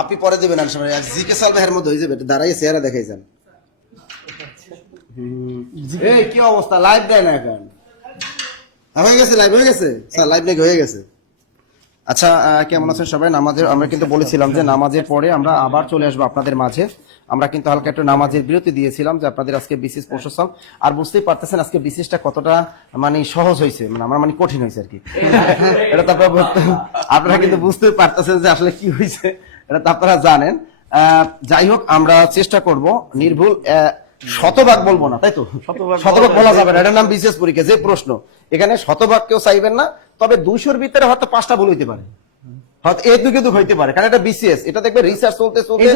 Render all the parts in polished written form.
আপনি পরে দেবেন জিকে সাল ভাইয়ের মধ্যে হয়ে যাবে, দাঁড়াই চেহারা দেখাই যান। এই কি অবস্থা, লাইভ দেয় না এখন? হয়ে গেছে, লাইভ হয়ে গেছে স্যার, লাইভ নাকি হয়ে গেছে। আচ্ছা, কেমন আছেন সবাই? নামাজের আমরা কিন্তু বলেছিলাম যে নামাজের পরে আমরা আবার চলে আসবো আপনাদের মাঝে। আমরা কিন্তু হালকা একটু নামাজের বিরতি দিয়েছিলাম যে আপনাদের আজকে বিশেষ প্রশাসন, আর বুঝতেই পারতেছেন আজকে বিশেষটা কতটা মানে সহজ হয়েছে, মানে আমার মানে কঠিন হয়েছে আর কি। এটা তো আপনারা কিন্তু বুঝতেই পারতেছেন যে আসলে কি হয়েছে, এটা তো আপনারা জানেন। যাই হোক, আমরা চেষ্টা করব নির্ভুল, শতভাগ বলবো না, তাই তো? শতভাগ বলা যাবে না, এটার নাম বিশেষ পরীক্ষা। যে প্রশ্ন এখানে শতভাগ কেউ চাইবেন না, তবে 200-র ভিতরে হয়তো 5টা ভুল হইতে পারে, হয়তো এর দুকে দুঃখ হইতে পারে, কারণ এটা বিসিএস। এটা দেখবে রিসার্চ চলতে চলতে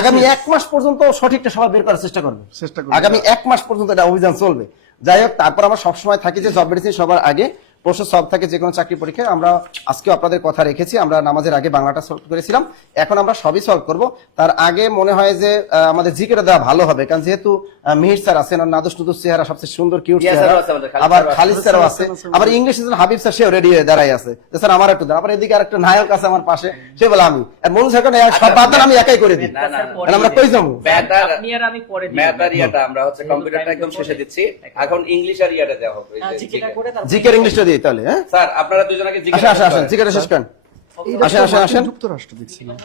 আগামী 1 মাস পর্যন্ত সঠিকটা সবাই বের করার চেষ্টা করবে। আগামী 1 মাস পর্যন্ত এটা অভিযান চলবে। যাই হোক, তারপর আমরা সবসময় থাকি যে জব মেডিসিন সবার আগে, প্রশ্ন সব থাকে যে কোনো চাকরি পরীক্ষায়। আমরা আজকে আপনাদের কথা রেখেছি, আমরা নামাজের আগে বাংলাটা সলভ করেছিলাম, এখন আমরা সবই সলভ করব। তার আগে মনে হয় যে আমাদের জিকেটা দেওয়া ভালো হবে, কারণ যেহেতু মিহির স্যার আছেন, আর নাদুস নুদুস চেহারা, সবচেয়ে সুন্দর কিউট চেহারা, আবার খালিদ স্যারও আছে, আবার ইংলিশ হাবিব স্যার সেও রেডি হয়ে দাঁড়াই আছে, স্যার আমার একটু দেন। আবার এদিকে আরেকটা নায়ক আছে আমার পাশে, সে বলে আমি, আর মনু স্যার সব বাদ আমি একাই করে দিই। আমরা কই যাবো? আমরা হচ্ছে কম্পিউটারটা একদম শেষে দিচ্ছি, এখন ইংলিশ আর ইয়াটা দেওয়া হবে। জিকের ইংলিশটা দিই তাহলে। হ্যাঁ স্যার, আপনারা দুজন আগে জিজ্ঞাসা আসেন আসেন, জিকেটা শেষ করেন। আসেন যুক্তরাষ্ট্র দেখছিলাম,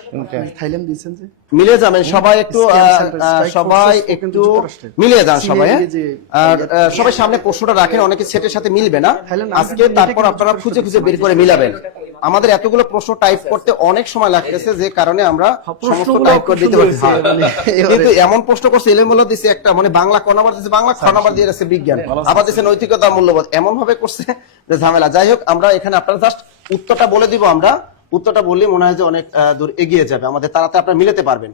থাইল্যান্ড দিয়েছেন যে মিলে যাবেন সবাই, একটু সবাই একটু মিলে যান সবাই। আর সবাই সামনে প্রশ্নটা রাখেন, অনেকে সেটের সাথে মিলবে না আজকে, তারপর আপনারা খুঁজে খুঁজে বের করে মিলাবেন। আমাদের এতগুলো প্রশ্ন টাইপ করতে অনেক সময় লাগতেছে, যে কারণে আমরা সমস্ত টাইপ করে দিতে পারছি, কিন্তু এমন প্রশ্ন করছে এলোমেলো দিছে, একটা মানে বাংলা ক নাম্বার দিচ্ছে, বাংলা খ নাম্বার দিয়ে রাখছে বিজ্ঞান, আবার দিচ্ছে নৈতিকতা মূল্যবোধ, এমন ভাবে করছে যে ঝামেলা। যাই হোক, আমরা এখানে আপনারা জাস্ট উত্তরটা বলে দিব, আমরা উত্তরটা বললে মনে হয় যে অনেক দূর এগিয়ে যাবে আমাদের, তাড়াতাড়ি আপনারা মিলাতে পারবেন।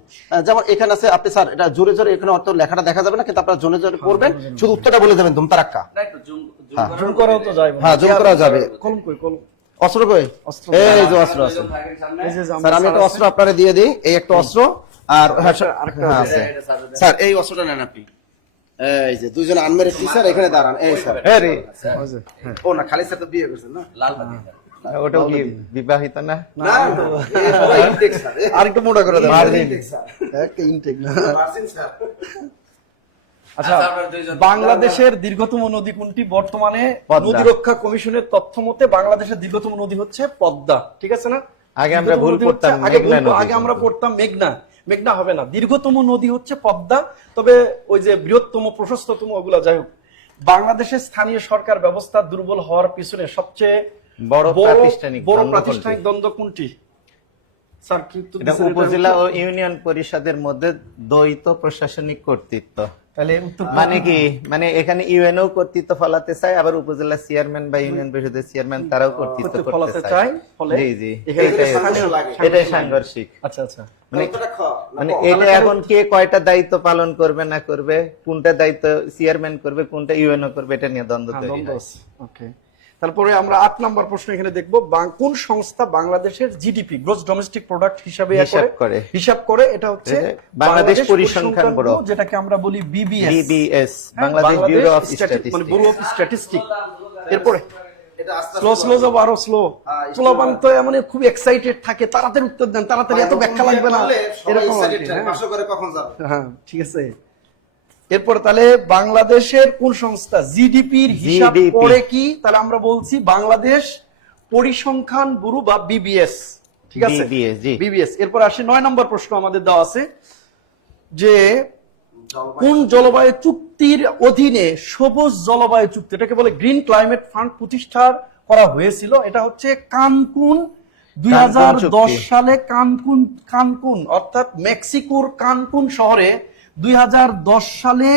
যেমন এখানে আছে, আপনি স্যার এটা জোরে জোরে, এখানে অত লেখাটা দেখা যাবে না, কিন্তু আপনারা জোরে জোরে করবেন, শুধু উত্তরটা বলে যাবেন ধুমতারাক্কা। জুম করাও তো যায়, হ্যাঁ জুম করা যাবে। কলম কই, কলম অস্ত্র কই? এই যে অস্ত্র আছে স্যার, আমি একটা অস্ত্র আপনারে দিয়ে দিই, এই একটা অস্ত্র, আর আরেকটা আছে স্যার, এই অস্ত্রটা নেন আপনি। এই যে দুইজন আনমেরিড টিচার এখানে দাঁড়ান। এই স্যার, ও না, খালি স্যার তো বিয়ে করছেন না? ওটাও কি বিবাহিত না? না সবাই ইনটেক স্যার, আরেকটু মোটা করে দাও, ইনটেক স্যার, একটা ইনটেক না। Margin sir. আচ্ছা, বাংলাদেশের দীর্ঘতম নদী কোনটি? বর্তমানে নদী রক্ষা কমিশনের তথ্য মতে বাংলাদেশের দীর্ঘতম নদী হচ্ছে পদ্মা, ঠিক আছে না? আগে আমরা ভুল করতাম, আগে আমরা পড়তাম মেঘনা। মেঘনা হবে না, দীর্ঘতম নদী হচ্ছে পদ্মা। তবে ওই যে বৃহত্তম, প্রশস্ততম, ওগুলা যাই হোক। বাংলাদেশের স্থানীয় সরকার ব্যবস্থা দুর্বল হওয়ার পিছনে সবচেয়ে বড় প্রাতিষ্ঠানিক দ্বন্দ্ব কোনটি? স্যার কি উপজেলা ও ইউনিয়ন পরিষদের মধ্যে দ্বৈত প্রশাসনিক কর্তৃত্ব। তাহলে উত্তর মানে কি, মানে এখানে ইউএনও কর্তৃত্ব ফলাতে চায়, আবার উপজেলা চেয়ারম্যান বা ইউনিয়ন পরিষদের চেয়ারম্যান তারাও কর্তৃত্ব করতে চায়। জি জি, এটাই সাংঘর্ষিক। আচ্ছা আচ্ছা, মানে এটা এখন কে কয়টা দায়িত্ব পালন করবে না করবে, কোনটা দায়িত্ব চেয়ারম্যান করবে, কোনটা ইউএনও করবে, এটা নিয়ে দ্বন্দ্ব তৈরি হয়। ওকে, তারপরে আমরা 8 নম্বর প্রশ্ন এখানে দেখবো, কোন সংস্থা বাংলাদেশের জিডিপি, গ্রস ডোমেস্টিক প্রোডাক্ট হিসাব করে? এটা হচ্ছে বাংলাদেশ পরিসংখ্যান ব্যুরো, যেটাকে আমরা বলি BBS, Bangladesh bureau of statistics, মানে ব্যুরো অফ স্ট্যাটিস্টিক্স। এরপরে স্লো যাব, আরো স্লো পোলাপান তো মানে খুব এক্সাইটেড থাকে, তাড়াতাড়ি উত্তর দেন, তাড়াতাড়ি, এত ব্যাখ্যা লাগবে না, এরকম। হ্যাঁ ঠিক আছে। এরপর তাহলে বাংলাদেশের কোন সংস্থা জিডিপির হিসাব করে কি? তাহলে আমরা বলছি বাংলাদেশ পরিসংখ্যান ব্যুরো বা বিবিএস, ঠিক আছে, বিবিএস। এরপর আসে 9 নম্বর প্রশ্ন আমাদের দেওয়া আছে যে কোন জলবায়ু চুক্তির অধীনে সবুজ জলবায়ু চুক্তি, এটাকে বলে গ্রিন ক্লাইমেট ফান্ড, প্রতিষ্ঠা করা হয়েছিল? এটা হচ্ছে কানকুন 2010 সালে, কানকুন অর্থাৎ মেক্সিকোর কানকুন শহরে 2010 সালে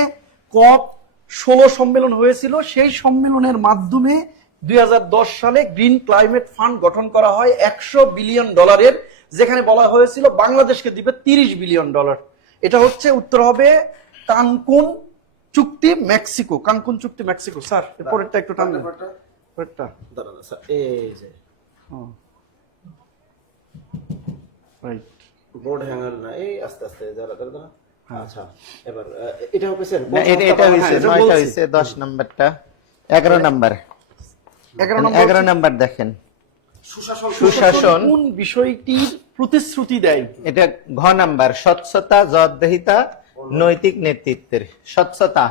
COP16 সম্মেলন হয়েছিল। সেই সম্মেলনের মাধ্যমে 2010 সালে গ্রিন ক্লাইমেট ফান্ড গঠন করা হয় $100 বিলিয়ন, যেখানে বলা হয়েছিল বাংলাদেশকে দিবে $30 বিলিয়ন। এটা হচ্ছে উত্তর হবে কানকুন চুক্তি মেক্সিকো, কানকুন চুক্তি মেক্সিকো। স্যার পরেরটা একটু টান দেন, পরেরটা দাঁড়ান স্যার, এই যে রাইট, বোর্ড হ্যাঙ্গার না, এই আস্তে আস্তে দাঁড়া। আচ্ছা, এবার এটা হবে স্যার, এটা হইছে 9টা হইছে, 10 নাম্বারটা 11 নাম্বার, 11 নাম্বার দেখেন। সুশাসন কোন বিষয়টির প্রতিশ্রুতি দেয়? এটা ঘ নাম্বার, স্বচ্ছতা, জবাবদিহিতা, নৈতিক নেতৃত্বের। স্বচ্ছতা,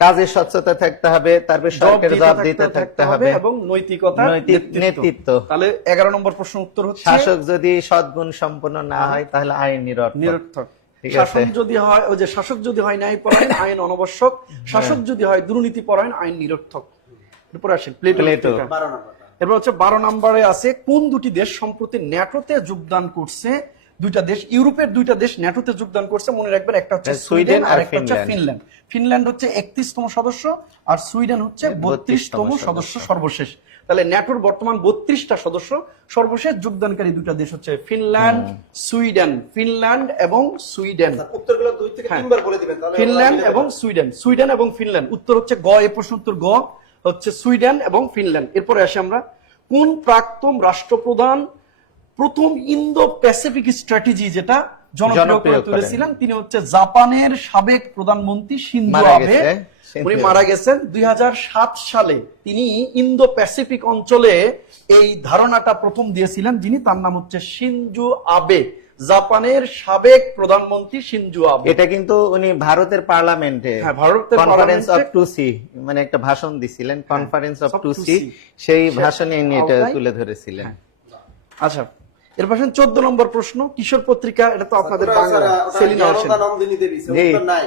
কাজে স্বচ্ছতা থাকতে হবে, তারপরে সরকারের জবাবদিহিতা থাকতে হবে এবং নৈতিকতা, নৈতিক নেতৃত্ব। তাহলে 11 নম্বর প্রশ্ন উত্তর হচ্ছে শাসক যদি সদ্গুণ সম্পন্ন না হয় তাহলে আইন নিরর্থক। ঠিক শাসন আছে। যদি হয়, ওই যে শাসক যদি হয় ন্যায়পরায়ণ, আইন অনবশ্যক। শাসক যদি হয় দুর্নীতিপরায়ণ, আইন নিরর্থক। এরপর আসেন প্লেটো। প্লেটো। এরপর হচ্ছে 12 নম্বরে আছে কোন দুটি দেশ সম্প্রতি ন্যাটোতে যোগদান করছে? দুইটা দেশ, ইউরোপের দুইটা দেশ ন্যাটোতে যোগদান করছে, মনে রাখবেন, একটা হচ্ছে সুইডেন আর একটা হচ্ছে ফিনল্যান্ড। ফিনল্যান্ড হচ্ছে 31তম সদস্য আর সুইডেন হচ্ছে 32তম সদস্য সর্বশেষ। তাহলে ন্যাটোর বর্তমান 32টা সদস্য, সর্বশেষ যোগদানকারী দুইটা দেশ হচ্ছে ফিনল্যান্ড, সুইডেন। ফিনল্যান্ড এবং সুইডেন। উত্তরগুলো 2 থেকে 3 বার বলে দিবেন তাহলে ফিনল্যান্ড এবং সুইডেন। সুইডেন এবং ফিনল্যান্ড। উত্তর হচ্ছে গ, এই প্রশ্ন উত্তর গ হচ্ছে সুইডেন এবং ফিনল্যান্ড। এরপরে আসি আমরা, কোন প্রাক্তন রাষ্ট্রপ্রধান প্রথম ইন্দো প্যাসিফিক স্ট্র্যাটেজি যেটা জনপ্রিয় করে তুলেছিলেন? তিনি হচ্ছে জাপানের সাবেক প্রধানমন্ত্রী শিনজো আবে। উনি মারা গেছেন 2007 সালে। তিনি ইন্দো প্যাসিফিক অঞ্চলে এই ধারণাটা প্রথম দিয়েছিলেন, যিনি, তার নাম হচ্ছে শিনজো আবে, জাপানের সাবেক প্রধানমন্ত্রী শিনজো আবে। এটা কিন্তু উনি ভারতের পার্লামেন্টে, ভারতের কনফারেন্স অফ টু সি, মানে একটা ভাষণ দিছিলেন, কনফারেন্স অফ টু সি, সেই ভাষণে ইনি এটা তুলে ধরেছিলেন। আচ্ছা, এর পাশে 14 নম্বর প্রশ্ন, কিশোর পত্রিকা, এটা তো আপনাদের বাংলা, সেলিনা হোসেন।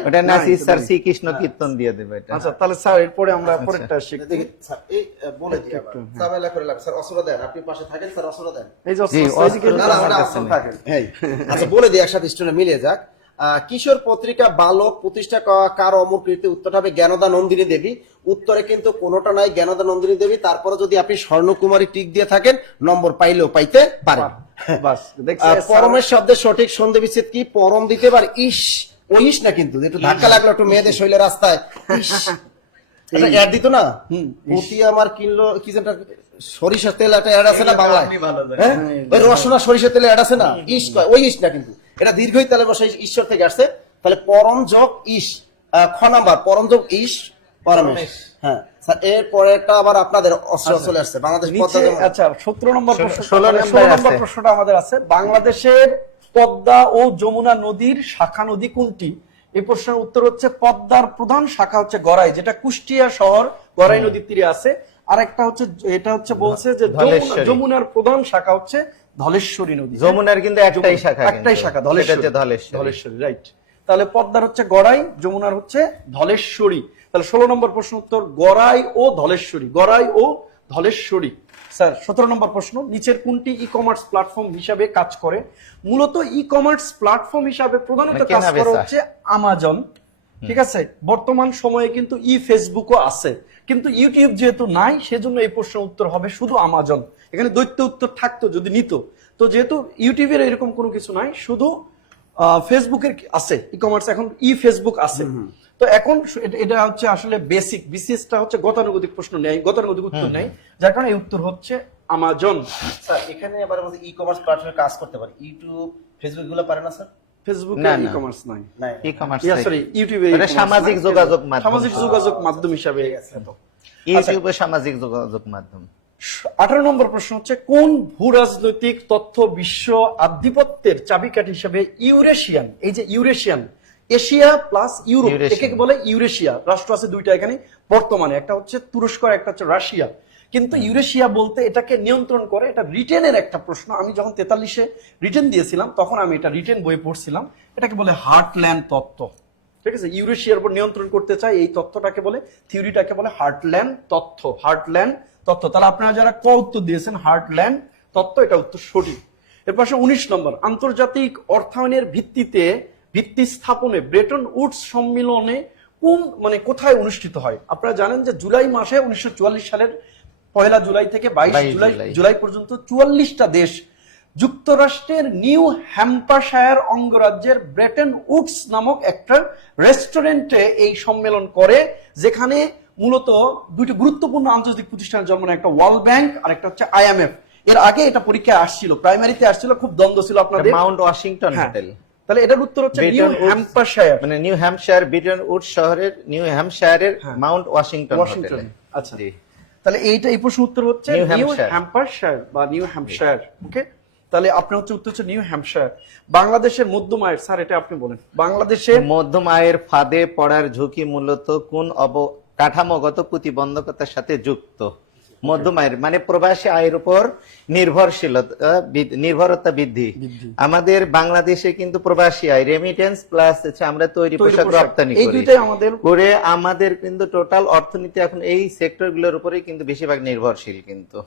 ওটা নাসি স্যার শ্রীকৃষ্ণ কীর্তন দিয়ে দেবে এটা। আচ্ছা, তাহলে স্যার এরপরে আমরা পরেরটা শিখব। স্যার এই বলে দিই আবার সাবেলা করে লাগ, স্যার অস্ত্র দেন, আপনি পাশে থাকেন, স্যার অস্ত্র দেন। এই যে জি, education না, ওটা অস্ত্র থাকেন। হ্যাঁ, আচ্ছা বলে দিই একসাথে, স্টোনে মিলিয়ে যাক। কিশোর পত্রিকা বালক প্রতিষ্ঠা কার অমর কীর্তি? উত্তরটা হবে জ্ঞানদা নন্দিনী দেবী। উত্তরে কিন্তু কোনোটা নাই জ্ঞানদা নন্দিনী দেবী। তারপরে যদি আপনি স্বর্ণকুমারী টিক দিয়ে থাকেন, নম্বর পাইলেও পাইতে পারেন। বাস, দেখছেন পরমের শব্দের সঠিক সন্ধি বিচ্ছেদ কি? পরম দিতে পারে ইস, ওই ইস না, কিন্তু একটু ধাক্কা লাগলো একটু মেয়েদের শৈলে রাস্তায় ইস, এটা অ্যাড দিত না, অতি আমার কিনলো কি যেটা সরিষার তেল, একটা অ্যাড আছে না বাংলায়, হ্যাঁ ওই রসনা সরিষার তেলে অ্যাড আছে না, ইস কয়, ওই ইস না, কিন্তু এটা দীর্ঘই তালে বসে ঈশ্বর থেকে আসছে। তাহলে পরম যোগ ইস, খ নাম্বার পরম যোগ ইস পরমেশ। হ্যাঁ স্যার, এর পরেরটা আবার আপনাদের অস্ত্র চলে আসছে বাংলাদেশ পদ্মা। আচ্ছা, 17 নম্বর প্রশ্ন, 16 নম্বর প্রশ্নটা আমাদের আছে, বাংলাদেশের পদ্মা ও যমুনা নদীর শাখা নদী কোনটি? এই প্রশ্নের উত্তর হচ্ছে পদ্মার প্রধান শাখা হচ্ছে গড়াই, যেটা কুষ্টিয়া শহর গড়াই নদীর তীরে আছে। আর একটা হচ্ছে, এটা হচ্ছে বলছে যে যমুনার প্রধান শাখা হচ্ছে ধলেশ্বরী নদী। যমুনার কিন্তু একটাই শাখা, ধলেশ্বরী, রাইট। তাহলে পদ্মার হচ্ছে গড়াই, যমুনার হচ্ছে ধলেশ্বরী। তাহলে 16 নম্বর প্রশ্ন উত্তর গড়াই ও ধলেশ্বরী, গড়াই ও ধলেশ্বরী। স্যার 17 নম্বর প্রশ্ন, নিচের কোনটি ই কমার্স প্ল্যাটফর্ম হিসাবে কাজ করে? মূলত ই কমার্স প্ল্যাটফর্ম হিসাবে প্রধানত কাজ করে হচ্ছে আমাজন। ঠিক আছে, বর্তমান সময়ে কিন্তু ই ফেসবুকও আছে, কিন্তু ইউটিউব যেহেতু নাই, সেজন্য এই প্রশ্নের উত্তর হবে শুধু আমাজন। এখানে দৈত্য উত্তর থাকতো যদি নিত, তো যেহেতু ইউটিউবের এরকম কোনো কিছু নাই, শুধু ফেসবুকের আছে, ই কমার্স এখন ই ফেসবুক আছে। তো এখন এটা হচ্ছে আসলে বেসিক, বিসিএসটা হচ্ছে গতানুগতিক প্রশ্ন নেই, গতানুগতিক উত্তর নেই, যার কারণে এই উত্তর হচ্ছে আমাজন। স্যার এখানে আবার বলতে ই কমার্স প্ল্যাটফর্মে কাজ করতে পারে, ইউটিউব ফেসবুক গুলো পারে না স্যার? ফেসবুকে ই কমার্স নাই, ই কমার্স সরি ইউটিউবে, এটা সামাজিক যোগাযোগ মাধ্যম, সামাজিক যোগাযোগ মাধ্যম হিসাবে। ইউটিউবে সামাজিক যোগাযোগ মাধ্যম। 18 নম্বর প্রশ্ন হচ্ছে, কোন ভূ রাজনৈতিক তথ্য বিশ্ব আধিপত্যের চাবিকাঠি হিসেবে ইউরেশিয়ান, এই যে ইউরেশিয়ান, এশিয়া প্লাস ইউরোপ, একে বলে ইউরেশিয়া, রাষ্ট্র আছে দুইটা এখানে বর্তমানে, একটা হচ্ছে তুরস্ক আর একটা হচ্ছে রাশিয়া। কিন্তু ইউরেশিয়া বলতে এটাকে নিয়ন্ত্রণ করে, এটা রিটেনের একটা প্রশ্ন। আমি যখন 43-এ রিটেন দিয়েছিলাম, তখন আমি এটা রিটেন বই পড়ছিলাম, এটাকে বলে হার্টল্যান্ড তত্ত্ব। ঠিক আছে, ইউরেশিয়ার উপর নিয়ন্ত্রণ করতে চাই, এই তত্ত্বটাকে বলে, থিওরিটাকে বলে হার্টল্যান্ড তত্ত্ব, হার্টল্যান্ড তত্ত্ব। তাহলে আপনারা যারা ক উত্তর দিয়েছেন হার্টল্যান্ড তত্ত্ব, এটা উত্তর সঠিক। এর পাশে 19 নম্বর, আন্তর্জাতিক অর্থায়নের ভিত্তিতে ভিত্তি স্থাপনে ব্রেটন উডস সম্মেলনে কোথায় অনুষ্ঠিত হয়? আপনারা জানেন যে জুলাই মাসে 1944 সালের 1 জুলাই থেকে 22 জুলাই পর্যন্ত 44টা দেশ যুক্তরাষ্ট্রের নিউ হ্যাম্পশায়ার অঙ্গরাজ্যের ব্রেটন উডস নামক একটা রেস্টুরেন্টে এই সম্মেলন করে, যেখানে মূলত দুইটি গুরুত্বপূর্ণ আন্তর্জাতিক প্রতিষ্ঠানের জন্ম নেয়, একটা ওয়ার্ল্ড ব্যাংক আর একটা হচ্ছে IMF। এর আগে এটা পরীক্ষায় আসছিল, প্রাইমারিতে আসছিল, খুব দ্বন্দ্ব ছিল আপনাদের, মাউন্ট ওয়াশিংটন হোটেল। তাহলে এটার উত্তর হচ্ছে নিউ হ্যাম্পশায়ার, মানে নিউ হ্যাম্পশায়ার, ব্রেটন উডস শহরের নিউ হ্যাম্পশায়ারের মাউন্ট ওয়াশিংটন হোটেল। আচ্ছা, তাহলে এই প্রশ্ন উত্তর হচ্ছে নিউ নিউ হ্যাম্পশায়ার। হ্যাম্পশায়ার বা নিউ হ্যাম্পশায়ার। ওকে, তাহলে আপনার হচ্ছে উত্তর হচ্ছে নিউ হ্যাম্পশায়ার। বাংলাদেশের মধ্যম আয়ের, স্যার এটা আপনি বলেন, বাংলাদেশের মধ্যম আয়ের ফাঁদে পড়ার ঝুঁকি মূলত কোন কাঠামোগত প্রতিবন্ধকতার সাথে যুক্ত? মধ্যম আয়ের মানে প্রবাসী আয়ের উপর নির্ভরতা বৃদ্ধি। আমাদের বাংলাদেশে কিন্তু প্রবাসী আয় রেমিটেন্স প্লাস হচ্ছে আমরা তৈরি পোশাক রপ্তানি এই করি দুইটাই আমাদের করে আমাদের কিন্তু টোটাল অর্থনীতি এখন এই সেক্টরগুলোর উপরেই কিন্তু বেশিরভাগ নির্ভরশীল কিন্তু।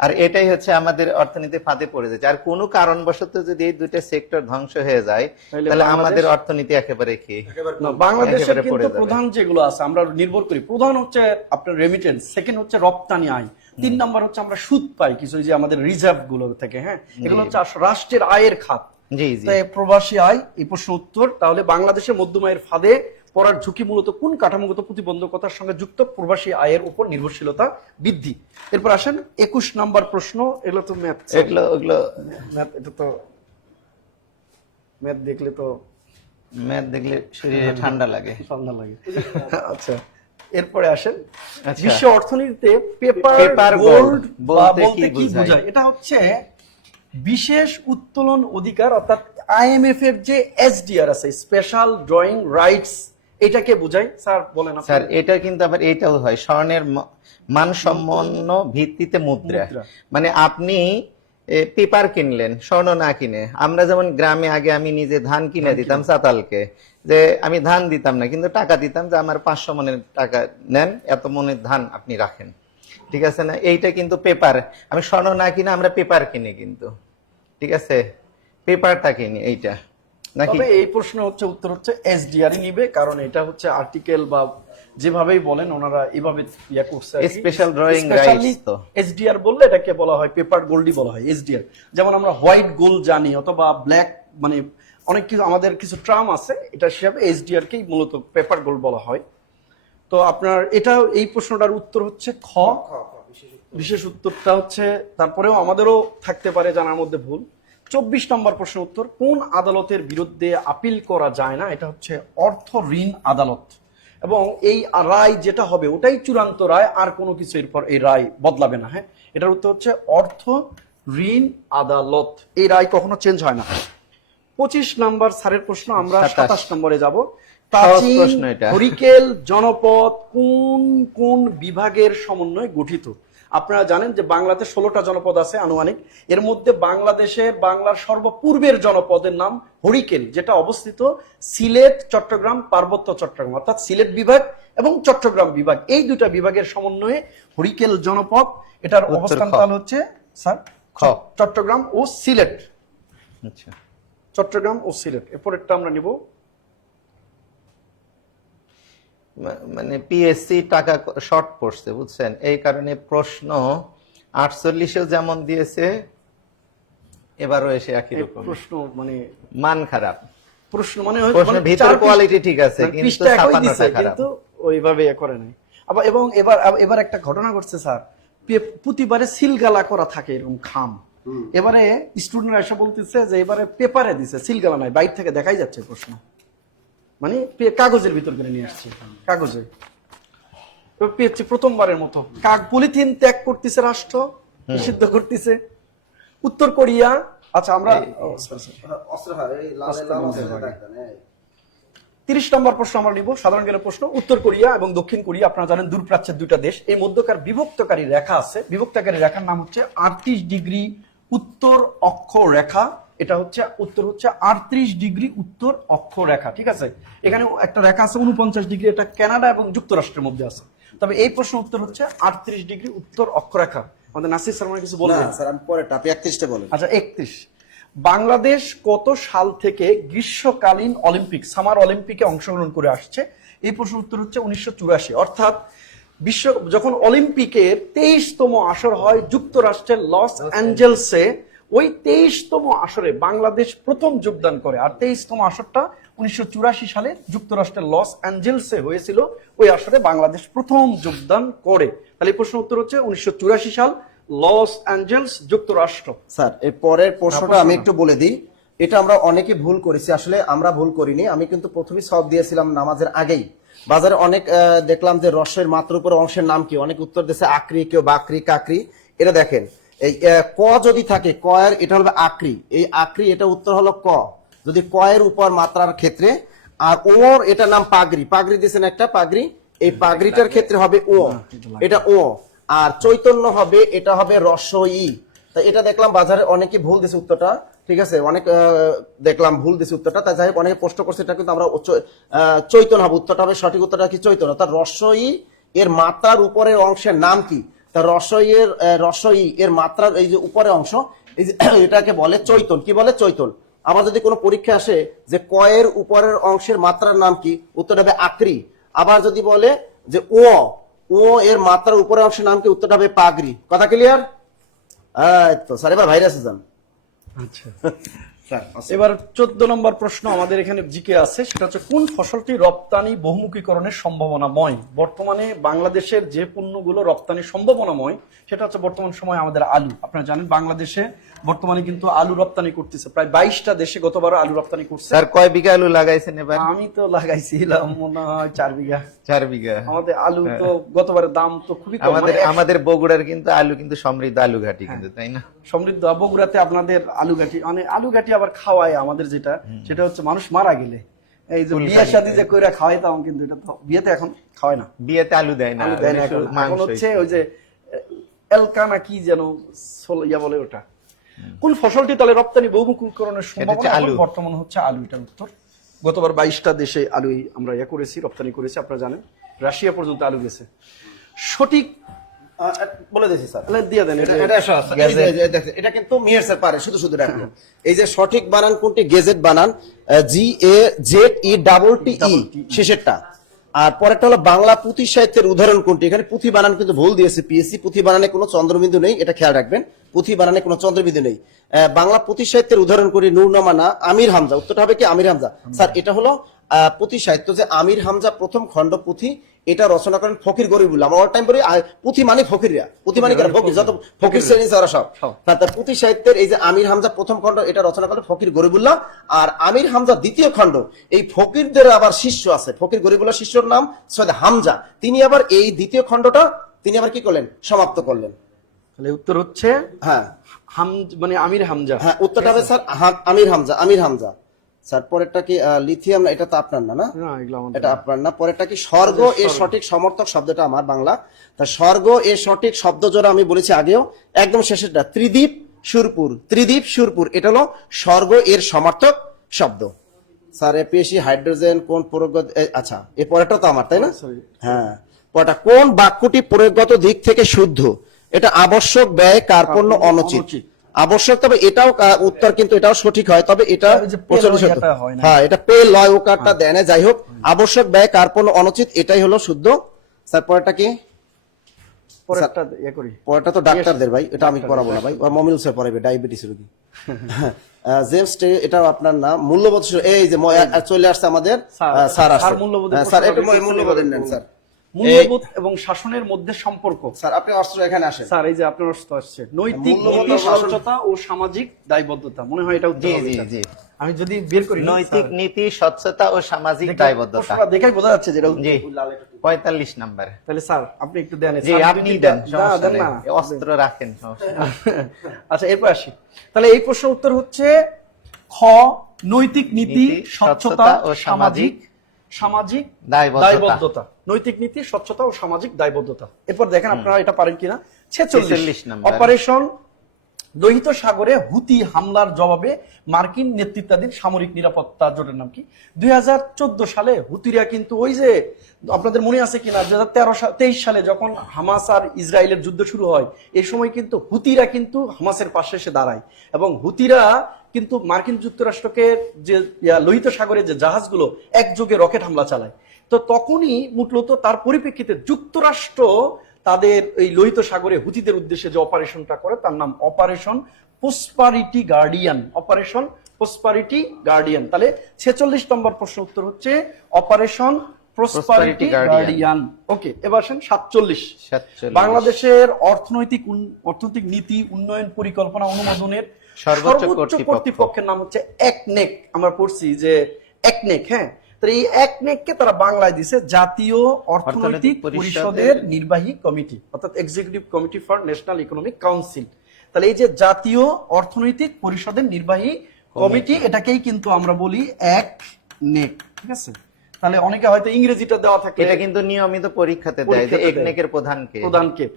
আর এটাই হচ্ছে আমাদের অর্থনীতি ফাঁদে পড়ে যাচ্ছে। আর কোনো কারণবশত যদি এই দুইটা সেক্টর ধ্বংস হয়ে যায় তাহলে আমাদের অর্থনীতি একেবারে কি না, বাংলাদেশের একেবারে পড়ে কিন্তু যাবে। প্রধান যেগুলো আছে আমরা নির্ভর করি, প্রধান হচ্ছে আপনার রেমিটেন্স, সেকেন্ড হচ্ছে রপ্তানি আয়, 3 নাম্বার হচ্ছে আমরা সুদ পাই কিছু যে আমাদের রিজার্ভ গুলো থেকে। হ্যাঁ, এগুলো হচ্ছে রাষ্ট্রের আয়ের খাত। জি জি। তাই প্রবাসী আয় এই প্রশ্ন উত্তর। তাহলে বাংলাদেশের মধ্যম আয়ের ফাঁদে পড়ার ঝুঁকি মূলত কোন কাঠামোগত প্রতিবন্ধকতার সঙ্গে যুক্ত? প্রবাসী আয়ের উপর নির্ভরশীলতা বৃদ্ধি। এরপর আসেন 21 নাম্বার প্রশ্ন। এগুলো তো ম্যাথ, ওগুলো ম্যাথ, এটা তো ম্যাথ দেখলে তো ম্যাথ দেখলে শরীরে ঠান্ডা লাগে। ঠান্ডা লাগে। আচ্ছা, এরপরে আসেন আচ্ছা। বিশ্ব অর্থনীতিতে পেপার পেপার গোল্ড বলতে বলতে কি কি বোঝায়? বোঝায়? এটা হচ্ছে বিশেষ উত্তোলন অধিকার, অর্থাৎ আইএমএফ এর যে এসডিআর আছে, স্পেশাল ড্রয়িং রাইটস, এটাকে বোঝায়। স্যার বলেন আপনি। স্যার এটা কিন্তু আবার এইটাও হয় স্বর্ণের মানসম্পন্ন ভিত্তিতে মুদ্রা। মুদ্রা। মানে আপনি পেপার কিনলেন স্বর্ণ না কিনে। আমরা যেমন গ্রামে আগে আমি নিজে ধান কিনে দিতাম চাতালকে, যে আমি ধান দিতাম না কিন্তু টাকা দিতাম যে আমার 500 মনের টাকা নেন, এত মনের ধান আপনি রাখেন, ঠিক আছে না? এইটা কিন্তু পেপার। আমি স্বর্ণ না কিনে আমরা পেপার কিনি কিন্তু, ঠিক আছে, পেপারটা কিনি এইটা নাকি? তবে এই প্রশ্ন হচ্ছে উত্তর হচ্ছে এসডিআর নিবে, কারণ এটা হচ্ছে আর্টিকেল বা যেভাবেই বলেন ওনারা এইভাবে ইয়া করছে। Special drawing rights তো। এসডিআর বললে এটাকে বলা হয় পেপার গোল্ডই বলা হয় এসডিআর। যেমন আমরা হোয়াইট গোল্ড জানি অথবা ব্ল্যাক, মানে অনেক কিছু আমাদের কিছু ট্রাম আছে, এটা হিসাবে এসডিআর কেই মূলত পেপার গোল্ড বলা হয়। তো আপনার এটা এই প্রশ্নটার উত্তর হচ্ছে খ। বিশেষ উত্তরটা হচ্ছে, তারপরেও আমাদেরও থাকতে পারে জানার মধ্যে ভুল। 24 নম্বর প্রশ্ন উত্তর, কোন আদালতের বিরুদ্ধে আপিল করা যায় না? এটা হচ্ছে অর্থ ঋণ আদালত। এবং এই রায় যেটা হবে ওটাই চূড়ান্ত রায়, আর কোনো কিছু এরপর এই রায় বদলাবে না। হ্যাঁ, এটার উত্তর হচ্ছে অর্থ ঋণ আদালত। এই রায় কখনো চেঞ্জ হয় না। 25 নাম্বার স্যারের প্রশ্ন, আমরা 27 নম্বরে যাব। প্রাচীন প্রশ্ন এটা। হরিকেল জনপদ কোন কোন বিভাগের সমন্বয়ে গঠিত? আপনারা জানেন যে বাংলাতে 16টা জনপদ আছে আনুমানিক। এর মধ্যে বাংলার সর্বপূর্বের জনপদের নাম হরিকেল, যেটা অবস্থিত সিলেট, চট্টগ্রাম, পার্বত্য চট্টগ্রাম, অর্থাৎ সিলেট বিভাগ এবং চট্টগ্রাম বিভাগ, এই দুটা বিভাগের সমন্বয়ে হরিকেল জনপদ। এটার অবস্থান কাল হচ্ছে স্যার চট্টগ্রাম ও সিলেট। আচ্ছা, চট্টগ্রাম ও সিলেট। এরপরেরটা আমরা নিব। মানে পিএসসি টাকা শর্ট পড়ছে বুঝছেন, এই কারণে প্রশ্ন 48-এও যেমন দিয়েছে এবারও এসে একই রকম প্রশ্ন মানে মান খারাপ। প্রশ্ন মানে প্রশ্নের ভিতর কোয়ালিটি ঠিক আছে কিন্তু ছাপানোটা খারাপ। কিন্তু ওইভাবে করে নাই। আবার এবং এবার একটা ঘটনা ঘটছে স্যার, প্রতিবারে সিলগালা করা থাকে এরকম খাম। এবারে স্টুডেন্টরা এসে বলতেছে যে এবারে পেপারে দিছে, সিলগালা নাই, বাইরে থেকে দেখাই যাচ্ছে প্রশ্ন, মানে কাগজের ভিতর করে নিয়ে আসছে, কাগজে। প্রথমবারের মতো পলিথিন ত্যাগ করতেছে রাষ্ট্র, নিষিদ্ধ করতেছে। উত্তর কোরিয়া, আচ্ছা আমরা 30 নম্বর প্রশ্ন আমরা নিব, সাধারণ জ্ঞানের প্রশ্ন। উত্তর কোরিয়া এবং দক্ষিণ কোরিয়া আপনারা জানেন দূরপ্রাচ্যের দুইটা দেশ। এই মধ্যকার বিভক্তকারী রেখা আছে, বিভক্তকারী রেখার নাম হচ্ছে 38 ডিগ্রি উত্তর অক্ষ রেখা। এটা হচ্ছে উত্তর হচ্ছে 38 ডিগ্রি উত্তর অক্ষ রেখা, ঠিক আছে। এখানে একটা রেখা আছে 49 ডিগ্রি, এটা কানাডা এবং যুক্তরাষ্ট্রের মধ্যে আছে। তবে এই প্রশ্ন উত্তর হচ্ছে 38 ডিগ্রি উত্তর অক্ষরেখা। আমাদের নাসির স্যার কিছু বলবেন? স্যার আমি পরেরটা, আপনি 31টা বলেন। আচ্ছা, 31। বাংলাদেশ কত সাল থেকে গ্রীষ্মকালীন অলিম্পিক, সামার অলিম্পিকে অংশগ্রহণ করে আসছে? এই প্রশ্ন উত্তর হচ্ছে 1984। অর্থাৎ যখন অলিম্পিকের 23তম আসর হয় যুক্তরাষ্ট্রের লস অ্যাঞ্জেলসে, ওই 23তম আসরে বাংলাদেশ প্রথম যোগদান করে। আর 23তম আসরটা 1984 সালে যুক্তরাষ্ট্রের লস অ্যাঞ্জেলসে হয়েছিল। ওই আসরে বাংলাদেশ প্রথম যোগদান করে। তাহলে এই প্রশ্ন উত্তর হচ্ছে 1984 সাল, লস অ্যাঞ্জেলস, যুক্তরাষ্ট্র। স্যার এর পরের প্রশ্নটা আমি একটু বলে দিই। এটা আমরা অনেকে ভুল করেছি, আসলে আমরা ভুল করিনি। আমি কিন্তু প্রথমেই সব দিয়েছিলাম নামাজের আগেই। বাজারে অনেক দেখলাম যে রসের মাত্রার উপর অংশের নাম কি, অনেক উত্তর দিচ্ছে আকরি, কেউ বাকরি, কাকরি। এটা দেখেন এই ক যদি থাকে ক এর, এটা হবে আকরি, এই আকরি, এটা উত্তর হলো ক যদি ক এর উপর মাত্রার ক্ষেত্রে। আর ওর এটা নাম পাগড়ি, পাগড়ি দিয়েছেন একটা পাগড়ি, এই পাগড়িটার ক্ষেত্রে হবে ও, এটা ও। আর চৈতন্য হবে, এটা হবে রসই। তাই এটা দেখলাম বাজারে অনেকে ভুল দিছে উত্তরটা, ঠিক আছে, অনেক দেখলাম ভুল দিছে উত্তরটা। তাই যাই হোক অনেকে প্রশ্ন করছে, এটা কিন্তু আমরা চৈতন্য হবে, উত্তরটা হবে, সঠিক উত্তরটা কি চৈতন্য। তার রসই এর মাত্রার উপরের অংশের নাম কি, তার রসই এর মাত্রার এই যে উপরের অংশ, এই যে এটাকে বলে চৈতন। কি বলে? চৈতন। আবার যদি কোনো পরীক্ষা আসে যে ক এর উপরের অংশের মাত্রার নাম কি, উত্তরটা হবে আকরি। আবার যদি বলে যে ও এর মাত্রার উপরের অংশের নাম কি, উত্তরটা হবে পাগড়ি। কথা ক্লিয়ার? তো স্যার এবার ভাইরাসে যান। আচ্ছা এবার 14 নম্বর প্রশ্ন আমাদের এখানে জিকে আছে, সেটা হচ্ছে কোন ফসলটি রপ্তানি বহুমুখীকরণের সম্ভাবনাময়? বর্তমানে বাংলাদেশের যে পণ্যগুলো রপ্তানি সম্ভাবনাময় সেটা হচ্ছে বর্তমান সময় আমাদের আলু। আপনারা জানেন বাংলাদেশে বর্তমানে কিন্তু আলু রপ্তানি করতেছে প্রায় 22টা দেশে, গতবারও আলু রপ্তানি করছে। স্যার কয় বিঘা আলু লাগাইছেন এবার? আমি তো লাগাইছিলাম মনে হয় 4 বিঘা। 4 বিঘা। আমাদের আলু তো গতবারের দাম তো খুবই কম। আমাদের বগুড়ার কিন্তু আলু কিন্তু সমৃদ্ধ আলু ঘাটি কিন্তু, তাই না? সমৃদ্ধ বগুড়াতে আপনাদের আলু ঘাটি, মানে আলু ঘাটি আবার খাওয়ায় আমাদের, যেটা সেটা হচ্ছে মানুষ মারা গেলে এই যে বিয়ে শাদী যে কইরা খাওয়াইতাম, কিন্তু এটা তো বিয়েতে এখন খাওয়ায় না, বিয়েতে আলু দেয় না, এখন হচ্ছে ওই যে এলকানা কি যেন ইয়া বলে ওটা। কোন ফসলটি তাহলে রপ্তানি বহুমুখীকরণের সম্ভাবনা? বর্তমান হচ্ছে আলু, এটার উত্তর। গতবার 22টা দেশে আলু আমরা ইয়া করেছি, রপ্তানি করেছি। আপনারা জানেন রাশিয়া পর্যন্ত আলু গেছে। সঠিক বলে দিয়েছি স্যার, দিয়ে দেন। এটা কিন্তু মিয়ার স্যার পারে, শুধু শুধু রাখুন। এই যে সঠিক বানান কোনটি, গেজেট বানান, GAZETE শেষেরটা। আর পরেরটা হলো বাংলা পুঁথি সাহিত্যের উদাহরণ কোনটি। এখানে পুঁথি বানান কিন্তু ভুল দিয়েছে পিএসসি, পুঁথি বানানে কোনো চন্দ্রবিন্দু নেই, এটা খেয়াল রাখবেন, পুঁথি বানানে কোনো চন্দ্রবিন্দু নেই। বাংলা পুঁথি সাহিত্যের উদাহরণ করি নূরনামা না আমির হামজা, উত্তরটা হবে কি আমির হামজা। স্যার এটা হলো পুঁথি সাহিত্য, যে আমির হামজা প্রথম খণ্ড পুঁথি, এটা রচনা করেন ফকির গরিবুল্লাহ। আমরা অল টাইম বলি পুঁথি মানে ফকিররা, পুঁথি মানে কেন ফকির, যত ফকির শ্রেণী ওরা সব। তার পুঁথি সাহিত্যের এই যে আমির হামজা প্রথম খণ্ড, এটা রচনা করেন ফকির গরিবুল্লাহ। আর আমির হামজা দ্বিতীয় খণ্ড, এই ফকিরদের আবার শিষ্য আছে, ফকির গরিবুল্লাহ শিষ্যর নাম সৈয়দ হামজা, তিনি আবার এই দ্বিতীয় খণ্ডটা তিনি আবার কি করলেন, সমাপ্ত করলেন। তাহলে উত্তর হচ্ছে হ্যাঁ মানে আমির হামজা। হ্যাঁ উত্তরটা হবে স্যার আমির হামজা, আমির হামজা। স্যার পরেরটা কি লিথিয়াম না, এটা তো আপনার না, এটা আপনার না। পরেরটা কি স্বর্গ এর সঠিক সমর্থক শব্দটা আমার বাংলা। তা স্বর্গ এর সঠিক শব্দ জোড়া আমি বলেছি আগেও, একদম শেষেরটা ত্রিদীপ সুরপুর, ত্রিদীপ সুরপুর, এটা হলো স্বর্গ এর সমর্থক শব্দ। স্যার এপিএসসি হাইড্রোজেন কোন প্রয়োগ, আচ্ছা এর পরেরটা তো আমার, তাই না? হ্যাঁ পরেরটা কোন বাক্যটি প্রয়োগগত দিক থেকে শুদ্ধ? এটা আবশ্যক, ব্যয়, কার্পণ্য, অনুচিত। আবশ্যক, তবে এটাও উত্তর কিন্তু এটাও সঠিক হয়, তবে এটা হ্যাঁ এটা পে লয় ওকারটা দেয় না। যাই হোক আবশ্যক, ব্যয়, কার্পণ্য, অনুচিত, এটাই হলো শুদ্ধ। স্যার পরেরটা কি? পরেরটা তো ডাক্তারদের ভাই, এটা আমি পড়াবো না ভাই, মমিনুল স্যার পড়াবে, ডায়াবেটিস রোগী। জেমস টে, এটা আপনার নাম। মূল্যবোধ, এই যে চলে আসছে আমাদের স্যার আসছে, স্যার একটু মূল্যবোধ নেন স্যার। মূল্যবোধ এবং শাসনের মধ্যে সম্পর্ক। স্যার আপনি অস্ত্র এখানে আসেন। স্যার এই যে আপনার অস্ত্র আসছে, নৈতিক নীতি, স্বচ্ছতা ও সামাজিক দায়বদ্ধতা, মনে হয় এটা উত্তর হবে। জি আমি যদি বের করি নৈতিক নীতি, স্বচ্ছতা ও সামাজিক দায়বদ্ধতা, দেখাই বোঝা যাচ্ছে যেটা 45 নাম্বার। তাহলে স্যার আপনি একটু দেন। জি আপনি দেন, সমস্যা নেই, অস্ত্র রাখেন, সমস্যা নেই। আচ্ছা এরপর আসি, তাহলে এই প্রশ্নের উত্তর হচ্ছে খ নৈতিক নীতি, স্বচ্ছতা ও সামাজিক দায়বদ্ধতা। নৈতিক নীতি, স্বচ্ছতা ও সামাজিক দায়বদ্ধতা। এরপর দেখেন আপনারা এটা পারেন কিনা। 46 নম্বর, অপারেশন লোহিত সাগরে হুতি হামলার জবাবে মার্কিন নেতৃত্বাধীন সামরিক নিরাপত্তা জোটের নাম কি? 2014 সালে হুতিরা কিন্তু ওই যে আপনাদের মনে আছে কিনা 2023 সালে যখন হামাস আর ইসরায়েলের যুদ্ধ শুরু হয়, এই সময় কিন্তু হুতিরা কিন্তু হামাসের পাশে এসে দাঁড়ায়, এবং হুতিরা কিন্তু মার্কিন যুক্তরাষ্ট্রকে যে লোহিত সাগরে যে জাহাজগুলো একযোগে রকেট হামলা চালায়, তো তখনই মূলত তার পরিপ্রেক্ষিতে যুক্তরাষ্ট্র তাদের এই লোহিত সাগরে হুতিদের উদ্দেশ্যে যে অপারেশনটা করে তার নাম operation prosperity guardian. Operation prosperity guardian. তাহলে 46 নম্বর প্রশ্ন উত্তর হচ্ছে অপারেশন প্রসপারিটি গার্ডিয়ান। ওকে এবার আসেন 47। বাংলাদেশের অর্থনৈতিক নীতি উন্নয়ন পরিকল্পনা অনুমোদনের সর্বোচ্চ কর্তৃপক্ষের নাম হচ্ছে একনেক। আমরা পড়ছি যে একনেক। হ্যাঁ, তো এই একনেককে তারা বাংলায় দিছে জাতীয় অর্থনৈতিক পরিষদের নির্বাহী কমিটি, অর্থাৎ executive committee for national economic council. তাহলে এই যে জাতীয় অর্থনৈতিক পরিষদের নির্বাহী কমিটি, এটাকেই কিন্তু আমরা বলি একনেক, ঠিক আছে? তাহলে অনেকে হয়তো ইংরেজিটা দেওয়া থাকে, এটা কিন্তু নিয়মিত পরীক্ষাতে দেয় যে একনেকের প্রধানকে,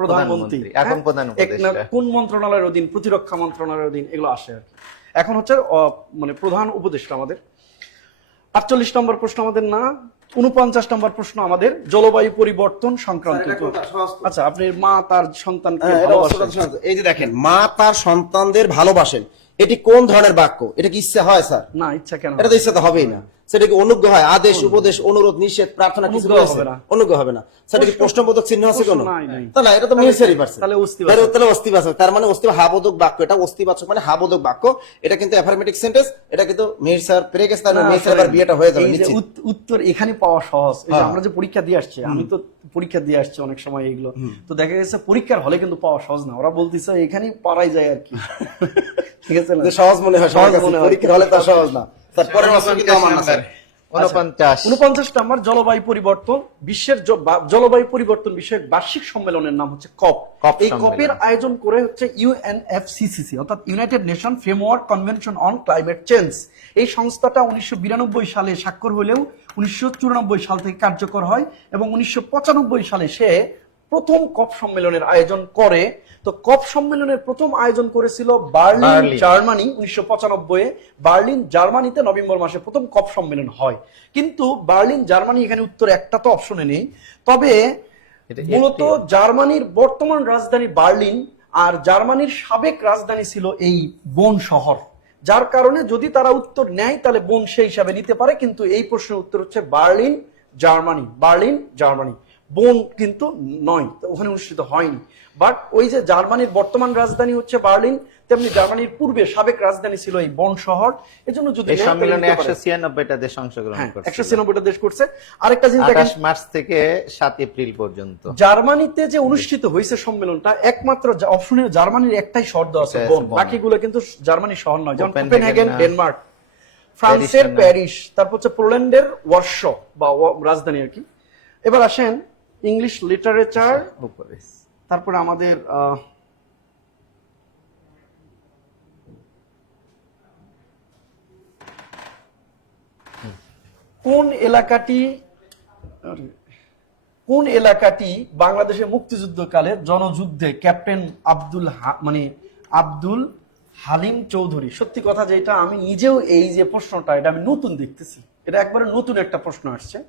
প্রধানমন্ত্রী, এখন প্রধান উপদেষ্টা কোন মন্ত্রণালয়ের অধীন, প্রতিরক্ষা মন্ত্রণালয়ের অধীন, এগুলো আসে আর কি। এখন হচ্ছে মানে প্রধান উপদেষ্টা আমাদের। 48 নম্বর প্রশ্ন আমাদের না, 49 নম্বর প্রশ্ন আমাদের জলবায়ু পরিবর্তন সংক্রান্ত। আচ্ছা, আপনি মা তার সন্তানকে ভালোবাসেন। এই যে দেখেন, মা তার সন্তানদের ভালোবাসেন, এটি কোন ধরনের বাক্য? এটা কি ইচ্ছা হয় স্যার? না, ইচ্ছা কেন? এটা তো ইচ্ছা তো হবেই না। সেটা কি অনুজ্ঞ হয়? আদেশ, উপদেশ, অনুরোধ, নিষেধ, প্রার্থনা কিছু হবে না। অনুজ্ঞ হবে না। সেটা কি প্রশ্নবোধক চিহ্ন আছে কোনো? নাই। তাহলে এটা তো মিসেরই পারছে। তাহলে অস্তিবাচক। তাহলে অস্তিবাচক, তার মানে হাবোধক বাক্য। এটা অস্তিবাচক মানে হাবোধক বাক্য। এটা কিন্তু অ্যাফার্মেটিভ সেন্টেন্স। এটা কিন্তু মেহের স্যার পেরে গেছে, তার মেহের স্যার বিয়েটা হয়ে যাবে এই যে নিশ্চিত। উত্তর এখানে পাওয়া সহজ। এই যে আমরা যে পরীক্ষা দিয়ে আসছি, আমি তো পরীক্ষা দিয়ে আসছি অনেক সময় এগুলো, তো দেখা গেছে পরীক্ষার হলে কিন্তু পাওয়া সহজ না। ওরা বলতেছে এখানেই পারাই যায় আর কি, ঠিক আছে? সহজ মনে হয়, সহজ মনে হয়, পরীক্ষার হলে তো সহজ না। তারপরে 49 নম্বর জলবায়ু পরিবর্তন, বিশ্বের জলবায়ু পরিবর্তন বিষয়ক বার্ষিক সম্মেলনের নাম হচ্ছে কপ। এই কপের আয়োজন করে হচ্ছে UNFCCC, অর্থাৎ United nation framework convention on climate change. এই সংস্থাটা 1992 সালে স্বাক্ষর হলেও 1994 সাল থেকে কার্যকর হয় এবং 1995 সালে সে প্রথম কপ সম্মেলনের আয়োজন করে। তো কপ সম্মেলনের প্রথম আয়োজন করেছিল বার্লিন, জার্মানি। 1995 বার্লিন, জার্মানিতে নভেম্বর মাসে প্রথম কপ সম্মেলন হয়। কিন্তু বার্লিন, জার্মানি, এখানে উত্তর একটা তো অপশনে নেই। তবে মূলত জার্মানির বর্তমান রাজধানী বার্লিন, আর জার্মানির সাবেক রাজধানী ছিল এই বোন শহর। যার কারণে যদি তারা উত্তর নেয় তাহলে বোন সেই হিসাবে নিতে পারে, কিন্তু এই প্রশ্নের উত্তর হচ্ছে বার্লিন, জার্মানি। বার্লিন, জার্মানি, বোন কিন্তু নয়, ওখানে অনুষ্ঠিত হয়নি। বাট ওই যে জার্মানির বর্তমান রাজধানী হচ্ছে বার্লিন, তেমনি জার্মানির পূর্বে সাবেক রাজধানী ছিল এই বন শহর। এজন্য যদি এই সম্মেলনে 196টা দেশ অংশগ্রহণ করছে, 196টা দেশ করছে। আরেকটা জিনিস দেখেন, 28 মার্চ থেকে 7 এপ্রিল পর্যন্ত জার্মানিতে যে অনুষ্ঠিত হয়েছে সম্মেলনটা, একমাত্র অপশনে জার্মানির একটাই শহর দেওয়া আছে, বন। বাকিগুলো কিন্তু জার্মানি শহর নয়, যেমন কোপেনহেগেন ডেনমার্ক, ফ্রান্সের প্যারিস, তারপর হচ্ছে পোল্যান্ডের ওয়ার্সো বা রাজধানী আর কি। এবার আসেন ইংলিশ লিটারেচার, তারপরে আমাদের কোন এলাকাটি বাংলাদেশের মুক্তিযুদ্ধকালে জনযুদ্ধে ক্যাপ্টেন আব্দুল হালিম চৌধুরী। সত্যি কথা যেটা, আমি নিজেও এই যে প্রশ্নটা, এটা আমি নতুন দেখতেছি, এটা একবারে নতুন একটা প্রশ্ন আসছে।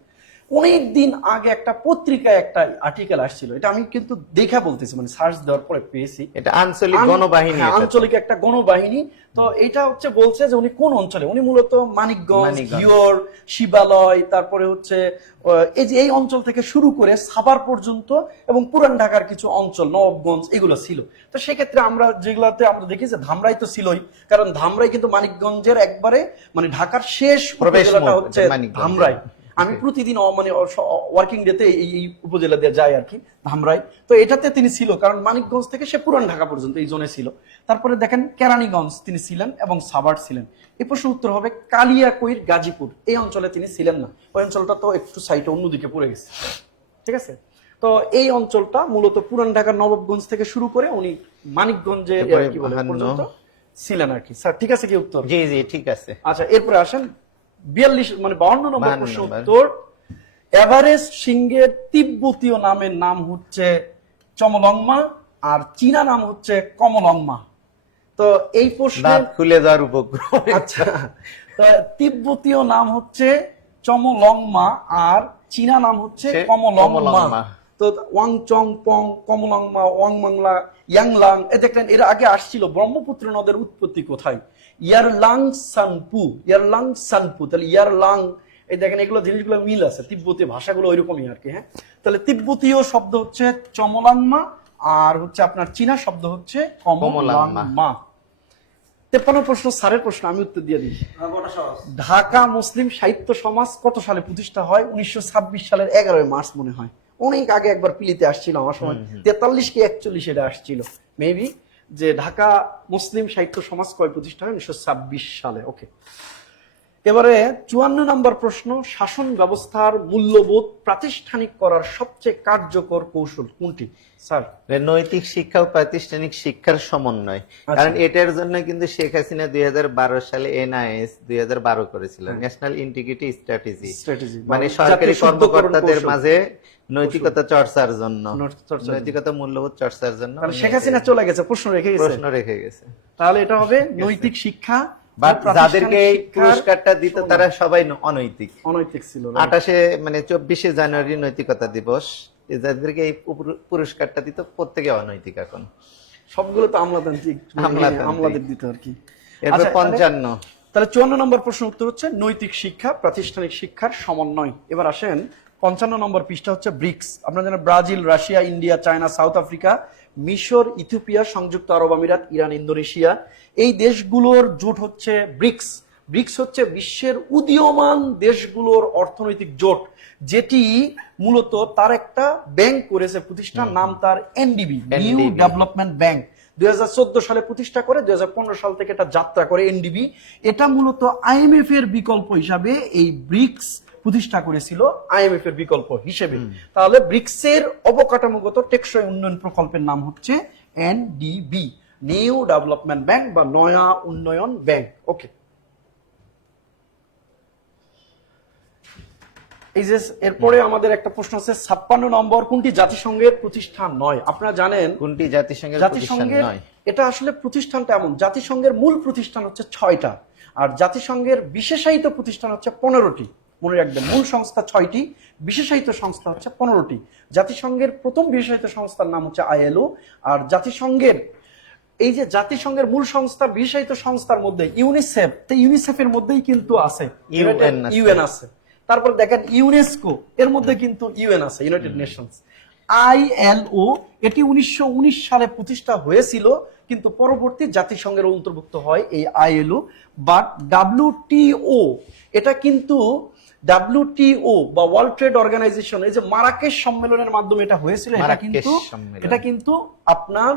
অনেকদিন আগে একটা পত্রিকায় একটা আর্টিকেল আসছিল, এটা আমি কিন্তু দেখা বলতেছি, মানে সার্চ দেওয়ার পরে পেয়েছি। এটা আঞ্চলিক গণবাহিনী, আঞ্চলিক একটা গণবাহিনী। তো এটা হচ্ছে বলছে যে উনি কোন অঞ্চলে, উনি মূলত মানিকগঞ্জ, ঘিওর, শিবালয়, তারপরে হচ্ছে এই যে এই অঞ্চল থেকে শুরু করে সাভার পর্যন্ত এবং পুরান ঢাকার কিছু অঞ্চল, নবাবগঞ্জ, এগুলো ছিল। তো সেক্ষেত্রে আমরা যেগুলাতে আমরা দেখি যে ধামরাই তো ছিলই, কারণ ধামরাই কিন্তু মানিকগঞ্জের একবারে মানে ঢাকার শেষ উপজেলাটা হচ্ছে ধামরাই। আমি প্রতিদিন মানে ওয়ার্কিং ডেতে এই উপজেলা দিয়ে যাই আর কি, ধামরাই। তো এটাতে তিনি ছিল, কারণ মানিকগঞ্জ থেকে সে পুরান ঢাকা পর্যন্ত এই জোনে ছিল। তারপরে দেখেন কেরানীগঞ্জ তিনি ছিলেন এবং সাভার ছিলেন। এই প্রশ্ন উত্তর হবে কালিয়াকৈর, গাজীপুর, এই অঞ্চলে তিনি ছিলেন না। ওই অঞ্চলটা তো একটু সাইটে অন্যদিকে পড়ে গেছে, ঠিক আছে? তো এই অঞ্চলটা মূলত পুরান ঢাকার নবাবগঞ্জ থেকে শুরু করে উনি মানিকগঞ্জে কি বলে পর্যন্ত ছিলেন আর কি। স্যার ঠিক আছে কি উত্তর? জি জি ঠিক আছে। আচ্ছা, এরপরে আসেন 52 নম্বর প্রশ্ন উত্তর। এভারেস্ট সিংহের তিব্বতীয় নামের নাম হচ্ছে চমলংমা, আর চীনা নাম হচ্ছে কমলংমা। তো এই প্রশ্ন খুলে যাওয়ার উপগ্রহ। আচ্ছা, তো তিব্বতীয় নাম হচ্ছে চমলংমা আর চীনা নাম হচ্ছে কমলংমা। তো ওয়াং চং পং, কমলংমা, ওয়াং মাংলা, ইয়াংলাং, এ দেখলেন এর আগে আসছিল ব্রহ্মপুত্র নদের উৎপত্তি কোথায়? Yarlung Tsangpo, Yarlung Tsangpo. তাহলে ইয়ারলাং, এই দেখেন এগুলো জিনিসগুলো মিল আছে, তিব্বতীয় ভাষাগুলো ওইরকমই আর কি। হ্যাঁ, তাহলে তিব্বতীয় শব্দ হচ্ছে চমলাংমা, আর হচ্ছে আপনার চীনা শব্দ হচ্ছে কমলাংমা। 53 প্রশ্ন স্যারের প্রশ্ন, আমি উত্তর দিয়ে দিই। ঢাকা মুসলিম সাহিত্য সমাজ কত সালে প্রতিষ্ঠা হয়? 1926 সালের 11 মার্চ মনে হয়। অনেক আগে একবার পিলিতে আসছিল আমার সময়, 43 কি 41 এটা আসছিল মেবি, যে ঢাকা মুসলিম সাহিত্য সমাজ কয় প্রতিষ্ঠা হয়? 1926 সালে। ওকে, এবারে 54 নম্বর প্রশ্ন, শাসন ব্যবস্থার মূল্যবোধ প্রাতিষ্ঠানিক করার সবচেয়ে কার্যকর কৌশল কোনটি স্যার? নৈতিক শিক্ষা ও প্রাতিষ্ঠানিক শিক্ষার সমন্বয়। কারণ এটার জন্য কিন্তু শেখ হাসিনা 2012 সালে NIS 2012 করেছিল, ন্যাশনাল ইন্টিগ্রিটি স্ট্র্যাটেজি, মানে সরকারি কর্মকর্তাদের মাঝে নৈতিকতা চর্চার জন্য, নৈতিকতা মূল্যবোধ চর্চার জন্য। শেখ হাসিনা চলে গেছে, প্রশ্ন রেখে গেছে, তাহলে এটা হবে নৈতিক শিক্ষা। যাদেরকে এই পুরস্কারটা দিত তারা সবাই অনৈতিক ছিল। 24 জানুয়ারি নৈতিকতা দিবস, যাদেরকে এই পুরস্কারটা দিত প্রত্যেকে অনৈতিক। এখন সবগুলো তো আমলাতান্ত্রিক, আমলাদের দিত আর কি। এরপর 55, তাহলে 54 নম্বর প্রশ্ন উত্তর হচ্ছে নৈতিক শিক্ষা প্রাতিষ্ঠানিক শিক্ষার সমন্বয়। এবার আসেন 55 নম্বর পৃষ্ঠা হচ্ছে ব্রিক্স। আপনারা জানেন Brazil, Russia, India, China, south Africa, মিশর, ইথিওপিয়া, সংযুক্ত আরব আমিরাত, ইরান, ইন্দোনেশিয়া, এই দেশগুলোর জোট হচ্ছে ব্রিক্স। ব্রিক্স হচ্ছে বিশ্বের উদীয়মান দেশগুলোর অর্থনৈতিক জোট, যেটি মূলত তার একটা ব্যাংক করেছে প্রতিষ্ঠান, নাম তার এনডিবি, নিউ ডেভেলপমেন্ট ব্যাংক। 2014 সালে প্রতিষ্ঠা করে 2015 সাল থেকে এটা যাত্রা করে এনডিবি। এটা মূলত IMF এর বিকল্প হিসাবে এই ব্রিক্স প্রতিষ্ঠা করেছিল, IMF এর বিকল্প হিসেবে। তাহলে ব্রিক্সের অবকাঠামোগত টেকসই উন্নয়ন প্রকল্পের নাম হচ্ছে এনডিবি, নিউ ডেভেলপমেন্ট ব্যাংক বা নয়া উন্নয়ন ব্যাংক। ওকে, এই যে এরপরে আমাদের একটা প্রশ্ন আছে 56 নম্বর, কোনটি জাতিসংঘের প্রতিষ্ঠান নয়? আপনারা জানেন কোনটি জাতিসংঘের প্রতিষ্ঠান নয়? এটা আসলে প্রতিষ্ঠানটা এমন, জাতিসংঘের মূল প্রতিষ্ঠান হচ্ছে 6টা, আর জাতিসংঘের বিশেষায়িত প্রতিষ্ঠান হচ্ছে 15টি। মনে রাখবেন, মূল সংস্থা 6টি, বিশেষায়িত সংস্থা হচ্ছে 15টি। জাতিসংঘের প্রথম বিশেষায়িত সংস্থার নাম হচ্ছে ILO। আর জাতিসংঘের এই যে জাতিসংঘের মূল সংস্থা, বিশেষায়িত সংস্থার মধ্যে ইউনিসেফ, তো ইউনিসেফের মধ্যেই কিন্তু আছে ইউএন আছে। তারপর দেখেন ইউনেস্কো, এর মধ্যে কিন্তু ইউএন আছে, ইউনাইটেড নেশনস। ILO এটি 1919 সালে প্রতিষ্ঠা হয়েছিল, কিন্তু পরবর্তী জাতিসংঘের অন্তর্ভুক্ত হয় এই ILO। বাট WTO, এটা কিন্তু WTO বা ওয়ার্ল্ড ট্রেড অর্গানাইজেশন, এই যে মারাকেশ সম্মেলনের মাধ্যমে এটা হয়েছিল, এটা কিন্তু আপনার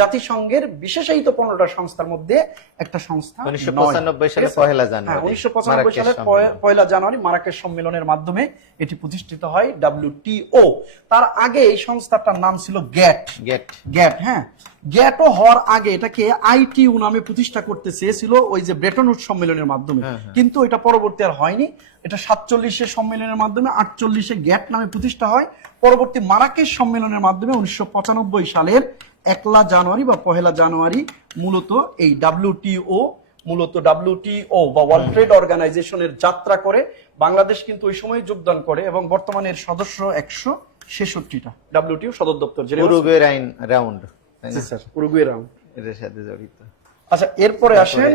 জাতিসংঘের বিশেষায়িত 15টা সংস্থার মধ্যে একটা সংস্থা। 1995 সালে পহেলা জানুয়ারি, 1995 সালে পয়লা জানুয়ারি মারাকেশ সম্মেলনের মাধ্যমে এটি প্রতিষ্ঠিত হয় WTO। তার আগে এই সংস্থাটার নাম ছিল গ্যাট। হ্যাঁ, গ্যাটও হওয়ার আগে এটাকে ITU নামে প্রতিষ্ঠা করতে চেয়েছিল ওই যে ব্রেটন উডস সম্মেলনের মাধ্যমে, কিন্তু এটা পরবর্তী আর হয়নি। এটা 47 সম্মেলনের মাধ্যমে 48 গ্যাট নামে প্রতিষ্ঠা হয়। পরবর্তী মারাকেশ সম্মেলনের মাধ্যমে 1995 সালের 1 জানুয়ারি বা পহেলা জানুয়ারি মূলত এই WTO বা ওয়ার্ল্ড ট্রেড অর্গানাইজেশনের যাত্রা করে। বাংলাদেশ কিন্তু ওই সময় যোগদান করে এবং বর্তমানে এর সদস্য 166টা। WTO সদর দপ্তর উরুগুয়ে রাউন্ড, উরুগুয়ে রাউন্ড এর সাথে জড়িত। আচ্ছা, এরপরে আসেন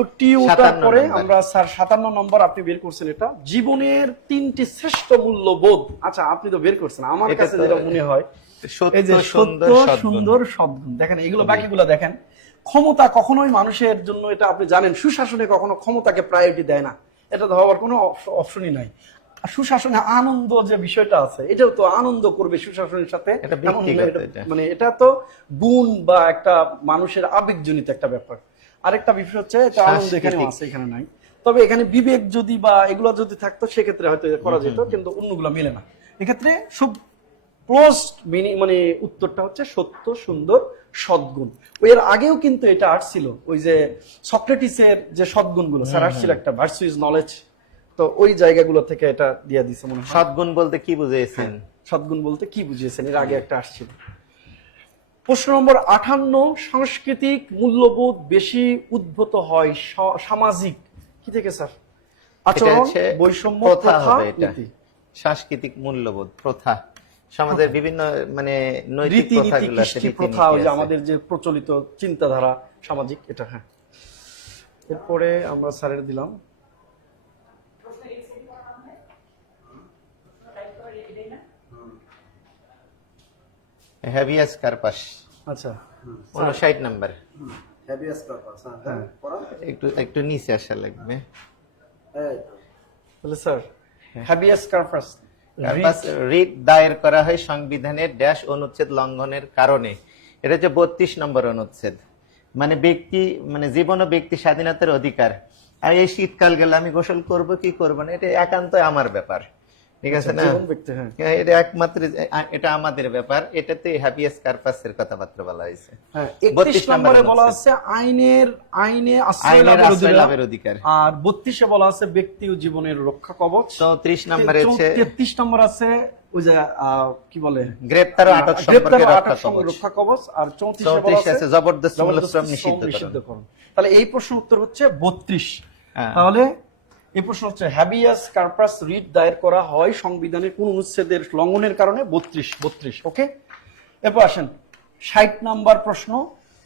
WTO, তারপরে আমরা স্যার 57 নম্বর আপনি বের করছেন, এটা জীবনের 3টি শ্রেষ্ঠ মূল্যবোধ। আচ্ছা, আপনি তো বের করছেন, আমার কাছে যেটা মনে হয় এই যে সত্য, সুন্দর, সদ্গুণ। দেখেন এগুলো, বাকিগুলো দেখেন। ক্ষমতা কখনোই মানুষের জন্য, এটা আপনি জানেন, সুশাসনে কখনো ক্ষমতাকে প্রায়োরিটি দেয় না, এটা তো হওয়ার কোনো অপশনই নাই। সুশাসনে আনন্দ যে বিষয়টা আছে, এটাও তো আনন্দ করবে সুশাসনের সাথে, মানে এটা তো গুণ বা একটা মানুষের আবেগজনিত একটা ব্যাপার। আরেকটা বিষয় হচ্ছে এটা আনন্দ এখানে আছে, এখানে নাই। তবে এখানে বিবেক যদি বা এগুলো যদি থাকতো সেক্ষেত্রে হয়তো করা যেত, কিন্তু অন্যগুলো মেলে না। এক্ষেত্রে সব ক্লোজ মানে উত্তরটা হচ্ছে সত্য, সুন্দর, সদ্গুণ। এর আগেও কিন্তু এটা আসছিল, ওই যে সক্রেটিসের যে সদ্গুণগুলো স্যার আসছিল, একটা ভার্চু ইজ নলেজ, তো ওই জায়গাগুলো থেকে এটা দিয়ে দিছে মনে হয়। সদ্গুণ বলতে কি বুঝিয়েছেন? সদ্গুণ বলতে কি বুঝিয়েছেন, এর আগে একটা আসছিল। প্রশ্ন নম্বর 58, সাংস্কৃতিক মূল্যবোধ বেশি উদ্ভূত হয় সামাজিক কি থেকে স্যার? আচরণ, বৈষম্য, প্রথা, নীতি। সাংস্কৃতিক মূল্যবোধ, প্রথা, সমাজের বিভিন্ন মানে নৈতিক প্রথাগুলো আছে, প্রথা, ওই যে আমাদের যে প্রচলিত চিন্তাধারা সামাজিক, এটা। হ্যাঁ, এরপরে আমরা স্যারের দিলাম হ্যাভিয়াস কার্পাস। আচ্ছা, 59 নাম্বার। হ্যাভিয়াস কার্পাস, হ্যাঁ, একটু নিচে আসা লাগবে। তাহলে স্যার হ্যাভিয়াস কার্পাস, রিট দায়ের করা হয় সংবিধানের ড্যাশ অনুচ্ছেদ লঙ্ঘনের কারণে। এটা হচ্ছে 32 নম্বর অনুচ্ছেদ। মানে ব্যক্তি, মানে জীবন ও ব্যক্তি স্বাধীনতার অধিকার আর এই শীতকাল গেলে আমি গোসল করব কি করব না, এটা একান্ত আমার ব্যাপার, ঠিক আছে না? জীবন ব্যক্তি, হ্যাঁ। এটা একমাত্র এটা আমাদের ব্যাপার। এটাতে হ্যাবিয়াস কার্পাসের কথাবার্তা বলা হয়েছে। হ্যাঁ, 32 31 নম্বরে বলা আছে আইনে আশ্রয় লাভের অধিকার, আর 32 এ বলা আছে ব্যক্তি ও জীবনের রক্ষা কবচ। 34 নম্বরে আছে 33 নম্বর আছে ওই যে কি বলে গ্রেপ্তার ও আটক সম্পর্কে রক্ষা কবচ, আর 34 এ বলা আছে জবরদস্ত মূল্যশ্রম নিষিদ্ধ। তাহলে এই প্রশ্ন উত্তর হচ্ছে 32। হ্যাঁ। তাহলে এই প্রশ্ন হচ্ছে হ্যাবিয়াস কার্পাস রিট দায়ের করা হয় সংবিধানের কোন অনুচ্ছেদের লঙ্ঘনের কারণে? 32। ওকে, এরপর আসেন 60 নাম্বার প্রশ্ন।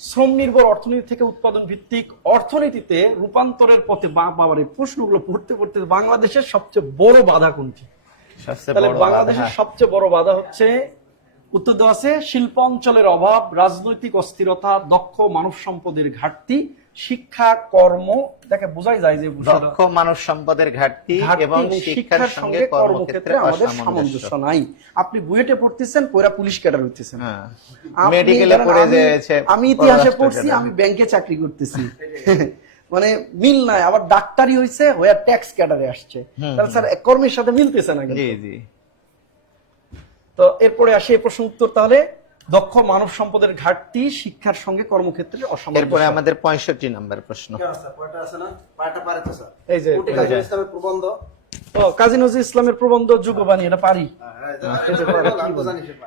শ্রম নির্ভর অর্থনীতি থেকে উৎপাদন ভিত্তিক অর্থনীতিতে রূপান্তরের পথে বাবারে প্রশ্নগুলো পড়তে পড়তে বাংলাদেশের সবচেয়ে বড় বাধা কোনটি? তাহলে বাংলাদেশের সবচেয়ে বড় বাধা হচ্ছে, উত্তর দেওয়া আছে শিল্পাঞ্চলের অভাব, রাজনৈতিক অস্থিরতা, দক্ষ মানব সম্পদের ঘাটতি, শিক্ষা কর্ম, দেখে বোঝাই যায় যে দক্ষ মানব সম্পদের ঘাটতি এবং শিক্ষার সঙ্গে কর্মক্ষেত্রে আমাদের অসামঞ্জস্য সামঞ্জস্য নাই। আপনি বুয়েটে পড়তেছেন, পয়রা পুলিশ ক্যাডার হইতেছেন, মেডিকেলে পড়ে যাচ্ছে, আমি ইতিহাসে পড়ছি, আমি ব্যাংকে চাকরি করতেছি, মানে মিল নাই। আবার ডাক্তারি হইছে, হইয়া ট্যাক্স ক্যাডারে আসছে, তাহলে স্যার কর্মের সাথে মিলতেছে না। জি জি। তো এরপরে আসে এই প্রশ্ন উত্তর, তাহলে দক্ষ মানব সম্পদের ঘাটতি, শিক্ষার সঙ্গে কর্মক্ষেত্রে অসামঞ্জস্য। এরপরে আমাদের 65 নম্বর প্রশ্ন। এই যে প্রবন্ধ, কাজী নজরুল ইসলামের প্রবন্ধ যুগবাণী, এটা পারি।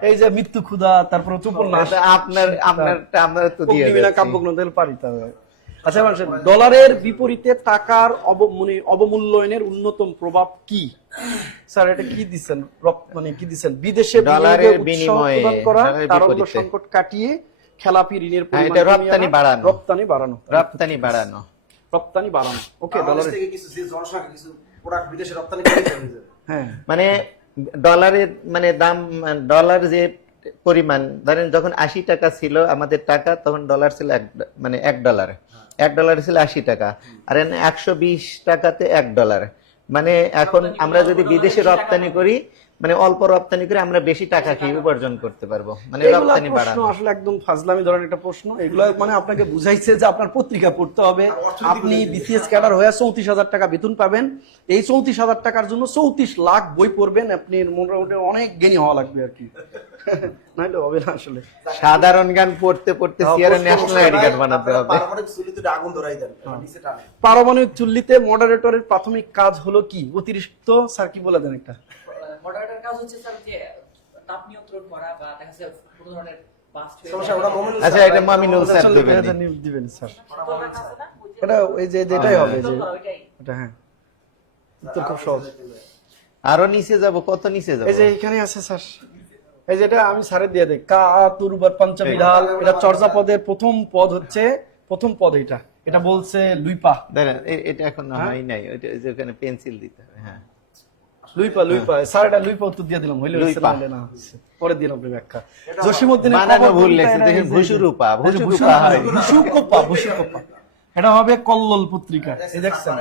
এই যে মৃত্যু ক্ষুধা, তারপর উপন্যাস, আপনার তো দিয়ে কাব্যগ্রন্থ পারি। আচ্ছা, ডলারের বিপরীতে টাকার অবমূল্যায়নের অন্যতম প্রভাব কি? স্যার এটা কি দিচ্ছেন, মানে কি দিচ্ছেন? বিদেশে ডলারের বিনিময়ে তারল্য সংকট কাটিয়ে খেলাপি ঋণের পরিমাণ রপ্তানি বাড়ানো। ওকে, ডলারের থেকে কিছু যে জনসংখ্যা কিছু প্রোডাক্ট বিদেশে রপ্তানি করে দিতে। হ্যাঁ, মানে ডলারের মানে দাম, ডলার যে পরিমাণ, ধরেন যখন 80 টাকা ছিল আমাদের টাকা, তখন ডলার ছিল $1 $1 ছিল 80 টাকা, আর 120 টাকাতে $1। মানে এখন আমরা যদি বিদেশে রপ্তানি করি, মানে অল্প রপ্তানি করে আমরা বেশি টাকা খেয়ে উপার্জন করতে পারবো, মানে রপ্তানি বাড়ানো। আসলে একদম ফাজলামি ধরনের একটা প্রশ্ন। এগুলো মানে আপনাকে বুঝাইছে যে আপনার পত্রিকা পড়তে হবে, আপনি বিসিএস ক্যাডার হয়ে 34,000 টাকা বেতন পাবেন, এই 34,000 টাকার জন্য 34 লাখ বই পড়বেন, আপনি মোটামুটি অনেক জ্ঞানী হওয়া লাগবে আর কি, নাইলে হবে না আসলে। সাধারণ জ্ঞান পড়তে পড়তে সিআরএ ন্যাশনাল আইডি কার্ড বানাতে হবে। পারমাণবিক চুল্লিতে মডারেটরের প্রাথমিক কাজ হলো কি? অতিরিক্ত স্যার কি বলে দেন একটা? মডারেটর কাজ হচ্ছে স্যার যে তাপ নিয়ন্ত্রণ করা বা দেখা যাচ্ছে কোনো ধরনের বাস্ট হয়ে আচ্ছা, এটা মামিনুল স্যার দিবেন স্যার, এটা ওই যে যেটাই হবে যে এটা। হ্যাঁ, উত্তর খুব সহজ। আরো নিচে যাব, কত নিচে যাব? এই যে এখানে আছে স্যার, এই যেটা আমি স্যারের দিয়ে দেই, কা তুরবার পঞ্চবিধাল, এটা চর্যাপদের প্রথম পদ হচ্ছে, প্রথম পদ এটা, এটা বলছে লুইপা। দাঁড়ান, এটা এখন হয় নাই, ওইটা ওখানে পেন্সিল দিতে হবে। হ্যাঁ, লুইপা স্যার, এটা লুইপা উত্তর দিয়ে দিলাম, হইলো না পরে দিন আপনি ব্যাখ্যা। জসিমউদ্দিনের বানানো ভুল লেখছে, দেখেন ভুসুরূপা হয়, ভুসুকোপা, এটা হবে কল্লোল পত্রিকা। এই দেখছেন,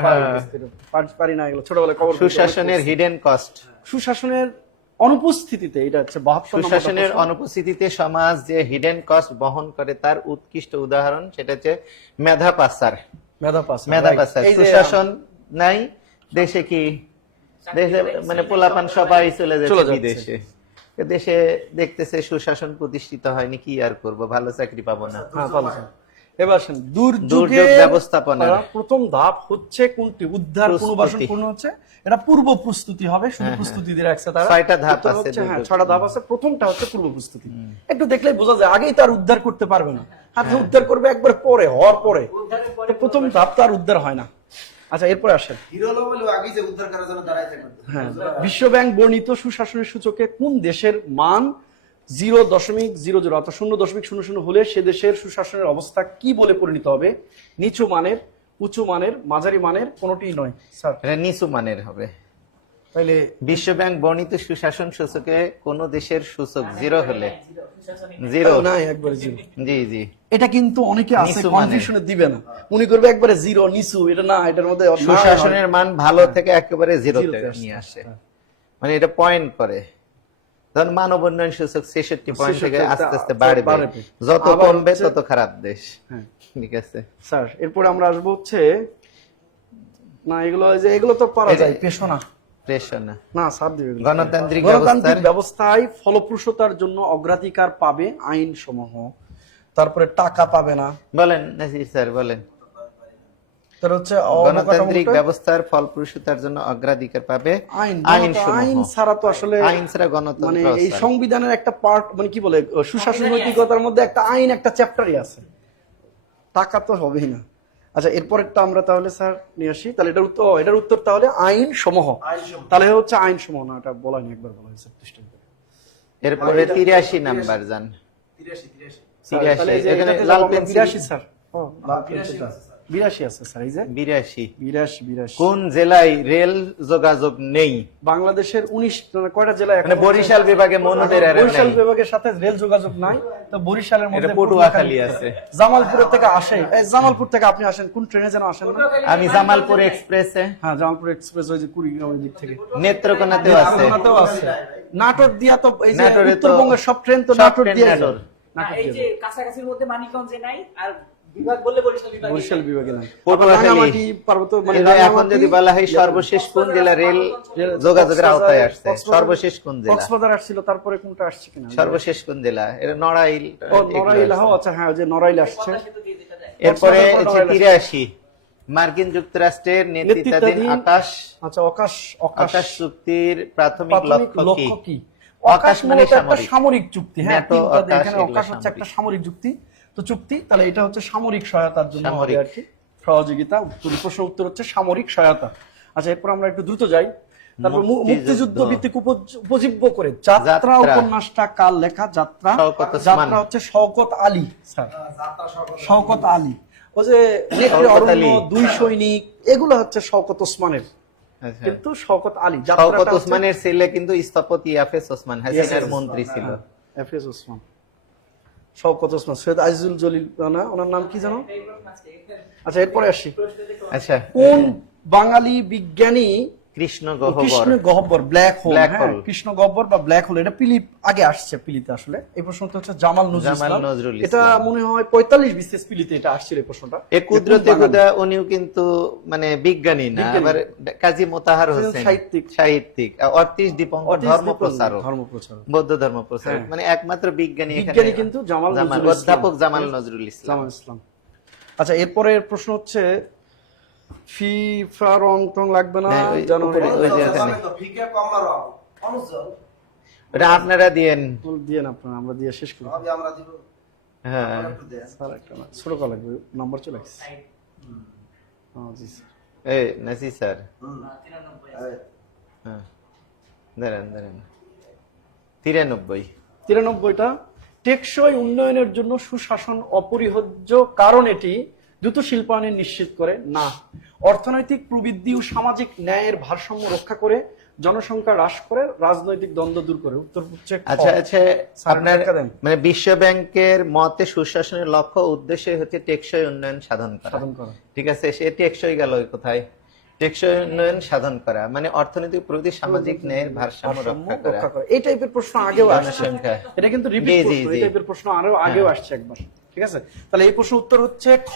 পারি না এগুলো ছোটবেলায় কবর। সুশাসনের হিডেন কস্ট, সুশাসনের অনুপস্থিতিতে, এটা হচ্ছে 72 সুশাসনের অনুপস্থিতিতে সমাজ যে হিডেন কস্ট বহন করে তার উৎকৃষ্ট উদাহরণ, সেটা হচ্ছে মেধা পাচার। সুশাসন নাই দেশে, কি দেশে মানে পোলাপান সবাই চলে যাচ্ছে বিদেশে, দেশে দেখতেছে সুশাসন প্রতিষ্ঠিত হয়নি, কি আর করব, ভালো চাকরি পাবো না। এবার দুর্যোগ ব্যবস্থাপনা প্রথম ধাপ হচ্ছে কোনটি? উদ্ধার পুনর্বাসন পূর্ণ হচ্ছে, এটা পূর্ব প্রস্তুতি হবে, শুধু প্রস্তুতি দিয়ে রাখছে তারা। 6টা ধাপ আছে। হ্যাঁ, 6টা ধাপ আছে। প্রথমটা হচ্ছে পূর্ব প্রস্তুতি, একটু দেখলেই বোঝা যায়, আগেই তার উদ্ধার করতে পারবে না, আর উদ্ধার করবে একবার পরে, হওয়ার পরে। প্রথম ধাপ তার উদ্ধার হয় না। আচ্ছা, এরপরে আসেন, হ্যাঁ, বিশ্বব্যাংক বর্ণিত সুশাসনের সূচকে কোন দেশের মান 0.00 অর্থাৎ 0.00 হলে সে দেশের সুশাসনের অবস্থা কি বলে পরিণত হবে? নিচু মানের, উঁচু মানের, মাঝারি মানের, কোনটি নয় স্যার? এটা নিচু মানের হবে। তাইলে বিশ্বব্যাংক বর্ণিত সুশাসন সূচকে কোন দেশের সূচক 0 হলে, 0 না, একবারে 0। জি জি, এটা কিন্তু অনেকে আছে কনফিউশনে দিবে না, মনে করবে একবারে 0 নিচু, এটা না, এটার মধ্যে সুশাসনের মান ভালো থেকে একেবারে 0 তে নিয়ে আসে, মানে এটা পয়েন্ট করে। ধরুন মানব উন্নয়ন সূচক 66 পয়েন্ট থেকে আস্তে আস্তে বাড়বে, যত কমবে তত খারাপ দেশ। ঠিক আছে স্যার, এরপরে আমরা আসবো হচ্ছে না এগুলো তো পারা যায় পেশনা প্রেশন না। না স্যার দিবে এগুলো। গণতান্ত্রিক গণতান্ত্রিক ব্যবস্থায় ফলপ্রসূতার জন্য অগ্রাধিকার পাবে আইন সমূহ, তারপরে টাকা পাবে না, বলেন নাসির স্যার বলেন। তার হচ্ছে গণতান্ত্রিক ব্যবস্থার ফলপ্রসূতার জন্য অগ্রাধিকার পাবে আইন আইন আইন ছাড়া তো আসলে আইন ছাড়া গণতন্ত্র মানে এই স্যার। সংবিধানের একটা পার্ট মানে কি বলে সুশাসন নৈতিকতার মধ্যে একটা আইন একটা চ্যাপ্টারই আছে, টাকা তো হবেই না। আচ্ছা এরপরেরটা আমরা তাহলে স্যার নিয়ে আসি, তাহলে এটার উত্তর তাহলে আইন সমূহ, তাহলে হচ্ছে আইন সমূহ না, এটা বলা হয়নি, একবার বলা হয়েছে পৃষ্ঠায়। এরপরে 83 নাম্বার যান। 83 তাহলে এই যে এখানে এটাতে লাল যাবো আমরা পেন্সিল 82 স্যার। ও লাল পেন্সিলটা 82 আছে স্যার, এই যে 82 82 কোন জেলায় রেল যোগাযোগ নেই? বাংলাদেশের 19 কয়টা জেলা মানে বরিশাল বিভাগে মনুদের এর বরিশাল নাই। বিভাগের সাথে রেল যোগাযোগ নাই, তো বরিশালের মধ্যে এটা পটুয়াখালী আছে। জামালপুর থেকে আসে, এই জামালপুর থেকে আপনি আসেন কোন ট্রেনে যেন আসেন না? আমি জামালপুর এক্সপ্রেসে, হ্যাঁ জামালপুর এক্সপ্রেস ওই যে কুড়িগ্রাম ওই দিক থেকে নেত্রকোনাতেও আছে। নেত্রকোনাতেও আছে। নাটোর দিয়া তো এই যে নাটোরে তো উত্তরবঙ্গের সব ট্রেন তো সব নাটোর ট্রেন দিয়ে নাটোর। না, এই যে কাছাকাছির মধ্যে মানিকগঞ্জে নাই, আর বিভাগ বললে বরিশাল বিভাগ। বরিশাল বিভাগে নাই। পটুয়াখালী। রাঙামাটি পার্বত্য মানে কিন্তু এখন রাঙামাটি, যদি বলা হয় সর্বশেষ কোন জেলা রেল যোগাযোগের আওতায় আসছে, সর্বশেষ কোন জেলা? কক্সবাজার আসছিল, তারপরে কোনটা আসছে কিনা? সর্বশেষ কোন জেলা? এটা নড়াইল। ও নড়াইল, হ্যাঁ আচ্ছা হ্যাঁ ওই যে নড়াইল আসছে। এরপরে কক্সবাজার, 83 মার্কিন যুক্তরাষ্ট্রের নেতৃত্বাধীন আকাশ আচ্ছা আকাশ চুক্তির প্রাথমিক প্রাথমিক লক্ষ্য কি? কি? আকাশ আকাশ মানে মূলত একটা সামরিক। সামরিক চুক্তি, হ্যাঁ ন্যাটো, তিনটা আকাশ, এখানে এগুলো আকাশ হচ্ছে একটা সামরিক। সামরিক চুক্তি, তো চুক্তি তাহলে এটা হচ্ছে সামরিক সহায়তার জন্য হবে সামরিক। আর কি, সহযোগিতা। প্রশ্ন উত্তর হচ্ছে সামরিক সহায়তা। আচ্ছা এরপর আমরা একটু দ্রুত যাই। তারপর মুক্তিযুদ্ধ ভিত্তিক উপজীব্য করে যাত্রা যাত্রা। উপন্যাসটা কার লেখা? যাত্রা শওকত ওসমান। যাত্রা হচ্ছে শওকত আলী স্যার, শওকত আলী। ও যে নেত্রী শওকত অরণ্য, আলী। দুই সৈনিক, এগুলো হচ্ছে শওকত ওসমানের, আচ্ছা। কিন্তু শওকত আলী শওকত যাত্রাটা হচ্ছে- ওসমানের ছেলে কিন্তু স্থপতি ইয়াফেস ওসমান হাসিনার মন্ত্রী ছিল। এফএস ওসমান, শওকত ওসমান, সৈয়দ আজিজুল জলিল না ওনার নাম কি জানো? আচ্ছা এরপরে আসি, আচ্ছা কোন বাঙালি বিজ্ঞানী কৃষ্ণ কৃষ্ণ গহ্বর গহ্বর black hole, Black hole। Krishna গহ্বর বা ব্ল্যাক হোল, এটা পিলি আগে আসছে পিলিতে আসলে। এই প্রশ্নটা হচ্ছে জামাল নজরুল জামাল ইসলাম। নজরুল এটা ইসলাম। মনে হয় 45 বিসিএস পিলিতে এটা আসছিল এই প্রশ্নটা। এ কুদরতে খুদা উনিও কিন্তু মানে বিজ্ঞানী না, বিজ্ঞানী। আবার কাজী মোতাহার হোসেন সাহিত্যিক। সাহিত্যিক, অতীশ দীপঙ্কর ধর্ম প্রচারক, ধর্মপ্রচারক, বৌদ্ধ ধর্ম প্রচারক, হ্যাঁ। মানে একমাত্র বিজ্ঞানী এখানে বিজ্ঞানী কিন্তু জামাল নজরুল ইসলাম। অধ্যাপক জামাল নজরুল ইসলাম। জামাল ইসলাম। আচ্ছা এরপরের প্রশ্ন হচ্ছে ফি ফা রং টং লাগবে না, হ্যাঁ, ওই জানো উপরে ওই যে এখানে। ভিকে কমলা রং অনুজ্জ্বল ওটা আপনারা দিয়েন। দিয়ে না আপনারা, আমরা দিয়ে শেষ করি। হবে আমরা দিব হ্যাঁ একটু দেন স্যার একটা না ছোট কল লাগবে, নাম্বার চলে আসছে। হ্যাঁ জি স্যার। এই নাসি স্যার, 93 হ্যাঁ দাঁড়ান 93 93টা টেকসই উন্নয়নের জন্য সুশাসন অপরিহার্য, কারণ এটি দ্রুত শিল্পায়ন নিশ্চিত করে না, অর্থনৈতিক প্রবৃদ্ধি ও সামাজিক ন্যায়ের ভারসাম্য রক্ষা করে, জনসংখ্যা হ্রাস করে, রাজনৈতিক দ্বন্দ্ব দূর করে। উত্তর হচ্ছে খ। আচ্ছা আচ্ছা, স্যার, আপনার টেক্কা দেন। মানে বিশ্ব ব্যাংকের মতে সুশাসনের লক্ষ্য উদ্দেশ্য হচ্ছে টেকসই উন্নয়ন সাধন সাধন করা। করা। ঠিক আছে, সে টেকসই গেল কোথায়? টেকসই উন্নয়ন সাধন করা মানে অর্থনৈতিক প্রগতি, সামাজিক ন্যায়ের ভারসাম্য রক্ষা করা। রক্ষা করে। এই টাইপের প্রশ্ন আগেও আসছে, জনসংখ্যা। এটা কিন্তু জি, রিপিট জি, প্রশ্ন, জি। এই টাইপের প্রশ্ন আরো আগেও আসছে একবার। ঠিক আছে, তাহলে এই প্রশ্ন উত্তর হচ্ছে খ,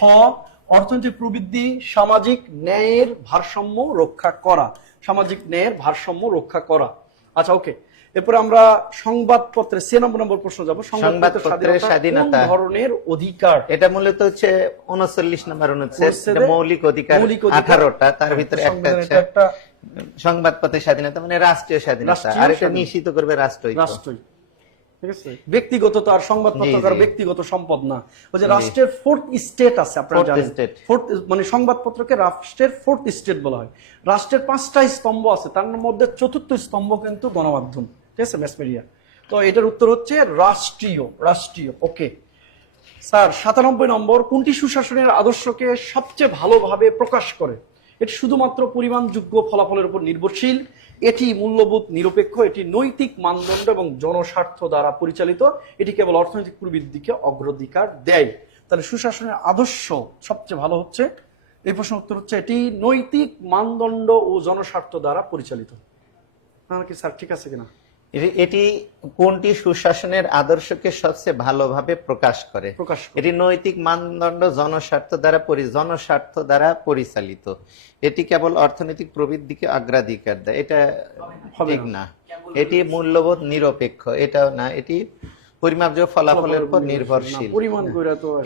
অর্থনৈতিক প্রবৃদ্ধি, সামাজিক ন্যায়ের ভারসাম্য রক্ষা করা, সামাজিক ন্যায়ের ভারসাম্য রক্ষা করা। আচ্ছা ওকে, এরপরে আমরা সংবাদপত্রের 96 নম্বর প্রশ্ন যাব। সংবাদপত্রের স্বাধীনতা কোন ধরনের অধিকার? এটা মূলত হচ্ছে 39 নম্বর অনুচ্ছেদ, অনুচ্ছেদে এটা মৌলিক অধিকার মৌলিক অধিকার। 18টা, তার ভিতরে একটা সংবিধানে হচ্ছে এটা একটা সংবাদপত্রের স্বাধীনতা মানে রাষ্ট্রীয় স্বাধীনতা, রাষ্ট্রীয় আর এটা স্বাধীনতা। নিশ্চিত করবে রাষ্ট্রই। রাষ্ট্রই, ঠিক আছে, ব্যক্তিগত তো আর সংবাদপত্র জি, কারো জি। ব্যক্তিগত সম্পদ না। ওই যে রাষ্ট্রের ফোর্থ স্টেট আছে, আপনারা Fourth জানেন, state। ফোর্থ মানে সংবাদপত্রকে রাষ্ট্রের ফোর্থ স্টেট বলা হয়। রাষ্ট্রের 5টা স্তম্ভ আছে, তার মধ্যে চতুর্থ স্তম্ভ কিন্তু গণমাধ্যম, ঠিক আছে, ম্যাস মিডিয়া। তো এটার উত্তর হচ্ছে রাষ্ট্রীয়, রাষ্ট্রীয়। ওকে স্যার, 97 নম্বর, কোনটি সুশাসনের আদর্শকে সবচেয়ে ভালোভাবে প্রকাশ করে? এটি শুধুমাত্র পরিমাণযোগ্য ফলাফলের উপর নির্ভরশীল, এটি মূল্যবোধ নিরপেক্ষ, এটি নৈতিক মানদণ্ড এবং জনস্বার্থ দ্বারা পরিচালিত, এটি কেবল অর্থনৈতিক প্রবৃদ্ধিকে অগ্রাধিকার দেয়। তাহলে সুশাসনের আদর্শ সবচেয়ে ভালো হচ্ছে, এই প্রশ্নের উত্তর হচ্ছে এটি নৈতিক মানদণ্ড ও জনস্বার্থ দ্বারা পরিচালিত। কি স্যার ঠিক আছে কিনা? এটি কোনটি সুশাসনের আদর্শকে সবচেয়ে ভালোভাবে প্রকাশ করে? এটি নৈতিক মানদণ্ড জনস্বার্থ দ্বারা পরিচালিত। এটি কেবল অর্থনৈতিক প্রবৃদ্ধিকে অগ্রাধিকার দেয়, এটা ঠিক না। এটি মূল্যবোধ নিরপেক্ষ, এটাও না। এটি পরিমাপযোগ্য ফলাফলের উপর নির্ভরশীল।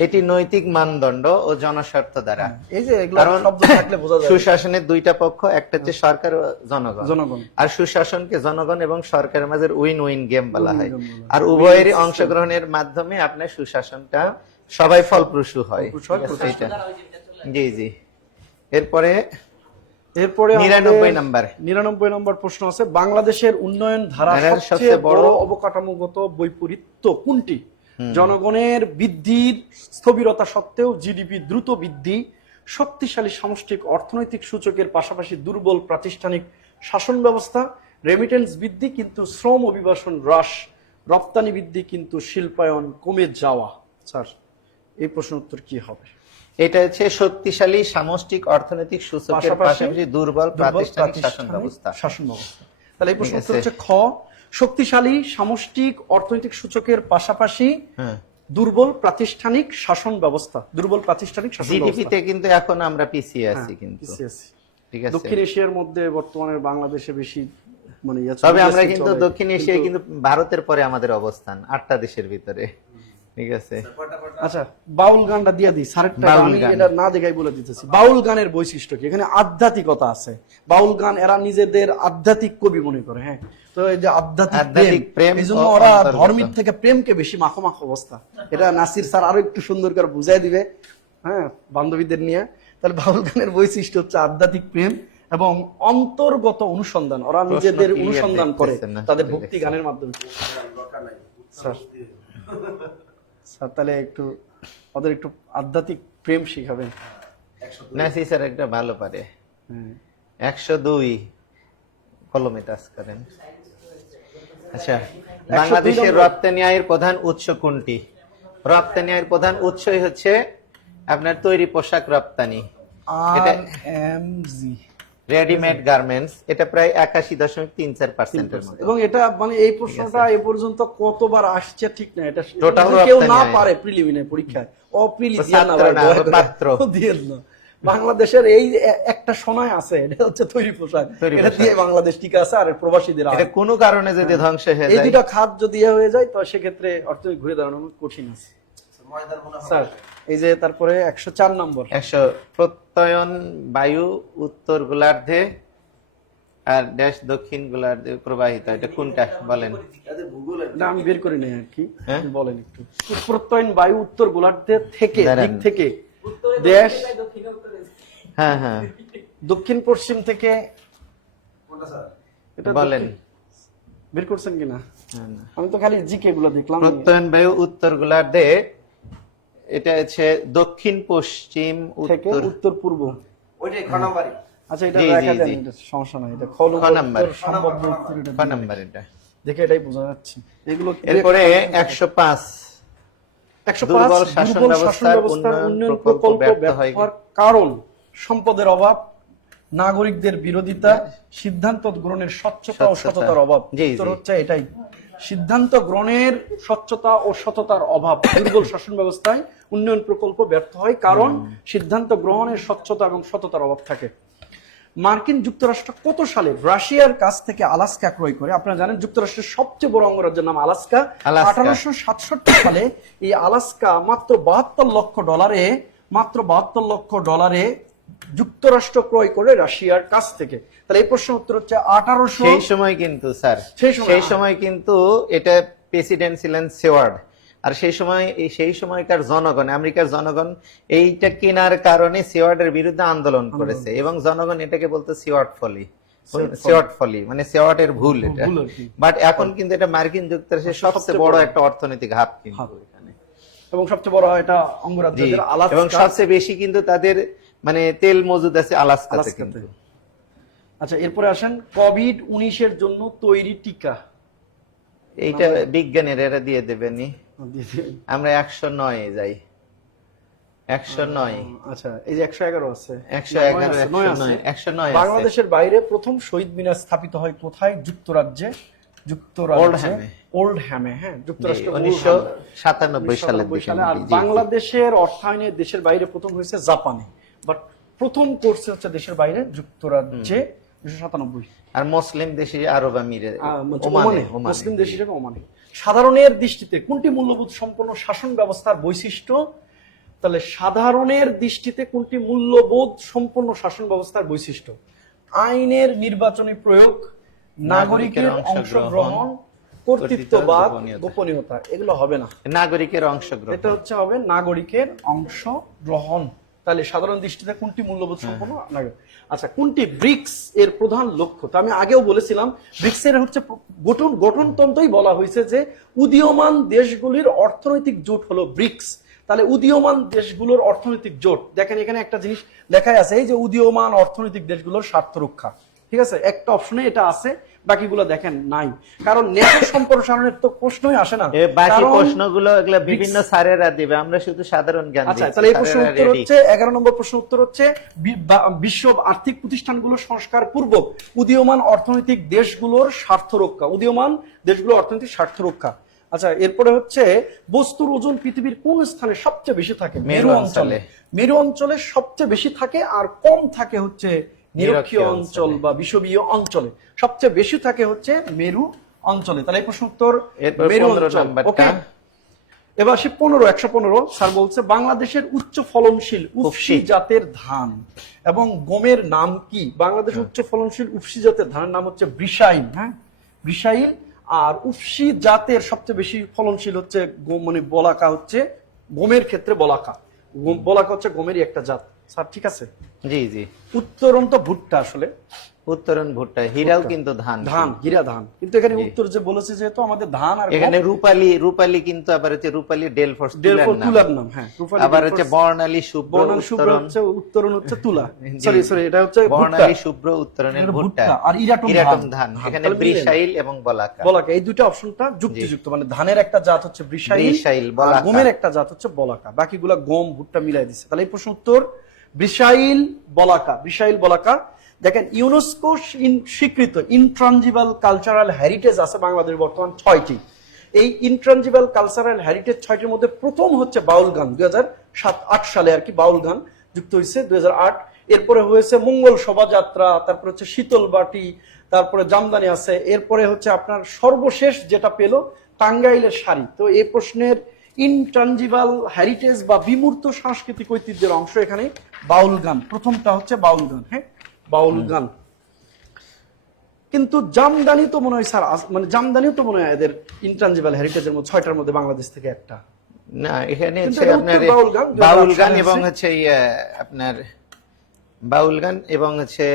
এটি নৈতিক মানদণ্ড ও জনস্বার্থ দ্বারা। এই যে এগুলো কারণ শব্দ থাকলে বোঝা যায়। সুশাসনের দুইটা পক্ষ, একটা হচ্ছে সরকার ও জনগণ। আর সুশাসনকে জনগণ এবং সরকারের মাঝে উইন উইন গেম বলা হয়। আর উভয়েরই অংশগ্রহণের মাধ্যমে আপনার সুশাসনটা সবাই ফলপ্রসূ হয়। এইটা। জি জি। এরপরে 99 নম্বর প্রশ্ন আছে, বাংলাদেশের উন্নয়ন ধারার সবচেয়ে বড় অবকাঠামোগত বৈপরীত্য কোনটি? জনগণের বৃদ্ধির স্থবিরতা সত্ত্বেও জিডিপি দ্রুত বৃদ্ধি, শক্তিশালী সামষ্টিক অর্থনৈতিক সূচকের পাশাপাশি দুর্বল প্রাতিষ্ঠানিক শাসন ব্যবস্থা, রেমিটেন্স বৃদ্ধি কিন্তু শ্রম অভিবাসন হ্রাস, রপ্তানি বৃদ্ধি কিন্তু শিল্পায়ন কমে যাওয়া। স্যার, এই প্রশ্নের উত্তর কি হবে? এটা হচ্ছে শক্তিশালী সামষ্টিক অর্থনৈতিক সূচকের পাশাপাশি দুর্বল প্রাতিষ্ঠানিক শাসন ব্যবস্থা। তাহলে এই প্রশ্ন উত্তর হচ্ছে খ, শক্তিশালী সামষ্টিক অর্থনৈতিক সূচকের পাশাপাশি দুর্বল প্রাতিষ্ঠানিক শাসন ব্যবস্থা। দুর্বল প্রাতিষ্ঠানিক শাসন ব্যবস্থা। জিডিপিতে কিন্তু এখন আমরা পিছিয়ে আছি, কিন্তু ঠিক আছে। দক্ষিণ এশিয়ার মধ্যে বর্তমানে বাংলাদেশে বেশি মানে তবে আমরা কিন্তু দক্ষিণ এশিয়ায় কিন্তু ভারতের পরে আমাদের অবস্থান 8টা দেশের ভিতরে, ঠিক আছে। আচ্ছা, বাউল গানটা দিয়ে দিই স্যারেরটা, আমি এটা না দেখাই বলে দিতেছি। বাউল গানের বৈশিষ্ট্য কি? এখানে আধ্যাত্মিকতা আছে। বাউল গান এরা নিজেদের আধ্যাত্মিক কবি মনে করে। হ্যাঁ, তো এই যে আধ্যাত্মিক প্রেম, এই জন্য ওরা ধর্মের থেকে প্রেমকে বেশি মাখো অবস্থা। এটা নাসির স্যার আরো একটু সুন্দর করে বুঝাই দিবে, হ্যাঁ, বান্ধবীদের নিয়ে। তাহলে বাউল গানের বৈশিষ্ট্য হচ্ছে আধ্যাত্মিক প্রেম এবং অন্তর্গত অনুসন্ধান। ওরা নিজেদের অনুসন্ধান করে তাদের ভক্তি গানের মাধ্যমে। স্যার, তাহলে একটু ওদের একটু আধ্যাত্মিক প্রেম শিখাবেন। নাসি স্যার একটা ভালো পারে। 102 কলমে টাচ করেন। আচ্ছা, বাংলাদেশের রপ্তানি আয়ের প্রধান উৎস কোনটি? রপ্তানি আয়ের প্রধান উৎসই হচ্ছে আপনার তৈরি পোশাক রপ্তানি। এটা রেডিমেড গার্মেন্টস, এটা প্রায় 81.34% মতো। এবং এটা মানে এই প্রশ্নটা এ পর্যন্ত কতবার আসছে ঠিক না, এটা টোটাল কেউ না পারে প্রিলিমিনারি পরীক্ষায়, অপ্রিলি দিয়ে না পাত্র দিয়ে না। বাংলাদেশের এই একটা সময় আছে, এটা হচ্ছে তৈরি পোশাক, এটা দিয়ে বাংলাদেশ ঠিক আছে। আর প্রবাসীদের এটা কোনো কারণে যদি ধ্বংস হয়ে যায়, এই দুটো খাত যদি হয়ে যায়, তো সেক্ষেত্রে অর্থনীতি ঘুরে দাঁড়ানো কঠিন আছে। স্যার, এই যে তারপরে 104 নম্বর, 100 প্রত্যয়ন বায়ু উত্তর গোলার্ধে আর দেশ দক্ষিণ গোলার্ধে প্রবাহিত, এটা কোনটা বলেন? না, আমি বের করি নাই আর কি, বলেন একটু। প্রত্যয়ন বায়ু উত্তর গোলার্ধে থেকে দিক থেকে দেশ, হ্যাঁ হ্যাঁ, দক্ষিণ পশ্চিম থেকে, এটা বলেন বের করছেন কিনা? আমি তো খালি জিকে গুলো দেখলাম। প্রত্যয়ন বায়ু উত্তর গোলার্ধে, এটা হচ্ছে দক্ষিণ পশ্চিম থেকে উত্তর পূর্ব। ওইটাই খ নাম্বারই। আচ্ছা, এটা দেখা যায়, এটা সমস্যা নাই, এটা খ নাম্বার সম্ভাব্য উত্তর, এটা খ নাম্বার, এটা দেখে এটাই বোঝা যাচ্ছে। এগুলো এরপরে 105 দুর্বল শাসন ব্যবস্থার উন্নয়ন প্রকল্প ব্যর্থ হওয়ার কারণ সম্পদের অভাব, নাগরিকদের বিরোধিতা, সিদ্ধান্ত গ্রহণের স্বচ্ছতা ও সততার অভাব। উত্তর হচ্ছে এটাই, সিদ্ধান্ত গ্রহণের স্বচ্ছতা ও সততার অভাব। দুর্বল শাসন ব্যবস্থায় উন্নয়ন প্রকল্প ব্যর্থ হয় কারণ সিদ্ধান্ত গ্রহণের স্বচ্ছতা এবং সততার অভাব থাকে। মার্কিন যুক্তরাষ্ট্র কত সালে রাশিয়ার কাছ থেকে আলাস্কা ক্রয় করে? আপনারা জানেন যুক্তরাষ্ট্রের সবচেয়ে বড় অঙ্গরাজ্যের নাম আলাস্কা। 1867 সালে এই আলাস্কা মাত্র 72 লক্ষ ডলারে যুক্তরাষ্ট্র ক্রয় করে রাশিয়ার কাছ থেকে। তাহলে এই প্রশ্নের উত্তর হচ্ছে 1800। সেই সময় কিন্তু স্যার, সেই সময় কিন্তু এটা প্রেসিডেন্ট ছিলেন সেওয়ার্ড। আর সেই সময়কার জনগণ, আমেরিকার জনগণ এইটা কেনার কারণে সেওয়ার্ডের বিরুদ্ধে আন্দোলন করেছে এবং জনগণ এটাকে বলতো সেওয়ার্ড ফলি, মানে সেওয়ার্ডের ভুল এটা। বাট এখন কিন্তু এটা মার্কিন যুক্তরাষ্ট্রের সবচেয়ে বড় একটা অর্থনৈতিক হাব কিন্তু এখানে, এবং সবচেয়ে বড় এটা অঙ্গরাজ্যের আলাস্কা, এবং সবচেয়ে বেশি কিন্তু তাদের মানে তেল মজুদ আছে আলাস্কাতে কিন্তু। আচ্ছা, এরপরে আসেন কোভিড-19 এর জন্য তৈরি টিকা। এইটা বিজ্ঞানীরা এরা দিয়ে দেবেনি, আমরা 109 এ যাই। 109। আচ্ছা, এই যে 111 আছে, 111 109। বাংলাদেশের বাইরে প্রথম শহীদ মিনার স্থাপিত হয় কোথায়? যুক্তরাজ্যে। যুক্তরাজ্যে ওল্ড হ্যামে, হ্যাঁ, যুক্তরাষ্ট্রের 1997 সালের 1997 দিকে সালে। আর জি, জি। বাংলাদেশের অর্থায়নে দেশের বাইরে প্রথম হয়েছে জাপানে, বাট প্রথম করছে হচ্ছে দেশের বাইরে যুক্তরাজ্যে 1997। আর মুসলিম দেশে আরব আমিরে ওমানে, মুসলিম দেশ হিসেবে ওমানে। সাধারণের দৃষ্টিতে কোনটি মূল্যবোধ সম্পন্ন শাসন ব্যবস্থার বৈশিষ্ট্য? তাহলে সাধারণের দৃষ্টিতে কোনটি মূল্যবোধ সম্পন্ন শাসন ব্যবস্থার বৈশিষ্ট্য? আইনের নির্বাচনী প্রয়োগ, নাগরিকের অংশগ্রহণ, কর্তৃত্ববাদ, গোপনীয়তা। এগুলো হবে না, নাগরিকের অংশগ্রহণ। এটা হচ্ছে হবে নাগরিকের অংশগ্রহণ। তাহলে সাধারণ দৃষ্টিতে কোনটি মূল্যবোধ সম্পন্ন নাগরিক। আচ্ছা, কোনটি ব্রিক্স এর প্রধান লক্ষ্য? তো আমি আগেও বলেছিলাম ব্রিক্স এর হচ্ছে গঠনতন্ত্রই বলা হয়েছে যে উদীয়মান দেশগুলির অর্থনৈতিক জোট হলো ব্রিক্স। তাহলে উদীয়মান দেশগুলোর অর্থনৈতিক জোট, দেখেন এখানে একটা জিনিস লেখাই আছে, এই যে উদীয়মান অর্থনৈতিক দেশগুলোর স্বার্থ রক্ষা, ঠিক আছে, একটা অপশনে এটা আছে, বাকিগুলো দেখেন নাই, কারণ ন্যাটো সম্প্রসারণের তো প্রশ্নই আসে না। বাকি প্রশ্নগুলো এগুলা বিভিন্ন স্যারেরা দিবে, আমরা শুধু সাধারণ জ্ঞান আচ্ছা, দিচ্ছি। তাহলে এই প্রশ্ন উত্তর হচ্ছে 11 নম্বর প্রশ্ন উত্তর হচ্ছে বিশ্ব আর্থিক প্রতিষ্ঠানগুলো সংস্কার পূর্বক উদীয়মান অর্থনৈতিক দেশগুলোর স্বার্থ রক্ষা, উদীয়মান দেশগুলোর অর্থনৈতিক স্বার্থ রক্ষা। আচ্ছা, এরপরে হচ্ছে বস্তুর ওজন পৃথিবীর কোন স্থানে সবচেয়ে বেশি থাকে? মেরু অঞ্চলে। মেরু অঞ্চলে সবচেয়ে বেশি থাকে, আর কম থাকে হচ্ছে নিরক্ষীয় অঞ্চল বা বিষুবীয় অঞ্চলে। সবচেয়ে বেশি থাকে হচ্ছে মেরু অঞ্চলে। তাহলে এই প্রশ্ন উত্তর মেরু অঞ্চল। ওকে, এবার 115 স্যার বলছে বাংলাদেশের উচ্চ ফলনশীল উফশী জাতের ধান এবং গমের নাম কি? বাংলাদেশের উচ্চ ফলনশীল উফশী জাতের ধানের নাম হচ্ছে বৃষাইল। হ্যাঁ, বৃষাইল। আর উফশী জাতের সবচেয়ে বেশি ফলনশীল হচ্ছে মানে বলাকা, হচ্ছে গমের ক্ষেত্রে বলাকা। বলাকা হচ্ছে গমেরই একটা জাত। স্যার ঠিক আছে? জি জি। উত্তরণ তো ভুট্টা, আসলে উত্তরণ ভুট্টা। হীরাও কিন্তু ধান, হীরা ধান। কিন্তু এখানে উত্তর যে বলেছে যেহেতু আমাদের ধান আর এখানে রূপালী কিন্তু আবার হচ্ছে রূপালী ডেলফোর্স তুলার নাম। হ্যাঁ, আবার হচ্ছে বর্ণালী শুভ্র উত্তরণ হচ্ছে তুলা। সরি, এটা হচ্ছে বর্ণালী শুভ্র উত্তরণের ভুট্টা আর ইরাটম ধান। এখানে বৃষাইল এবং বলাকা। এই দুটো অপশনটা যুক্তিযুক্ত, মানে ধানের একটা জাত হচ্ছে বৃষাইল, গমের একটা জাত হচ্ছে বলাকা, বাকিগুলা গম ভুট্টা মিলাই দিচ্ছে। তাহলে এই প্রশ্ন উত্তর বৃষাইল বলাকা। দেখেন, ইউনেস্কো স্বীকৃত ইনট্রানজিবল কালচারাল হেরিটেজ আছে বাংলাদেশ বর্তমান 6টি। এই ইনট্রানজিবল কালচারাল হেরিটেজ 6টির মধ্যে প্রথম হচ্ছে বাউল গান, 2007-8 সালে আর কি বাউল গান যুক্ত হয়েছে, 2008। এরপরে হয়েছে মঙ্গল শোভাযাত্রা, তারপরে হচ্ছে শীতল বাটি, তারপরে জামদানি আছে, এরপরে হচ্ছে আপনার সর্বশেষ যেটা পেল টাঙ্গাইলের শাড়ি। তো এই প্রশ্নের ইনট্রানজিবল হেরিটেজ বা বিমূর্ত সাংস্কৃতিক ঐতিহ্যের অংশ এখানে বাউল গান, প্রথমটা হচ্ছে বাউল গান। হ্যাঁ, বাউল গান। কিন্তু জামদানি তো মনে হয় স্যার, মানে জামদানিও তো মনে হয় এদের ইনট্রানজিবল হেরিটেজের মধ্যে 6টার মধ্যে বাংলাদেশ থেকে একটা। না, এখানে হচ্ছে আপনার বাউল গান এবং হচ্ছে আপনার বাউল গান এবং হচ্ছে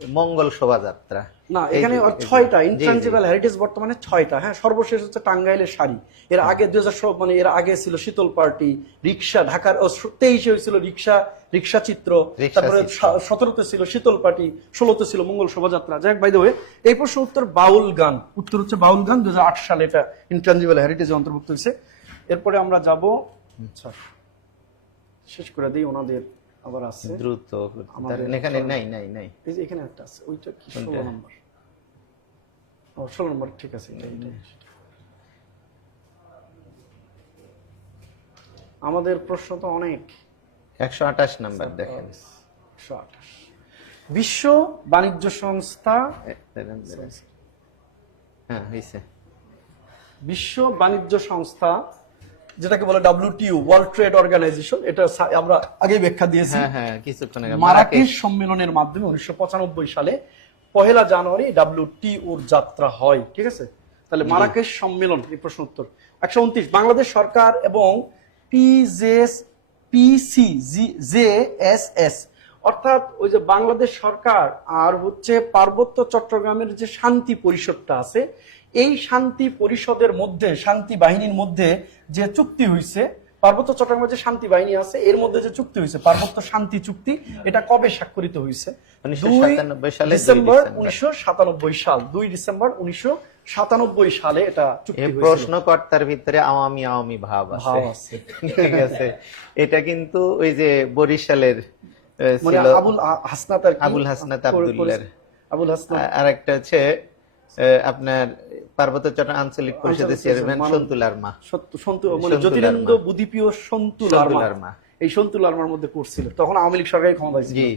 মঙ্গল শোভাযাত্রা। না, এখানে 6টা ইনট্রানজিবল হেরিটেজ বর্তমানে 6টা। হ্যাঁ, সর্বশেষ হচ্ছে টাঙ্গাইলের শাড়ি। এর আগে 2000 মানে এর আগে ছিল শীতল পার্টি, রিক্সা, ঢাকার 23 হয়েছিল রিক্সা চিত্র, তারপরে 17তে ছিল শীতল পার্টি, 16তে ছিল মঙ্গল শোভাযাত্রা। যাই হোক, বাই দ্য ওয়ে, এই প্রশ্ন উত্তর বাউল গান। উত্তর হচ্ছে বাউল গান, 2008 সালে এটা ইনট্রানজিবল হেরিটেজে অন্তর্ভুক্ত হয়েছে। এরপরে আমরা যাব, শেষ করে দিই, ওনাদের আবার আছে দ্রুত। এখানে নাই, এই যে এখানে একটা আছে, ওইটা কি 16 নম্বর? 16 নম্বর, ঠিক আছে। আমাদের প্রশ্ন তো অনেক। 128 নাম্বার দেখেন। 128 বিশ্ব বাণিজ্য সংস্থা। হ্যাঁ, হইছে। বিশ্ব বাণিজ্য সংস্থা, যেটাকে বলে WTO, ওয়ার্ল্ড ট্রেড অর্গানাইজেশন, এটা আমরা আগে ব্যাখ্যা দিয়েছি। হ্যাঁ, কিছুক্ষণ আগে মারাকেশ সম্মেলনের মাধ্যমে 1995 সালে 1 জানুয়ারি WTO রার যাত্রা হয়। ঠিক আছে? তাহলে মারাকেশ সম্মেলন, এই প্রশ্ন উত্তর। 129 বাংলাদেশ সরকার এবং PCJSS, অর্থাৎ ওই যে বাংলাদেশ সরকার আর হচ্ছে পার্বত্য চট্টগ্রামের যে শান্তি পরিষদটা আছে, এই শান্তি পরিষদের মধ্যে, শান্তি বাহিনীর মধ্যে যে চুক্তি হয়েছে, পার্বত্য চট্টগ্রামের যে শান্তি বাহিনী আছে এর মধ্যে যে চুক্তি হয়েছে, পার্বত্য শান্তি চুক্তি, এটা কবে স্বাক্ষরিত হয়েছে? 1997 ডিসেম্বর 1997 সাল, 2 ডিসেম্বর 1997 সালে এটা চুক্তি হয়েছে। প্রশ্নকর্তার ভিতরে আওয়ামী ভাব আছে। ঠিক আছে, এটা কিন্তু ওই যে বরিশালের মানে ছিল আবুল হাসনাত আবুল হাসনাত আব্দুল্লাহর, আবুল হাসনাত। আর একটা হচ্ছে আপনার পার্বত্য চট্টগ্রাম আঞ্চলিক পরিষদের চেয়ারম্যান সন্তু লারমা। মানে সন্তু জ্যোতিরেন্দ্র লারমা। বুদ্ধিপ্রিয় সন্তু সন্তু লারমা। লারমা। এই সন্তু লারমার মধ্যে করছিল তখন আওয়ামী লীগ সরকারি ক্ষমতায় ছিল। জি।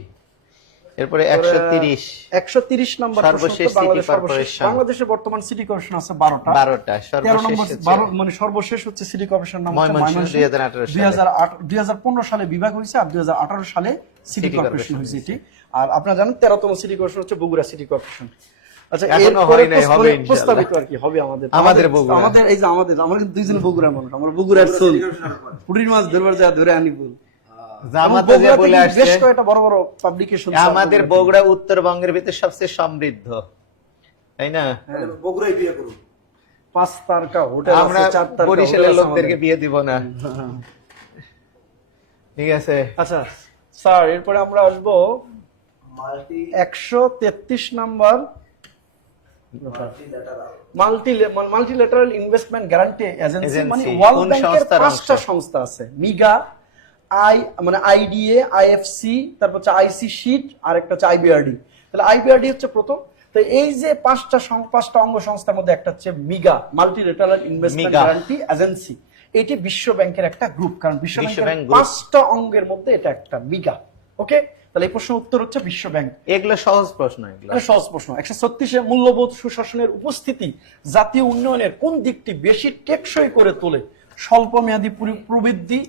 এরপরে 130 130 নাম্বার সর্বশেষ বাংলাদেশ সিটি কর্পোরেশন। বাংলাদেশে বর্তমান সিটি কর্পোরেশন আছে 12টা। 12টা 13 সর্বশেষ নম্বর হচ্ছে 12 মানে সর্বশেষ হচ্ছে সিটি কর্পোরেশন নাম হচ্ছে ময়মনসিংহ ময়মনসিংহ। 2015 2015 সালে। সালে বিভাগ হয়েছে আর 2018 সালে সিটি সিটি কর্পোরেশন কর্পোরেশন হয়েছে এটি। আর আপনারা জানেন 13তম সিটি কর্পোরেশন হচ্ছে বগুড়া সিটি কর্পোরেশন। আচ্ছা এখনো এরপরে হয় নাই, হবে ইনশাআল্লাহ। প্রস্তাবিত আর কি হবে আমাদের বগুড়া। আমাদের এই যে আমরা কিন্তু দুইজন বগুড়ার মানুষ, আমরা বগুড়ার সোল, পুরীর মাছ ধরবার যা ধরে আনি বল। জামাতে যে বলে আসছে বেশ কয়েকটা বড় বড় পাবলিকেশন আমাদের বগুড়া উত্তরবঙ্গের ভিতরে সবচেয়ে সমৃদ্ধ, তাই না? বগুড়ায় বিয়ে করুন। 5 তারকা হোটেল আমরা আছে, 4 তারকা বরিশালের হোটেল আছে লোকদেরকে আমাদের। বিয়ে দিব না, ঠিক আছে? আচ্ছা স্যার এরপরে আমরা আসবো 133 number multilateral investment guarantee agency, Agency, মানে ওয়ার্ল্ড কোন ব্যাংকের সংস্থার 5টা অংশ? সংস্থা আছে, মিগা, মানে আইডিএ, আইএফসি, তারপর হচ্ছে আইসি শিট, আর একটা হচ্ছে আইবিআরডি। তাহলে আইবিআরডি হচ্ছে প্রথম। তো এই যে 5টা অঙ্গ সংস্থার মধ্যে একটা হচ্ছে MIGA, multilateral investment MIGA. Guarantee agency. এটি বিশ্ব ব্যাংকের একটা গ্রুপ, কারণ বিশ্ব বিশ্ব ব্যাংকের ব্যাংক গ্রুপ। 5টা অঙ্গের মধ্যে এটা একটা মিগা। ওকে, তাহলে এই প্রশ্নের উত্তর হচ্ছে বিশ্ব ব্যাংক। এগুলো সহজ প্রশ্ন, এগুলো এটা সহজ প্রশ্ন। 136 মূল্যবোধ সুশাসনের উপস্থিতি জাতীয় উন্নয়নের কোন দিকটি বেশি টেকসই করে তোলে? স্বল্প মেয়াদী প্রবৃদ্ধি,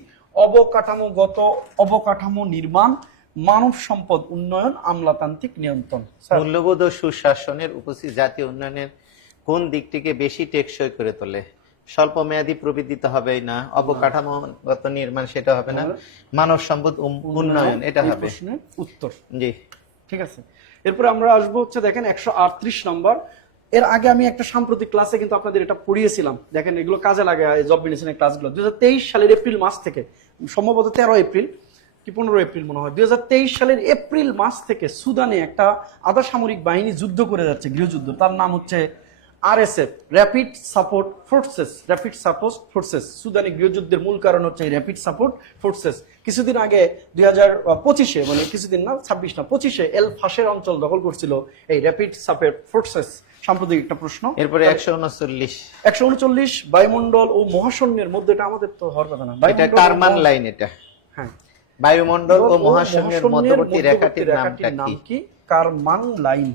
অবকাঠামো নির্মাণ, মানব সম্পদ উন্নয়ন, আমলাতান্ত্রিক নিয়ন্ত্রণ। স্যার, মূল্যবোধ ও সুশাসনের উপস্থিতি জাতীয় উন্নয়নের কোন দিকটিকে বেশি টেকসই করে তোলে? স্বল্প মেয়াদী প্রবৃদ্ধি তো হবেই না, অবকাঠামোগত নির্মাণ সেটা হবে না, মানব সম্পদ উন্নয়ন এটা এই হবে। প্রশ্নের উত্তর। জি। ঠিক আছে, এরপরে আমরা আসবো হচ্ছে দেখেন 138 নম্বর। এর আগে আমি একটা সাম্প্রতিক ক্লাসে কিন্তু আপনাদের এটা পড়িয়েছিলাম, দেখেন এগুলো কাজে লাগে জব বিজনেসের ক্লাসগুলো। 2023 সালের এপ্রিল মাস থেকে, সম্ভবত 13 এপ্রিল কি 15 এপ্রিল মনে হয়, 2023 সালের এপ্রিল মাস থেকে সুদানে একটা আধা সামরিক বাহিনী যুদ্ধ করে যাচ্ছে, গৃহযুদ্ধ। তার নাম হচ্ছে আরএসএফ, র্যাপিড সাপোর্ট ফোর্সেস। সুদানি গৃহযুদ্ধের মূল কারণ হচ্ছে এই র্যাপিড সাপোর্ট ফোর্সেস। কিছুদিন আগে 2025-এ, মানে কিছুদিন না, 26 এল ফাশের অঞ্চল দখল করছিল এই র্যাপিড সাপোর্ট ফোর্সেস। সাম্প্রতিক একটা প্রশ্ন। এরপরে 139 139 বায়ুমণ্ডল ও মহাশূন্যের মধ্যে, এটা আমাদের তো হওয়ার কথা না। এটা কারমান লাইন, এটা হ্যাঁ, বায়ুমণ্ডল ও মহাশূন্যের মধ্যবর্তী রেখাটির নাম কি? Karman line.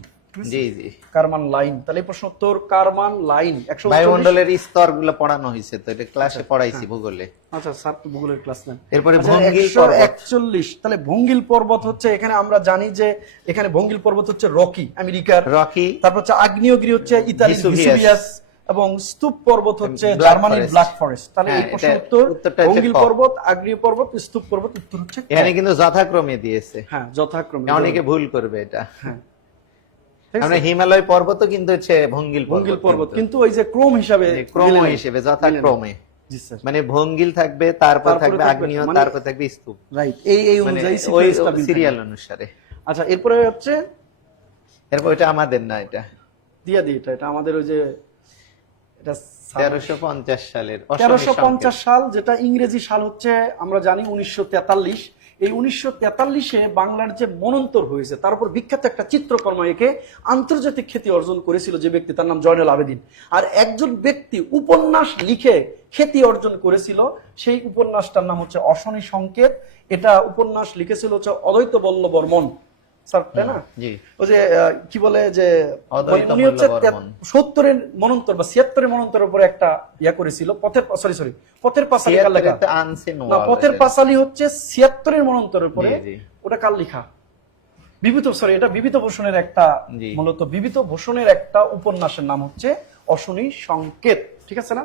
জি জি, কারমান লাইন। তাহলে এই প্রশ্ন উত্তর কারমান লাইন। 139 বায়ুমণ্ডলের স্তরগুলো পড়ানো হয়েছে তো, এটা ক্লাসে পড়াইছি ভূগোলে। আচ্ছা স্যার তো ভূগোলের ক্লাস নেন। এরপরে আচ্ছা, ভঙ্গিল পর্বত। 141, তাহলে ভঙ্গিল পর্বত হচ্ছে, এখানে আমরা জানি যে এখানে ভঙ্গিল পর্বত হচ্ছে রকি, আমেরিকার। রকি। তারপর হচ্ছে আগ্নেয়গিরি হচ্ছে ইতালির ভেসুভিয়াস। ভেসুভিয়াস, এবং স্তূপ পর্বত হচ্ছে ব্ল্যাক জার্মানির ফরেস্ট। Black forest. তাহলে এই হ্যাঁ, প্রশ্নের এটা উত্তর উত্তরটা হচ্ছে ভঙ্গিল ক। পর্বত, আগ্নেয় পর্বত, স্তূপ পর্বত, উত্তর হচ্ছে ক। এখানে কিন্তু যথাক্রমে দিয়েছে, হ্যাঁ যথাক্রমে। অনেকে ভুল করবে এটা। হ্যাঁ, আমরা হিমালয় পর্বত কিন্তু হচ্ছে ভঙ্গিল ভঙ্গিল পর্বত, কিন্তু ওই যে ক্রম হিসাবে, ক্রম হিসেবে যথাক্রমে, জি স্যার, মানে ভঙ্গিল থাকবে, তারপর তারপরে থাকবে থাকবে, আগ্নেয়, মানে- তারপর থাকবে স্তূপ, রাইট, এই মানে অনুযায়ী ওই সিকোয়েন্সটা মিলবে। সিরিয়াল অনুসারে। আচ্ছা এরপরে হচ্ছে এরপর এটা আমাদের না, এটা দিয়া দিই, এটা আমাদের ওই যে এটা 1350 সালের 1350 সাল, যেটা ইংরেজি সাল হচ্ছে আমরা জানি 1943। এই 1943-এ বাংলার যে মনন্তর হয়েছে তার উপর বিখ্যাত একটা চিত্রকর্ম একে আন্তর্জাতিক খ্যাতি অর্জন করেছিল যে ব্যক্তি, তার নাম জয়নুল আবেদিন। আর একজন ব্যক্তি উপন্যাস লিখে খ্যাতি অর্জন করেছিল, সেই উপন্যাসটার নাম হচ্ছে অশনি সংকেত। এটা উপন্যাস লিখেছিল হচ্ছে অদ্বৈত বল্লভ বর্মন স্যার, তাই না? জি। ওই যে কি বলে যে অদ্বৈত উনি হচ্ছে বল্লভ বর্মন। 70-এর মনন্তর বা 76-এর মনন্তরের উপরে একটা ইয়া করেছিল, পথের পাঁচালী কার লেখা? সিয়াত্তরে আনসিন না, ওয়াল পথের এটা। পাঁচালী হচ্ছে 76-এর মনন্তরের উপরে। জি, জি। ওটা কার লেখা? এটা বিভূতিভূষণের একটা, জি। মূলত বিভূতিভূষণের একটা উপন্যাসের নাম হচ্ছে অশনি সংকেত, ঠিক আছে না?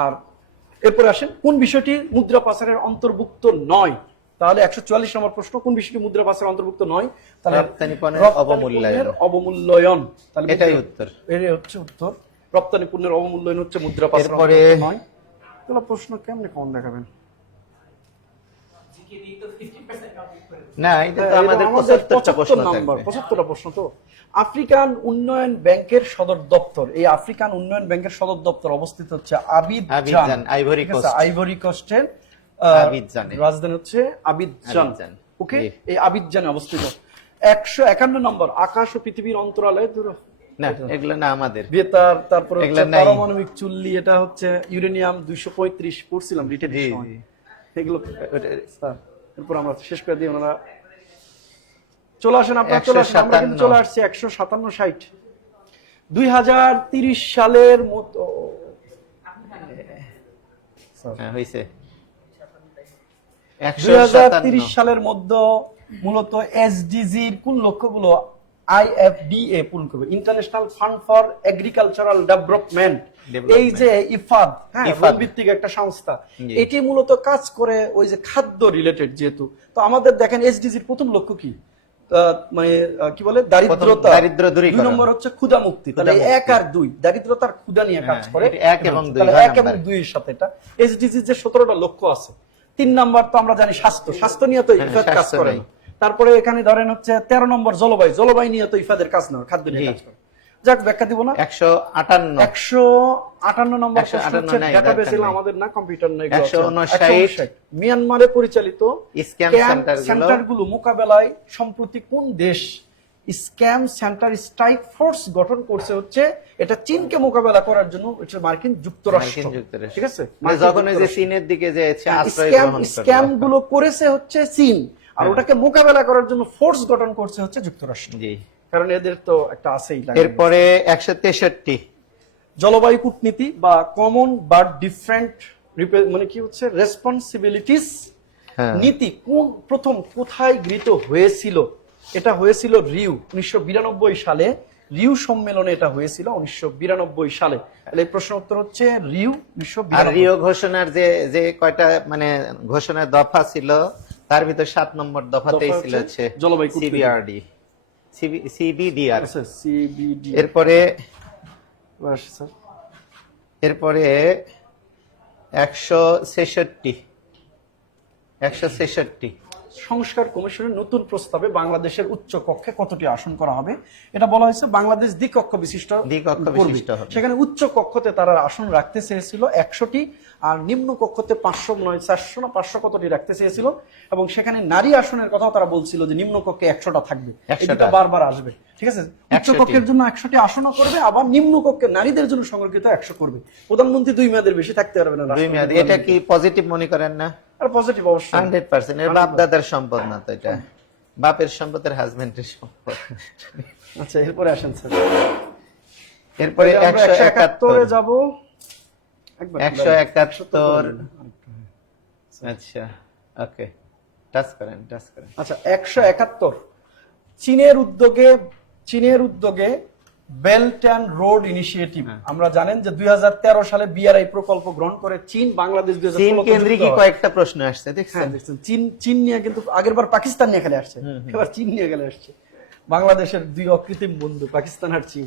আর এরপরে আসেন, কোন বিষয়টি মুদ্রা পাচারের অন্তর্ভুক্ত নয়? তাহলে 144 নম্বর প্রশ্ন, কোন বিষয়টি মুদ্রা পাচারের অন্তর্ভুক্ত নয়? তাহলে রপ্তানি পণ্যের পণ্যের অবমূল্যায়ন। তাহলে এটাই উত্তর। এটাই হচ্ছে উত্তর। রপ্তানি পণ্যের অবমূল্যায়ন হচ্ছে মুদ্রা পাচারের এরপরে- অন্তর্ভুক্ত নয়। তাহলে প্রশ্ন কেমনে কম দেখাবেন? জিকে দিয়ে তো 50% কমপ্লিট করে না, এটা তো আমাদের 75টা প্রশ্ন 75 নাম্বার, থাকবে। 75টা প্রশ্ন তো। আফ্রিকান উন্নয়ন ব্যাংকের সদর দপ্তর, এই আফ্রিকান উন্নয়ন ব্যাংকের সদর দপ্তর অবস্থিত হচ্ছে আবিদজান, আইভরি কোস্ট। আইভরি কোস্টের আবিদজানে। রাজধানী হচ্ছে আবিদজান। আবিদজান। ওকে, জি। এই আবিদজানে অবস্থিত। 151 নম্বর, আকাশ ও পৃথিবীর অন্তরালে, ধরো না এগুলো না আমাদের বেতার, তারপরে এগুলা হচ্ছে নাই। পারমাণবিক চুল্লি, এটা হচ্ছে ইউরেনিয়াম 235 পড়ছিলাম রিটেন জি সময়। জি এগুলো স্যার, এরপর আমরা শেষ করে দিই। ওনারা চলে আসেন, আপনারা চলে আসেন, আমরা কিন্তু 157 চলে আসছি 157 60 2030 সালের মতো। হ্যাঁ হইছে 2030 157 সালের মধ্যে মূলত এসডিজির কোন লক্ষ্যগুলো আইএফডিএ পূরণ করবে? International fund for agricultural development, এই যে ইফাদ, হ্যাঁ, ইফাদ। ভিত্তিক একটা সংস্থা, জি। এটি মূলত কাজ করে ওই যে খাদ্য রিলেটেড। যেহেতু তো আমাদের দেখেন এসডিজির প্রথম লক্ষ্য কি, মানে কি বলে, দারিদ্রতা, দারিদ্র্য দূরীকরণ। 2 নম্বর হচ্ছে ক্ষুধা মুক্তি। তাহলে ক্ষুধা মুক্তি। 1 আর 2 দারিদ্রতার ক্ষুধা নিয়ে কাজ হ্যাঁ, করে। এটা 1 এবং 2 তাহলে দুই 1 এবং নাম্বার। 2 এর সাথে এটা এসডিজি যে 17টা লক্ষ্য আছে। 3 নাম্বার তো আমরা জানি স্বাস্থ্য নিয়ে তো হ্যাঁ, ইফাদ কাজ স্বাস্থ্য করে নেই। না। তারপরে এখানে ধরেন হচ্ছে 13 নম্বর জলবায়ু নিয়ে তো ইফাদের কাজ না, খাদ্য নিয়ে জি। কাজ করে। যাক, ব্যাখ্যা দিব না। 158 158 নম্বর প্রশ্ন 158 হচ্ছে, নাই, ডেটাবেস দরকার নেই। আমাদের না, কম্পিউটার না, এগুলো আছে। 159 মিয়ানমারে পরিচালিত স্ক্যাম সেন্টারগুলো মোকাবেলায় সম্প্রতি কোন দেশ স্ক্যাম সেন্টার স্ট্রাইক ফোর্স গঠন করছে? হচ্ছে এটা চীনকে মোকাবেলা করার জন্য হচ্ছে মার্কিন যুক্তরাষ্ট্র। মার্কিন যুক্তরাষ্ট্র। ঠিক আছে, মানে যখন ওই যে চীনের দিকে যে আশ্রয় গ্রহণ স্ক্যাম করলো। গুলো করেছে হচ্ছে চীন, আর ওটাকে মোকাবেলা করার জন্য ফোর্স গঠন করছে হচ্ছে যুক্তরাষ্ট্র। জি। কারণ এদের তো একটা আছেই। এরপরে 163 জলবায়ু কূটনীতি বা কমন বাট ডিফারেন্ট মানে কি হচ্ছে রেসপন্সিবিলিটিস হ্যাঁ। নীতি প্রথম কোথায় গৃহীত হয়েছিল? এটা হয়েছিল রিউ 1992 সালে। রিউ সম্মেলনে এটা হয়েছিল 1992 সালে। তাহলে এই প্রশ্ন উত্তর হচ্ছে রিউ আর 1992। রিও ঘোষণার যে যে কয়টা মানে ঘোষণার দফা ছিল, তার ভিতর 7 নম্বর দফাতেই দফা ছিল হচ্ছে হচ্ছে জলবায়ু কূটনীতি। সিবিআরডি, সিবিডিআর। আচ্ছা, সিবিডি। এরপরে স্যার, এরপরে 166 সংস্কার কমিশনের নতুন প্রস্তাবে বাংলাদেশের উচ্চ কক্ষে কতটি আসন করা হবে? এটা বলা হয়েছে বাংলাদেশ দ্বিকক্ষ বিশিষ্ট বিশিষ্ট হবে। সেখানে উচ্চ কক্ষতে তারা আসন রাখতে চেয়েছিল 100টি, আর নিম্ন কক্ষতে 500 নয় 400 না 500 কতটি রাখতে চেয়েছিল। এবং সেখানে নারী আসনের কথাও তারা বলছিল যে নিম্ন কক্ষে 100টা থাকবে, 100টা। এটা বারবার আসবে। ঠিক আছে, উচ্চ 100টি। কক্ষের জন্য 100টি আসনও করবে, আবার নিম্ন কক্ষে নারীদের জন্য সংরক্ষিত 100 করবে। প্রধানমন্ত্রী 2 মেয়াদের বেশি থাকতে পারবে না। 2 মেয়াদ, এটা কি পজিটিভ মনে করেন না? আর পজিটিভ অবশ্যই। 100%। এর বাপ দাদার সম্পদ না তো, এটা বাপের সম্পদের হাজবেন্ডের সম্পদ। আচ্ছা, এরপরে আসেন স্যার। এরপরে 171 এ যাব। 171। আচ্ছা, ওকে, টাচ করেন। আচ্ছা, 171 চীনের উদ্যোগে বেল্ট অ্যান্ড রোড ইনিশিয়েটিভ। আমরা জানেন যে 2013 সালে বিআরআই প্রকল্প গ্রহণ করে চীন। বাংলাদেশ চীন 2016 কেন্দ্রিক কয়েকটা প্রশ্ন আসছে, হ্যাঁ, দেখছেন? দেখছেন, চীন নিয়ে কিন্তু আগেরবার পাকিস্তান নিয়ে খেলে আসছে, এবার চীন নিয়ে খেলে আসছে। বাংলাদেশের 2 অকৃত্রিম বন্ধু, পাকিস্তান আর চীন।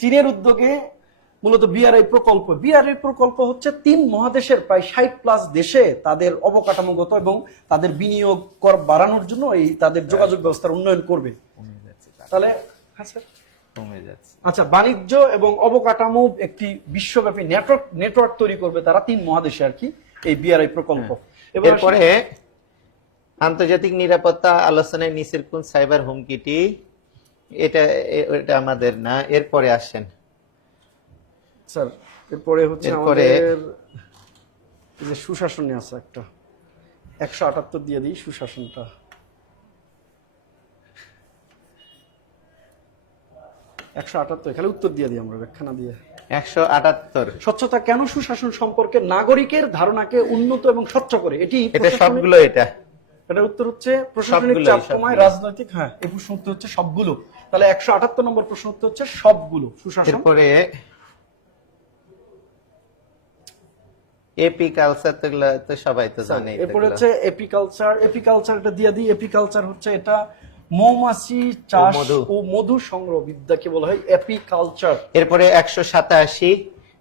চীনের উদ্যোগে মূলত বিআরআই প্রকল্প হচ্ছে 3 মহাদেশের প্রায় 60+ দেশে তাদের অবকাঠামোগত এবং তাদের বিনিয়োগ কর বাড়ানোর জন্য এই তাদের যোগাযোগ ব্যবস্থার উন্নয়ন করবে। তাহলে হ্যাঁ স্যার, কমে যাচ্ছে। আচ্ছা, বাণিজ্য এবং অবকাঠামো একটি বিশ্বব্যাপী নেটওয়ার্ক তৈরি করবে তারা 3 মহাদেশে আর কি, এই বিআরআই প্রকল্প। এরপরে আন্তর্জাতিক নিরাপত্তা আলোচনায় নিচের কোন সাইবার হুমকিটি? এটা আমাদের না। এরপরে আসেন স্যার, এরপরে হচ্ছে এরপরে- আমাদের এই যে সুশাসন নিয়ে আছে একটা, 178 দিয়ে দিই সুশাসনটা। খালি উত্তর দিয়ে দিই আমরা, ব্যাখ্যা না দিয়ে। 178। স্বচ্ছতা কেন সুশাসন সম্পর্কে নাগরিকের ধারণাকে উন্নত এবং স্বচ্ছ করে? এটা প্রশাসনিক- সবগুলো। এটার উত্তর হচ্ছে প্রশাসনিক সবগুলোই, চাপ কমায়, সবগুলো। রাজনৈতিক। হ্যাঁ, এই প্রশ্ন উত্তর হচ্ছে সবগুলো। তাহলে 178 নম্বর প্রশ্ন উত্তর হচ্ছে সবগুলো সুশাসন। এরপরে এপি কালচার, তো এগুলো তো সবাই তো জানে। এরপরে হচ্ছে এপিকালচার এটা দিয়ে দিই। এপিকালচার হচ্ছে এটা মৌমাছি চাষ ও মধু সংগ্রহ বিদ্যাকে বলা হয় এপিকালচার। এরপরে 187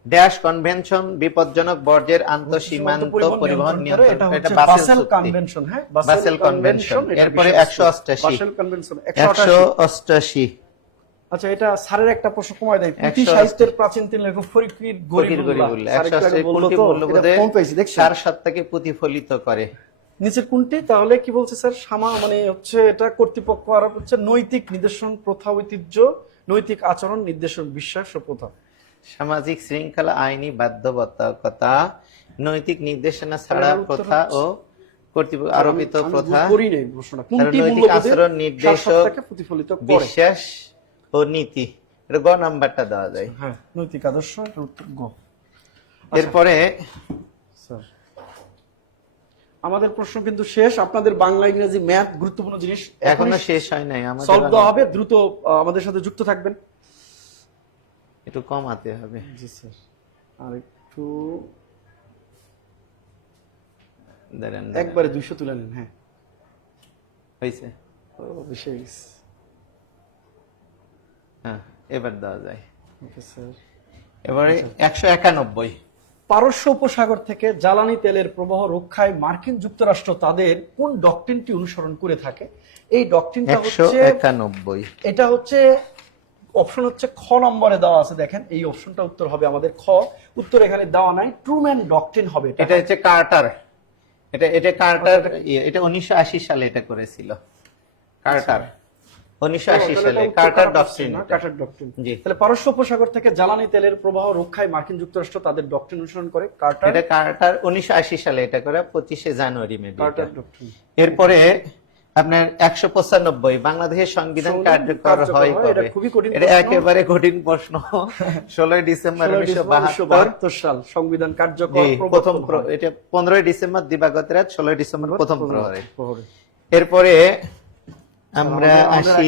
ড্যাশ কনভেনশন বিপজ্জনক বর্জ্যের আন্তঃসীমান্ত পরিবহন নিয়ন্ত্রণ। এটা এটা হচ্ছে বাসেল বাসেল চুক্তি। কনভেনশন। হ্যাঁ, বাসেল কনভেনশন। এরপরে 188 বাসেল কনভেনশন 188। আচ্ছা, এটা স্যারের একটা প্রশ্ন কমায় দেয়। পুঁথি 180 সাহিত্যের প্রাচীন তিন লেখক ফরিদপুর ফকির গরিবুল্লাহ। 180 পুঁথি মূল্যবোধে ফোন পেয়েছি, দেখছি। 4 সত্তাকে প্রতিফলিত করে। নিচের কোনটি তাহলে কি বলছে স্যার? মানে হচ্ছে এটা কর্তৃপক্ষ আর হচ্ছে নৈতিক নির্দেশন, প্রথা, ঐতিহ্য, নৈতিক আচরণ, নির্দেশন, বিশ্বাস ও প্রথা। সামাজিক শৃঙ্খলা, আইনি বাধ্যবাধকতা, নৈতিক নির্দেশনা ছাড়া তাহলে উত্তর প্রথা ও কর্তৃপক্ষ আরোপিত আমি প্রথা, করি নাই প্রশ্নটা। কোনটি নৈতিক মূল্যবোধের আচরণ, নির্দেশ ও সারসত্তাকে প্রতিফলিত করে? বিশ্বাস ও নীতি। এটা গ নাম্বারটা দেওয়া যায়। হ্যাঁ, নৈতিক আদর্শ, এটা উত্তর গ। এরপরে স্যার আমাদের প্রশ্ন কিন্তু শেষ। আপনাদের বাংলা, ইংরেজি, ম্যাথ গুরুত্বপূর্ণ জিনিস এখনো শেষ হয় নাই আমাদের, সলভ দেওয়া হবে। দ্রুত আমাদের সাথে যুক্ত থাকবেন। একটু কমাতে হবে। জি স্যার, আর একটু দাঁড়ান, একবারে 200 তুলে নেন। হ্যাঁ, হয়েছে। ও বেশি হয়ে গেছে। হ্যাঁ, এবার দেওয়া যায়। Okay sir. এবারে 191। পারস্য উপসাগর থেকে জ্বালানি তেলের প্রবাহ রক্ষায় মার্কিন যুক্তরাষ্ট্র তাদের কোন ডক্ট্রিনটি অনুসরণ করে থাকে? এই ডক্ট্রিনটা হচ্ছে 191। এটা হচ্ছে অপশন হচ্ছে খ নম্বরে দেওয়া আছে। দেখেন, এই অপশনটা উত্তর হবে আমাদের খ। উত্তর এখানে দেওয়া নাই, ট্রুম্যান ডক্ট্রিন হবে এটা। এটা হচ্ছে কার্টার। এটা কার্টার, এটা 1980 সালে এটা করেছিল কার্টার। 1980 সালে কার্টার ডক্ট্রিন। Carter doctrine. জি। তাহলে পারস্য উপসাগর থেকে জ্বালানি তেলের প্রবাহ রক্ষায় মার্কিন যুক্তরাষ্ট্র তাদের ডক্ট্রিন অনুসরণ করে। কার্টার, এটা কার্টার 1980 সালে এটা করে, 25শে জানুয়ারি মেবি। Carter doctrine. এরপরে আপনার 195, বাংলাদেশের সংবিধান কার্যকর হয় এটা কবে? খুবই কঠিন এটা প্রশ্ন। একেবারে কঠিন প্রশ্ন। 16 ডিসেম্বর 1972 সাল সংবিধান জি, কার্যকর প্রথম প্রবর্তন হয়। এটা 15 ডিসেম্বর দিবাগত রাত, 16 ডিসেম্বর প্রথম প্রহরে। প্রহরে। এরপরে আমরা আসি,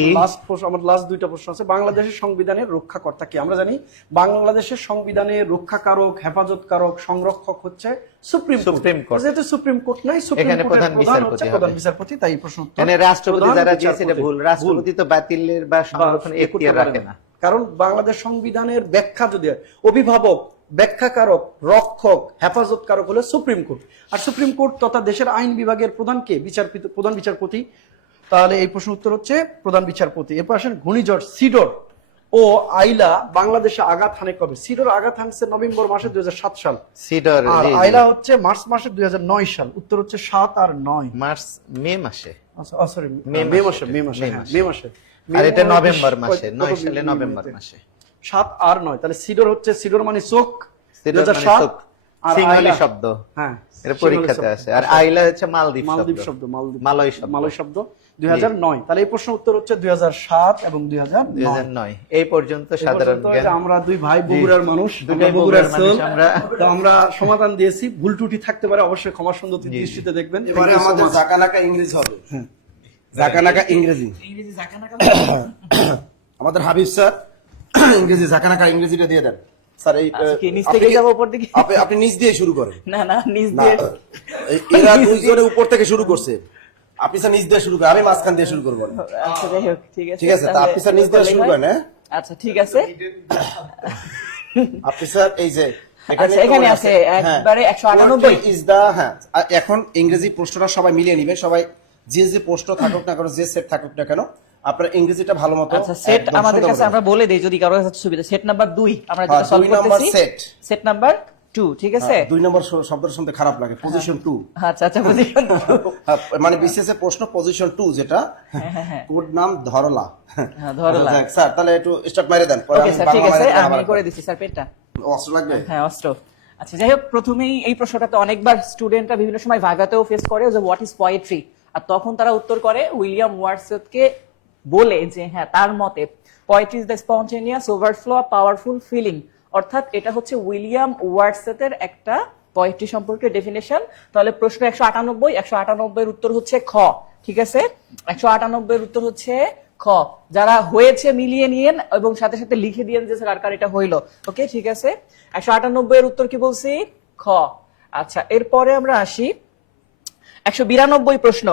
আমার লাস্ট দুইটা প্রশ্ন আছে। বাংলাদেশের সংবিধানের রক্ষাকর্তা কি? আমরা জানি বাংলাদেশের সংবিধানের রক্ষাকারক, হেফাজতকারক, সংরক্ষক হচ্ছে সুপ্রিম কোর্ট। যেহেতু সুপ্রিম কোর্ট নাই, সুপ্রিম এখানে কোর্টের প্রধান প্রধান হচ্ছে বিচারপতি প্রধান হবে। বিচারপতি। তাই প্রশ্ন উত্তর মানে রাষ্ট্রপতি প্রধান যারা বিচারপতি। দিয়েছে এটা ভুল। রাষ্ট্রপতি তো বাতিলের বা সংরক্ষণের করতে এখতিয়ার পারে রাখে না। না। কারণ বাংলাদেশ সংবিধানের ব্যাখ্যা যদি হয়, অভিভাবক, ব্যাখ্যাকারক, রক্ষক, হেফাজতকারক হলো সুপ্রিম কোর্ট। আর সুপ্রিম কোর্ট তথা দেশের আইন বিভাগের প্রধান কে? প্রধান বিচারপতি। তাহলে এই প্রশ্ন উত্তর হচ্ছে প্রধান বিচারপতি। এরপর আসেন ঘূর্ণিঝড় সিডর ও আইলা বাংলাদেশে আঘাত হানে কবে? সিডর আঘাত হানছে নভেম্বর মাসে 2007 সাল। সিডর, আর জি, জি। আইলা হচ্ছে মার্চ মাসে 2009 সাল। উত্তর হচ্ছে 7 আর 9। মার্চ, মে মাসে। সরি, মে মে মাসে, মাসে, মে মাসে, মে হ্যাঁ, মাসে। মে মাসে। আর এটা মে নভেম্বর মাসে, মাসে, 9 সালে নভেম্বর মাসে। 7 আর 9। তাহলে সিডর হচ্ছে, সিডর মানে চোখ, সিডর মানে 2007। চোখ, আর সিংহলী আইলা- শব্দ। হ্যাঁ, এটা পরীক্ষাতে আছে। আর আইলা হচ্ছে মালদ্বীপ মালদ্বীপ শব্দ, শব্দ, মালয় শব্দ। মালয় শব্দ। 2009। তাহলে এই প্রশ্ন উত্তর হচ্ছে 2007 এবং 2009। 2009। এই পর্যন্ত এই সাধারণ পর্যন্ত জ্ঞান। আমরা দুই ভাই বগুড়ার মানুষ, দুটাই আমরা বগুড়ার বগুড়ার মানুষ সোল। আমরা। তো আমরা সমাধান দিয়েছি। ভুল ত্রুটি থাকতে পারে, অবশ্যই ক্ষমা সুন্দর দৃষ্টিতে দেখবেন। এবারে আমাদের জাকানাকা ইংরেজি হবে। জাকানাকা ইংরেজি। ইংরেজি জাকানাকা আমাদের হাবিব স্যার ইংরেজি জাকানাকা ইংরেজিটা দিয়ে দেন স্যার। এই আচ্ছা, কি নিচ থেকে যাবো উপর দিকে? আপনি নিচ দিয়ে শুরু করেন। না না, নিজ না, দিয়ে এরা দুইজনে উপর থেকে শুরু করছে। আপনি স্যার নিচ দিয়ে শুরু করেন, আমি মাঝখান দিয়ে শুরু করবো না। আচ্ছা, যাই হোক, ঠিক আছে। ঠিক আছে, তা তাহলে আপনি স্যার নিচ দিয়ে শুরু করেন। হ্যাঁ, আচ্ছা, ঠিক আছে। আপনি স্যার এই যে আচ্ছা, এখানে আছে একবারে 198। ইজ দা, হ্যাঁ, এখন ইংরেজি প্রশ্নটা সবাই মিলিয়ে নিবেন। সবাই যে যে প্রশ্ন থাকুক না কেন, যে সেট থাকুক না কেন, আপনার ইংরেজিটা ভালো মতো আচ্ছা, সেট একদম আমাদের সুন্দর কাছে করে। আমরা বলে দেই যদি কারো কাছে সুবিধা। সেট নাম্বার 2 আমরা হ্যাঁ, যেটা সলভ 2 নাম্বার করতেছি। সেট। সেট নাম্বার 2, ঠিক আছে। 2 নম্বর শব্দটা শুনতে খারাপ লাগে, পজিশন 2। আচ্ছা আচ্ছা, বুঝিলাম। মানে বিসিএস এর প্রশ্ন পজিশন 2, যেটা কোড নাম ধরলা। হ্যাঁ, ধরলা। যাক, স্যার তাহলে একটু স্টার্ট মেরে দেন, পরে ওকে আমি স্যার, ঠিক বাংলা আছে, মেরে দিলে আমি আবার করে দিচ্ছি স্যার পেনটা। অস্ত্র লাগবে। হ্যাঁ, অস্ত্র। আচ্ছা, যাই হোক, প্রথমেই এই প্রশ্নটাতে অনেকবার স্টুডেন্টরা বিভিন্ন সময় ভাগাতেও ফেস করে যে হোয়াট ইজ পোয়েট্রি। আর তখন তারা উত্তর করে উইলিয়াম ওয়ার্ডসওয়ার্থকে বলে যে হ্যাঁ, তার মতে poetry is the spontaneous overflow of powerful feeling. অর্থাৎ এটা হচ্ছে উইলিয়াম ওয়ার্ডসওয়ার্থের একটা পোয়েট্রি সম্পর্কে ডেফিনেশন। তাহলে প্রশ্ন 198 এর উত্তর হচ্ছে খ, ঠিক আছে। 198 এর উত্তর হচ্ছে খ। যারা হয়েছে মিলিয়ে নিয়েন এবং সাথে সাথে লিখে দিয়েন যে স্যার কার এটা হইলো। ওকে, ঠিক আছে। 198 এর উত্তর কি বলছি? খ। আচ্ছা, এরপরে আমরা আসি 192 প্রশ্ন।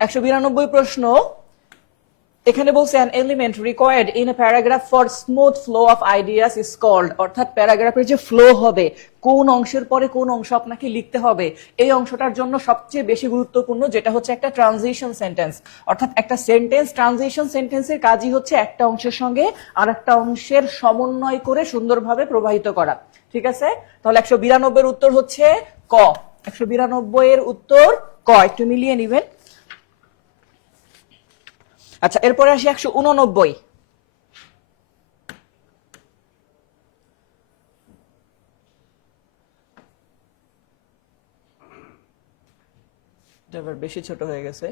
192 প্রশ্ন এখানে বলছে an element required in a paragraph for smooth flow of ideas is called। অর্থাৎ প্যারাগ্রাফের যে ফ্লো হবে, কোন অংশের পরে কোন অংশ আপনাকে লিখতে হবে, এই অংশটার জন্য সবচেয়ে বেশি গুরুত্বপূর্ণ যেটা হচ্ছে একটা ট্রানজিশন সেন্টেন্স। অর্থাৎ একটা সেন্টেন্স, ট্রানজিশন সেন্টেন্সের কাজই হচ্ছে একটা অংশের সঙ্গে আরেকটা অংশের সমন্বয় করে সুন্দরভাবে প্রবাহিত করা, ঠিক আছে। তাহলে 192 এর উত্তর হচ্ছে ক। 192 এর উত্তর ক, একটু মিলিয়ে নিবেন। আচ্ছা, এরপরে আসি 189। এটা এবার বেশি ছোট হয়ে গেছে।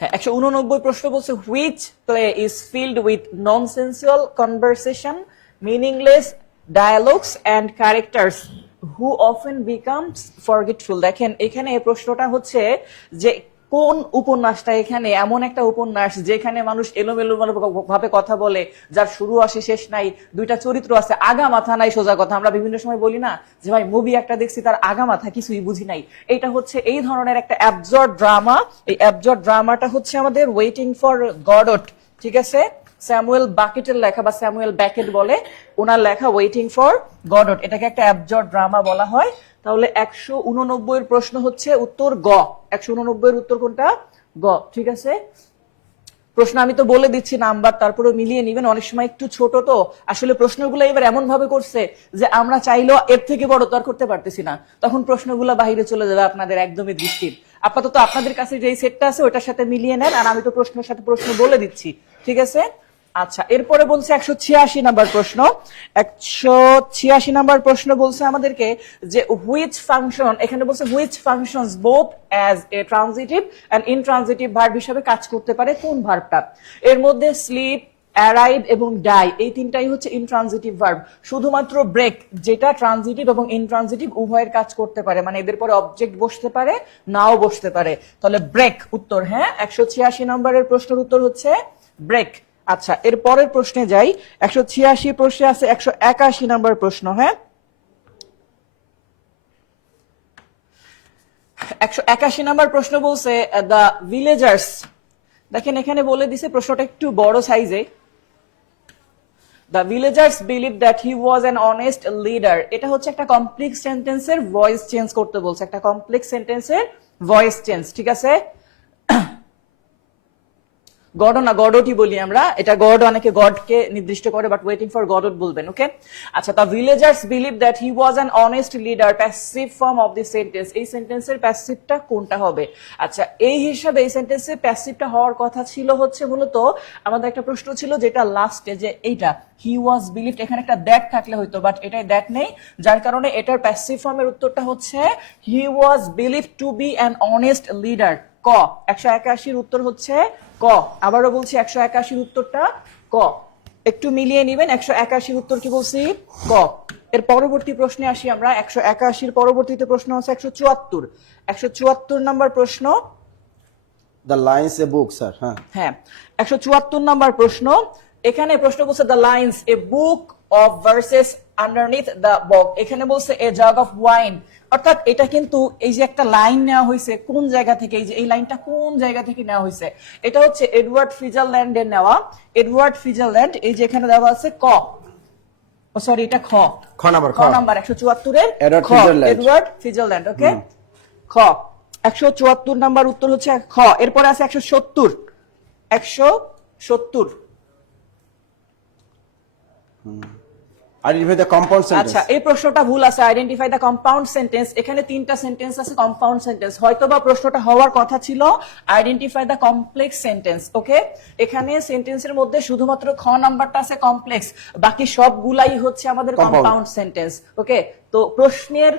হ্যাঁ, 189 প্রশ্ন বলছে which play is filled with nonsensical conversation, meaningless dialogues and characters who often becomes forgetful. দেখেন এখানে প্রশ্নটা হচ্ছে যে কোন উপন্যাসটা এখানে এমন একটা উপন্যাস যেখানে মানুষ এলোমেলো ভাবে কথা বলে, যার শুরু আসে শেষ নাই, দুইটা চরিত্র আছে, আগা মাথা নাই। সোজা কথা, আমরা বিভিন্ন সময় বলি না যে ভাই মুভি একটা দেখছি তার আগা মাথা কিছুই বুঝি নাই। এটা হচ্ছে এই ধরনের একটা অ্যাবজর্ড ড্রামা। এই অ্যাবজর্ড ড্রামাটা হচ্ছে আমাদের ওয়েটিং ফর গডট, ঠিক আছে? স্যামুয়েল বাকেটের লেখা বা স্যামুয়েল ব্যাকেট বলে, ওনার লেখা ওয়েটিং ফর গডট। এটাকে একটা অ্যাবজর্ড ড্রামা বলা হয়। তাহলে 189 এর প্রশ্ন হচ্ছে উত্তর গ। 189 এর উত্তর কোনটা? গ, ঠিক আছে? প্রশ্ন আমি তো বলে দিচ্ছি নাম্বার, তারপরে মিলিয়ে নিবেন। অনেক সময় একটু ছোট তো, আসলে প্রশ্নগুলো এবার এমন ভাবে করছে যে আমরা চাইলেও এর থেকে বড় তো আর করতে পারতেছি না, তখন প্রশ্নগুলো বাহিরে চলে যাবে আপনাদের একদমই দৃষ্টির। আপাতত আপনাদের কাছে যেই সেটটা আছে ওটার সাথে মিলিয়ে নেন, আর আমি তো প্রশ্নের সাথে প্রশ্ন বলে দিচ্ছি, ঠিক আছে? আচ্ছা, এরপরে বলছে 186 নাম্বার প্রশ্ন। 186 নাম্বার প্রশ্ন বলছে আমাদেরকে যে হুইচ ফাংশন, এখানে বলছে which functions both as a transitive and intransitive verb হিসেবে কাজ করতে পারে, কোন ভার্বটা? এর মধ্যে স্লিপ, অ্যারাইভ এবং ডাই, এই তিনটাই হচ্ছে ইনট্রানজিটিভ ভার্ব। শুধুমাত্র ব্রেক, যেটা ট্রানজিটিভ এবং ইনট্রানজিটিভ উভয়ের কাজ করতে পারে, মানে এদের পরে অবজেক্ট বসতে পারে, নাও বসতে পারে। তাহলে ব্রেক উত্তর। হ্যাঁ, 186 নম্বরের প্রশ্নের উত্তর হচ্ছে ব্রেক। আচ্ছা, এর পরের প্রশ্নে যাই। 186 প্রশ্নে আছে 181 নাম্বার প্রশ্ন। হ্যাঁ, 181 নাম্বার প্রশ্ন বলছে দ্য ভিলেজার্স। দেখেন এখানে বলে দিছে, প্রশ্নটা একটু বড় সাইজে। The villagers believe that he was an honest leader. এটা হচ্ছে একটা কমপ্লেক্স সেন্টেন্সের ভয়েস চেঞ্জ করতে বলছে, একটা কমপ্লেক্স সেন্টেন্সের ভয়েস চেঞ্জ, ঠিক আছে? গড না গডটি বলি আমরা, এটা গড অনেকে গডকে নির্দিষ্ট করে, বাট ওয়েটিং ফর গডট বলবেন, ওকে? আচ্ছা, the villagers believe that he was an honest leader, passive form of the sentence. এই সেন্টেন্সের প্যাসিভটা কোনটা হবে? আচ্ছা, এই হিসাবে এই সেন্টেন্সের প্যাসিভটা হওয়ার কথা ছিল হচ্ছে মূলত আমাদের একটা প্রশ্ন ছিল যেটা লাস্টে, যে এইটা হি ওয়াজ বিলিভড, এখানে একটা দ্যাট থাকলে হয়তো, বাট এটাই দ্যাট নেই, যার কারণে এটার প্যাসিভ ফর্মের উত্তরটা হচ্ছে he was believed to be an honest leader. ক। 181 উত্তর হচ্ছে ক। আবারও বলছি 181 উত্তরটা ক, একটু মিলিয়ে নিবেন। 181 উত্তর কি বলছি? ক। এর পরবর্তী প্রশ্নে আসি আমরা। 181 পরবর্তীতে প্রশ্ন হচ্ছে 174। 174 নাম্বার প্রশ্ন, the lines a book, sir. হ্যাঁ হ্যাঁ, 174 নাম্বার প্রশ্ন। এখানে প্রশ্ন বলছে the lines a book of verses underneath the bough. এখানে বলছে এ জাগ অফ ওয়াইন, অর্থাৎ এটা কিন্তু এই যে একটা লাইন নেওয়া হয়েছে, কোন জায়গা থেকে, এই যে এই লাইনটা কোন জায়গা থেকে নেওয়া হয়েছে? এটা হচ্ছে এডওয়ার্ড ফিজারল্যান্ডের নেওয়া। এডওয়ার্ড ফিজারল্যান্ড, এই যে এখানে দেওয়া আছে ক, ও সরি এটা খ, খ নাম্বার, খ নাম্বার 174 এর এডওয়ার্ড খ, ফিজারল্যান্ড। এডওয়ার্ড ফিজারল্যান্ড, ওকে? খ। 174 নাম্বার উত্তর হচ্ছে খ। এরপরে আছে 170। 170 আইডেন্টিফাই দ্য কম্পাউন্ড সেন্টেন্স। আচ্ছা, এই প্রশ্নটা ভুল আছে। আইডেন্টিফাই দ্য কম্পাউন্ড সেন্টেন্স, এখানে তিনটা সেন্টেন্স আছে কম্পাউন্ড সেন্টেন্স। হয়তোবা প্রশ্নটা হওয়ার কথা ছিল আইডেন্টিফাই দ্য কমপ্লেক্স সেন্টেন্স, ওকে? এখানে সেন্টেন্সের মধ্যে শুধুমাত্র খ নাম্বারটা আছে কমপ্লেক্স, বাকি সবগুলাই হচ্ছে আমাদের কম্পাউন্ড সেন্টেন্স, ওকে? তো প্রশ্নের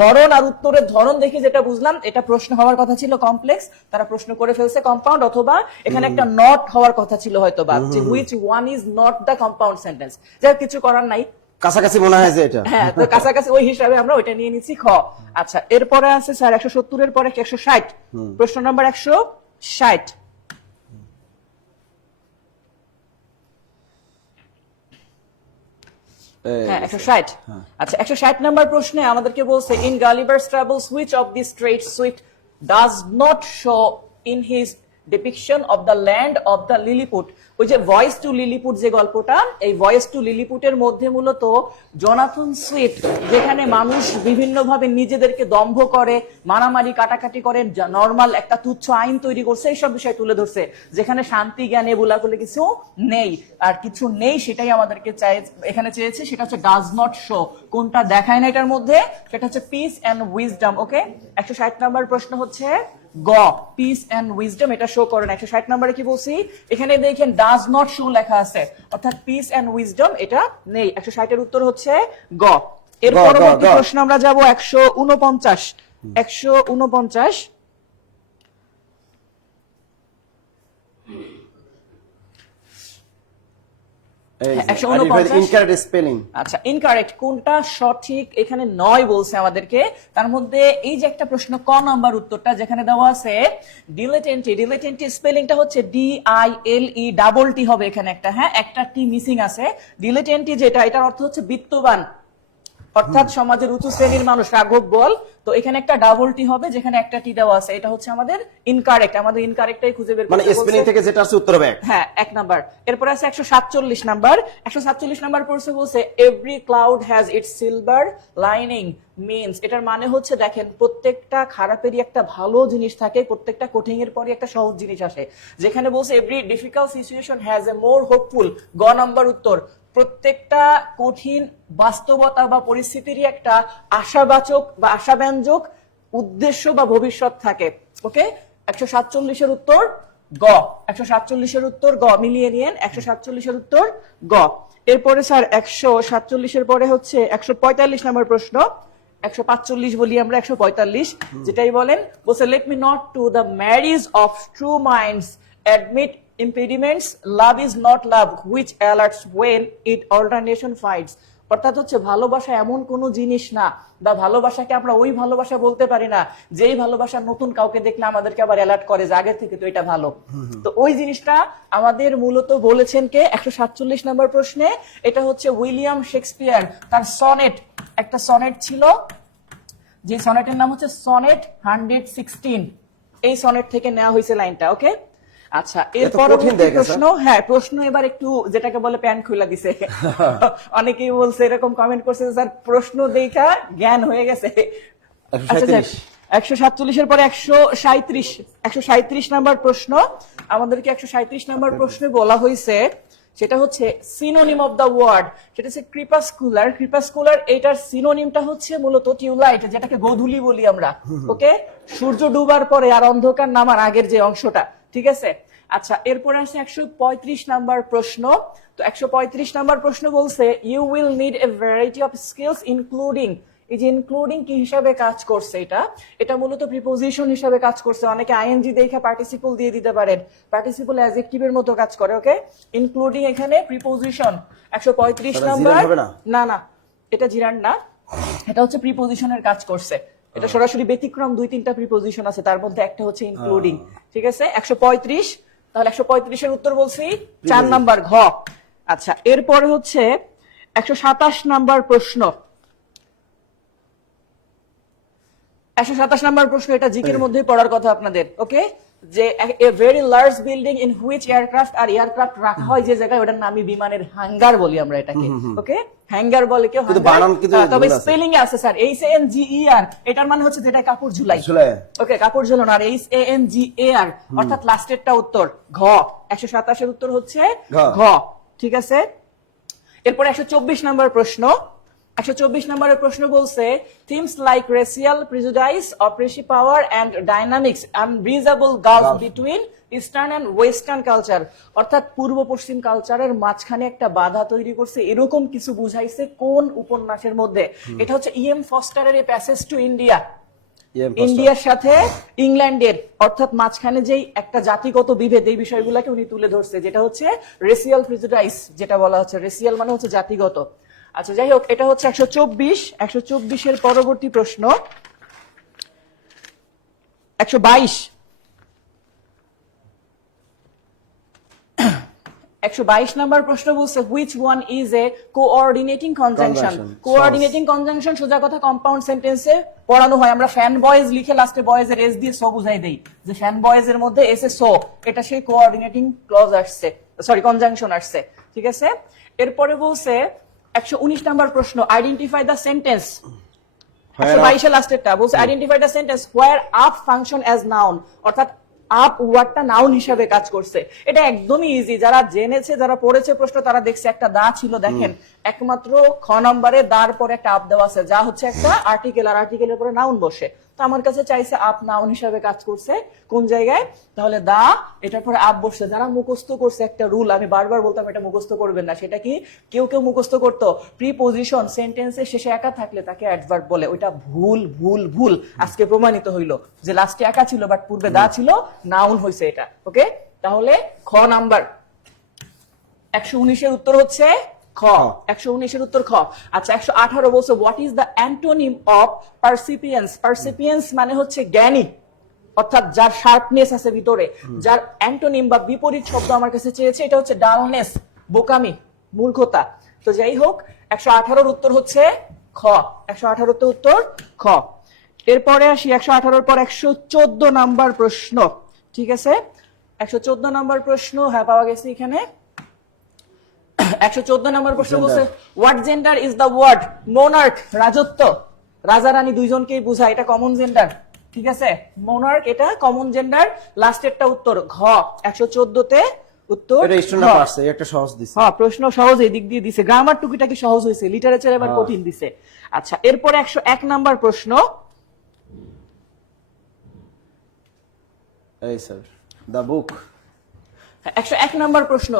ধরন আর উত্তরের ধরন দেখে যেটা বুঝলাম, এটা প্রশ্ন হওয়ার কথা ছিল কমপ্লেক্স, তারা প্রশ্ন করে ফেলছে কম্পাউন্ড, অথবা এখানে একটা নট হওয়ার কথা ছিল হয়তোবা, যে which one is not the compound sentence. যাই কিছু করার নাই, কাছাকাছি মনে হয় যে এটা। হ্যাঁ, তো কাছাকাছি ওই হিসাবে আমরা ওইটা নিয়ে নিচ্ছি খ। আচ্ছা, এরপরে আছে স্যার 170 এর পরে 160, প্রশ্ন নাম্বার 160। হ্যাঁ, 160। আচ্ছা, 160 নাম্বার প্রশ্নে আমাদেরকে বলছে in Gulliver's travels which of this traits Swift does not show in his depiction of the land of the Lilliput. ওই যে ভয়েস টু লিলিপুট যে গল্পটা, এই ভয়েস টু লিলিপুটের মধ্যে মূলত জোনাথন সুইফট যেখানে মানুষ বিভিন্নভাবে নিজেদেরকে দম্ভ করে, মারামারি কাটাকাটি করে, নর্মাল একটা তুচ্ছ আইন তৈরি করছে, এইসব বিষয় তুলে ধরছে, যেখানে শান্তি জ্ঞান এগুলা বলে কিছু নেই, আর কিছু নেই সেটাই আমাদেরকে এখানে চেয়েছে, সেটা হচ্ছে ডাজ নট শো। কোনটা দেখায় না এটার মধ্যে, সেটা হচ্ছে পিস এন্ড উইজডম। ওকে, 160 নম্বর প্রশ্ন হচ্ছে গ, পিস এন্ড উইজডম, এটা শো করেন। 160 নম্বরে কি বলছি, এখানে দেখেন ডাজ নট শো লেখা আছে, অর্থাৎ পিস এন্ড উইজডম এটা নেই। 160 এর উত্তর হচ্ছে গ। এর পরবর্তী প্রশ্ন আমরা যাব 149। 149 ইনকারেক্ট স্পেলিং। আচ্ছা, ইনকারেক্ট কোনটা সঠিক, এখানে 9 বলছে আমাদেরকে। তার মধ্যে এই যে একটা প্রশ্ন ক নাম্বার উত্তরটা যেখানে দেওয়া আছে ডিলেটেন্টি, ডিলেটেন্টি স্পেলিংটা হচ্ছে DILE, ডাবল টি হবে এখানে একটা, হ্যাঁ একটা টি মিসিং আছে। ডিলেটেন্টি যেটা, এটার অর্থ হচ্ছে বিত্তবান, অর্থাৎ সমাজের উঁচু শ্রেণীর মানুষ, রাঘব বল। তো এখানে একটা ডাবল টি হবে যেখানে একটা টি দেওয়া আছে, এটা হচ্ছে আমাদের ইনকারেক্ট। আমাদের ইনকারেক্টটাই খুঁজে বের করতে মানে স্পেলিং থেকে যেটা আছে উত্তর হবে এক। হ্যাঁ, 1 নাম্বার। এরপর আছে 147 নাম্বার। 147 নাম্বার পড়ছে বলছে every cloud has its silver lining means, এটার মানে হচ্ছে দেখেন প্রত্যেকটা খারাপেরই একটা ভালো জিনিস থাকে, প্রত্যেকটা কঠিন এর পরে একটা সহজ জিনিস আসে। যেখানে বলছে every difficult situation has a more hopeful, গ নাম্বার উত্তর। প্রত্যেকটা কঠিন বাস্তবতা বা পরিস্থিতিরই একটা আশাবাচক বা আশাব্যঞ্জক উদ্দেশ্য বা ভবিষ্যৎ থাকে। ওকে, 147 এর উত্তর গ। 147 এর উত্তর গ, মিলিয়ে নিয়েন। 147 এর উত্তর গ। এরপরে স্যার 147 এর পরে হচ্ছে 145 নম্বর প্রশ্ন। 145 বলি আমরা, 145 যেটাই বলেন বলছে let me not to the marriage of true minds admit impediments, love is not love which alerts when it alternation fights। অর্থাৎ হচ্ছে ভালোবাসা এমন কোন জিনিস না, বা ভালোবাসাকে আমরা ওই ভালোবাসা বলতে পারি না যেই ভালোবাসা নতুন কাউকে দেখলে আমাদেরকে আবার অ্যালার্ট করে যে আগের থেকে তো এটা ভালো। তো ওই জিনিসটা আমাদের মূলত বলেছেন কে 147 নম্বর প্রশ্নে। এটা হচ্ছে উইলিয়াম শেক্সপিয়ার, তার সনেট, একটা সনেট ছিল, যে সনেটের নাম হচ্ছে সনেট 116। এই সনেট থেকে নেওয়া হয়েছে লাইনটা। ওকে, আচ্ছা এর পরবর্তী প্রশ্ন, হ্যাঁ প্রশ্ন এবার একটু যেটাকে বলে প্যান্ট খুলে দিছে। অনেকেই বলছে, এরকম কমেন্ট করছে স্যার প্রশ্ন দেখা জ্ঞান হয়ে গেছে। 147 এর পরে 137 নাম্বার প্রশ্ন আমাদেরকে। 137 নাম্বার প্রশ্নে বলা হয়েছে সেটা হচ্ছে সিনোনিম অফ দা ওয়ার্ড, সেটা হচ্ছে ক্রিপাসকুলার। ক্রিপাসকুলার এটার সিনোনিমটা হচ্ছে মূলত টিউলাইট, যেটাকে গোধূলি বলি আমরা। ওকে, সূর্য ডুবার পরে আর অন্ধকার নামার আগের যে অংশটা, ঠিক আছে। আচ্ছা, এরপরে আছে 135 নাম্বার প্রশ্ন। তো 135 নাম্বার প্রশ্ন বলছে you will need a variety of skills including. এই যে ইনক্লুডিং কি হিসাবে কাজ করছে, এটা মূলত প্রিপোজিশন হিসাবে কাজ করছে। অনেকে আইএনজি দেখে পার্টিসিপল দিয়ে দিতে পারেন, পার্টিসিপল অ্যাডজেক্টিভের মতো কাজ করে। ওকে, ইনক্লুডিং এখানে প্রিপোজিশন। 135 নাম্বার, না না এটা জিরান না, এটা হচ্ছে প্রিপোজিশনের কাজ করছে। এটা সরাসরি ব্যতিক্রম 2-3টা প্রিপোজিশন আছে, তার মধ্যে একটা হচ্ছে ইনক্লুডিং। ঠিক আছে, 135, তাহলে 135 এর উত্তর বলছি 4 নাম্বার ঘ। আচ্ছা, এরপরে হচ্ছে 127 নাম্বার প্রশ্ন। 127 নাম্বার প্রশ্ন, এটা জিকের মধ্যে পড়ার কথা আপনাদের। ওকে, যে a very large building in which aircraft are aircraft রাখা হয় যে জায়গায়, ওটার নামই বিমানের হ্যাঙ্গার বলি আমরা এটাকে। ওকে, হ্যাঙ্গার বলে কেউ, তবে স্পেলিং এ আছে স্যার HANGER, এটার মানে হচ্ছে যেটা কাপড় ঝুলাই। ওকে, কাপড় ঝুলানো। আর HANGAR অর্থাৎ লাস্টেরটা উত্তর ঘ। 127 এর উত্তর হচ্ছে ঘ। ঠিক আছে, এরপর 124 নাম্বার প্রশ্ন। 124 নম্বরের প্রশ্ন বলছে themes like racial prejudice, oppressive power and dynamics unbridgeable gulf between eastern and western culture, অর্থাৎ পূর্ব পশ্চিম কালচারের মাঝখানে একটা বাধা তৈরি করছে, এরকম কিছু বুঝাইছে কোন উপন্যাসের মধ্যে? এটা হচ্ছে EM ফস্টারের এ প্যাসেজ টু ইন্ডিয়া, ইন্ডিয়ার সাথে ইংল্যান্ডের, অর্থাৎ মাঝখানে যেই একটা জাতিগত বিভেদ, এই বিষয়গুলোকে উনি তুলে ধরছে, যেটা হচ্ছে রেসিয়াল প্রিজুডাইস, যেটা বলা হচ্ছে। রেসিয়াল মানে হচ্ছে জাতিগত। আচ্ছা, যাই হোক, এটা হচ্ছে 124 এর পরবর্তী প্রশ্ন 122। 122 নাম্বার প্রশ্ন বলছে which one is a coordinating conjunction. Conjunction, coordinating conjunction সোজা কথা কম্পাউন্ড সেন্টেন্সে পড়ানো হয়। আমরা ফ্যান বয়েজ লিখে লাস্টে বয়েজ এর এস দিয়ে সো বুঝাই দেই যে ফ্যান বয়েজ এর মধ্যে এস এ সো, এটা সেই কোঅর্ডিনেটিং ক্লজ আসছে, সরি কনজাংশন আসছে, ঠিক আছে। এরপরে বলছে 119 নাম্বার প্রশ্ন আইডেন্টিফাই দ্য সেন্টেন্স। 122 লাস্টেরটা বলছে identify the sentence where up function as noun, অর্থাৎ আপ ওয়ার্ডটা নাউন হিসাবে কাজ করছে। এটা একদমই ইজি, যারা জেনেছে যারা পড়েছে প্রশ্ন তারা দেখছে একটা দা ছিল, দেখেন একমাত্র খ নম্বরে দার পরে একটা আপ দেওয়া আছে, যা হচ্ছে একটা আর্টিকেল, আর আর্টিকেলের পরে নাউন বসে। তো আমার কাছে চাইছে আপ নাউন হিসাবে কাজ করছে কোন জায়গায়, তাহলে দা এটার পরে আপ বসছে। যারা মুখস্থ করছে একটা রুল, আমি বারবার বলতাম এটা মুখস্থ করবেন না, সেটা কি কেউ কেউ মুখস্থ করতো প্রিপোজিশন সেন্টেন্সের শেষে একা থাকলে তাকে অ্যাডভার্ব বলে, ওইটা ভুল ভুল ভুল। আজকে প্রমাণিত হইলো যে লাস্টে একা ছিল বাট পূর্বে দা ছিল, নাউন হইছে এটা। ওকে, তাহলে খ নাম্বার 119 এর উত্তর হচ্ছে খ। 119 এর উত্তর খ। আচ্ছা 118 বলছে what is the antonym of percipience. Percipience মানে হচ্ছে জ্ঞানী, অর্থাৎ যার শার্পনেস আছে ভিতরে। যার অ্যান্টোনিম বা বিপরীত শব্দ আমার কাছে চেয়েছে, এটা হচ্ছে ডালনেস, বোকামি, মূর্খতা। তো যাই হোক 118 উত্তর হচ্ছে খ। 118 তে উত্তর খ। এরপরে আসি 118 পর 114 নাম্বার প্রশ্ন, ঠিক আছে। 114 নাম্বার প্রশ্ন হ্যাঁ পাওয়া গেছে এখানে। 114 নাম্বার প্রশ্ন বলছে what gender is the word monarch. রাজত্ব, রাজা রানী দুইজনকেই বোঝায়, এটা কমন জেন্ডার, ঠিক আছে। মোনার্ক এটা কমন জেন্ডার। লাস্টেরটা উত্তর ঘ। 114 তে উত্তর এটা স্টুডেন্ট পারছে, একটা সহজ দিছে। হ্যাঁ প্রশ্ন সহজ এই দিক দিয়ে দিছে, গ্রামার টুকিটাকি সহজ হয়েছে, লিটারেচার এবার কঠিন দিছে। আচ্ছা এরপরে 101 নাম্বার প্রশ্ন, এই স্যার দা বুক। 101 নাম্বার প্রশ্ন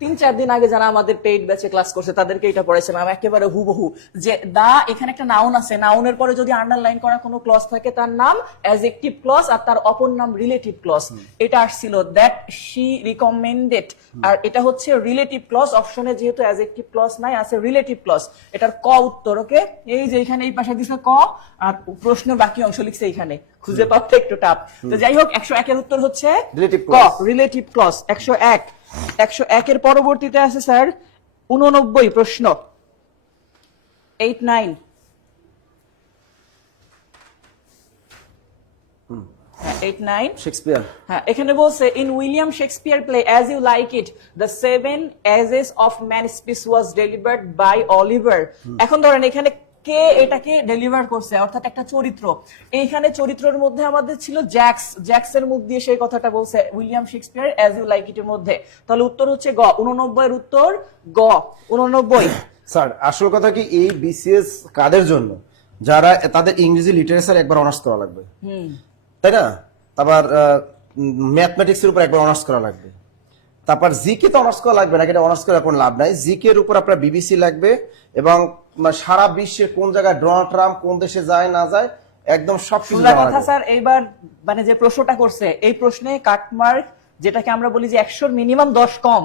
3-4 দিন আগে যারা আমাদের পেইড ব্যাচে ক্লাস করছে তাদেরকে এটা পড়াইছিলাম একেবারে হুবহু, যে দা এখানে একটা নাউন আছে, নাউনের পরে যদি আন্ডারলাইন করা কোনো ক্লজ থাকে তার নাম অ্যাডজেক্টিভ ক্লজ আর তার অপর নাম রিলেটিভ ক্লজ। এটা আসছিল দ্যাট শি রিকমেন্ডেড, আর এটা হচ্ছে রিলেটিভ ক্লজ। অপশনে যেহেতু অ্যাডজেক্টিভ ক্লজ নাই, আছে রিলেটিভ ক্লজ। এটার ক উত্তর। ওকে, এই যে এখানে এই পাশে দিছে ক, আর প্রশ্ন বাকি অংশ লিখছে এখানে, খুঁজে পাওয়া একটু টাফ। তো যাই হোক 101 এর উত্তর হচ্ছে Relative ক, clause। Relative clause. 101 এর পরবর্তীতে আছে স্যার 89 প্রশ্ন 89। শেক্সপিয়ার। হ্যাঁ এখানে বলছে in William Shakespeare play as you like it the 7 ages of man speech was delivered by Oliver. এখন ধরেন এখানে কে এটাকে ডেলিভার করছে, অর্থাৎ একটা চরিত্র। এইখানে চরিত্রের মধ্যে আমাদের ছিল জ্যাক্স, জ্যাক্সের মুখ দিয়ে সেই কথাটা বলছে William Shakespeare as you like it এর মধ্যে। তাহলে উত্তর হচ্ছে গ। 89 এর উত্তর গ। 89। স্যার আসল কথা কি এই বিসিএস কাদের জন্য, যারা তাদের ইংরেজি লিটারেচার একবার অনার্স করা লাগবে, তাই না? তারপর ম্যাথমেটিক্স এর উপর একবার অনার্স করা লাগবে। তারপর জিকে তো অনার্স করা লাগবে না, এটা অনার্স করার কোনো লাভ নাই। জিকে এর উপর আপনার বিবিসি লাগবে, এবং সারা বিশ্বে কোন জায়গায় ডোনাল্ড ট্রাম্প কোন দেশে যায় না যায় একদম সব কিছু সোজা কথা স্যার। এইবার মানে যে প্রশ্নটা করছে এই প্রশ্নে কাটমার্ক, যেটাকে আমরা বলি যে 100 মিনিমাম 10 কম,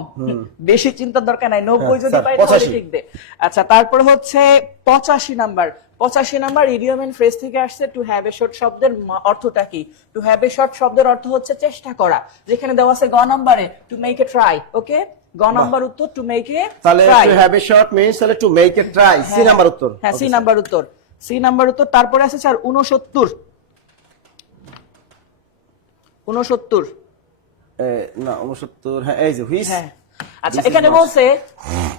বেশি চিন্তার দরকার নাই। 90 যদি পাই তাহলে লিখবে। আচ্ছা তারপর হচ্ছে 85 number. 85 number idiom and phrase থেকে আসছে। টু হ্যাভ এ শর্ট শব্দের অর্থটা কি? টু হ্যাভ এ শর্ট শব্দের অর্থ হচ্ছে চেষ্টা করা, যেখানে দেওয়া আছে গ নাম্বারে to make a try. Okay, গ নাম্বার উত্তর টু মেক এ তাহলে try. To have a short means তাহলে to make a try, C number উত্তর। হ্যাঁ সি নাম্বার উত্তর, সি নাম্বার উত্তর। তারপরে আছে স্যার 69। 69 না 69, হ্যাঁ এই যে হুইচ। হ্যাঁ আচ্ছা এখানে বলছে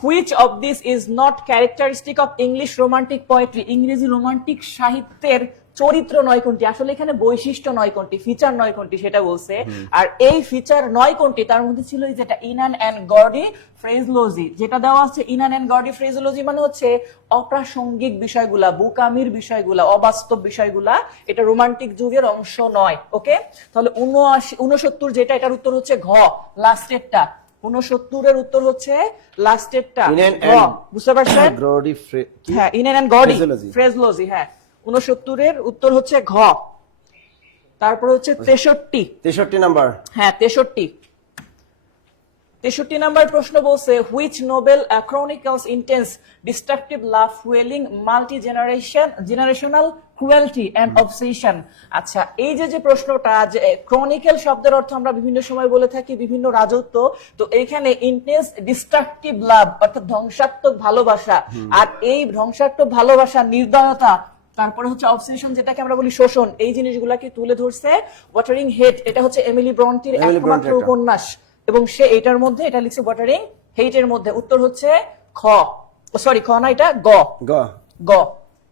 which of this is not characteristic of English romantic poetry। ইংরেজি রোমান্টিক সাহিত্যের চরিত্র নয় কোনটি। আসলে এখানে বৈশিষ্ট্য নয় কোনটি, ফিচার নয় কোনটি সেটা বলছে। আর এই ফিচার নয় কোনটি তার মধ্যে ছিল যেটা ইনান এন্ড গর্ডি ফ্রেজোলজি, যেটা দেওয়া আছে ইনান এন্ড গর্ডি ফ্রেজোলজি মানে হচ্ছে অপ্রাসঙ্গিক বিষয়গুলা, বুকামির বিষয়গুলা, অবাস্তব বিষয়গুলা, এটা রোমান্টিক যুগের অংশ নয়। ওকে, তাহলে 69 যেটা, এটার উত্তর হচ্ছে ঘ, লাস্টেরটা। 69 এর উত্তর হচ্ছে লাস্টেরটা ঘ। বুঝতে পারছেন? হ্যাঁ ইনান এন্ড গর্ডি ফ্রেজোলজি। হ্যাঁ 69 এর উত্তর হচ্ছে ঘ। তারপর হচ্ছে 63 নাম্বার। হ্যাঁ 63 নাম্বার প্রশ্ন বলছে which Nobel Chronicles intense destructive love fuelling multi generational cruelty and obsession. আচ্ছা, এই যে প্রশ্নটা, যে ক্রনিক্যাল শব্দের অর্থ আমরা বিভিন্ন সময় বলে থাকি বিভিন্ন রাজত্ব, তো এইখানে ইন্টেন্স ডিস্ট্রাকটিভ লাভ অর্থাৎ ধ্বংসাত্মক ভালোবাসা, আর এই ধ্বংসাত্মক ভালোবাসা, নির্দয়তা, তারপরে হচ্ছে অবসেশন যেটাকে আমরা বলি শোষণ, এই জিনিসগুলোকে তুলে ধরছে ওয়াটারিং হেট। এটা হচ্ছে এমিলি ব্রন্টির একমাত্র উপন্যাস, এবং সে এটার মধ্যে এটা লিখছে ওয়াটারিং হেটের মধ্যে। উত্তর হচ্ছে খ, সরি খ না, এটা গ। গ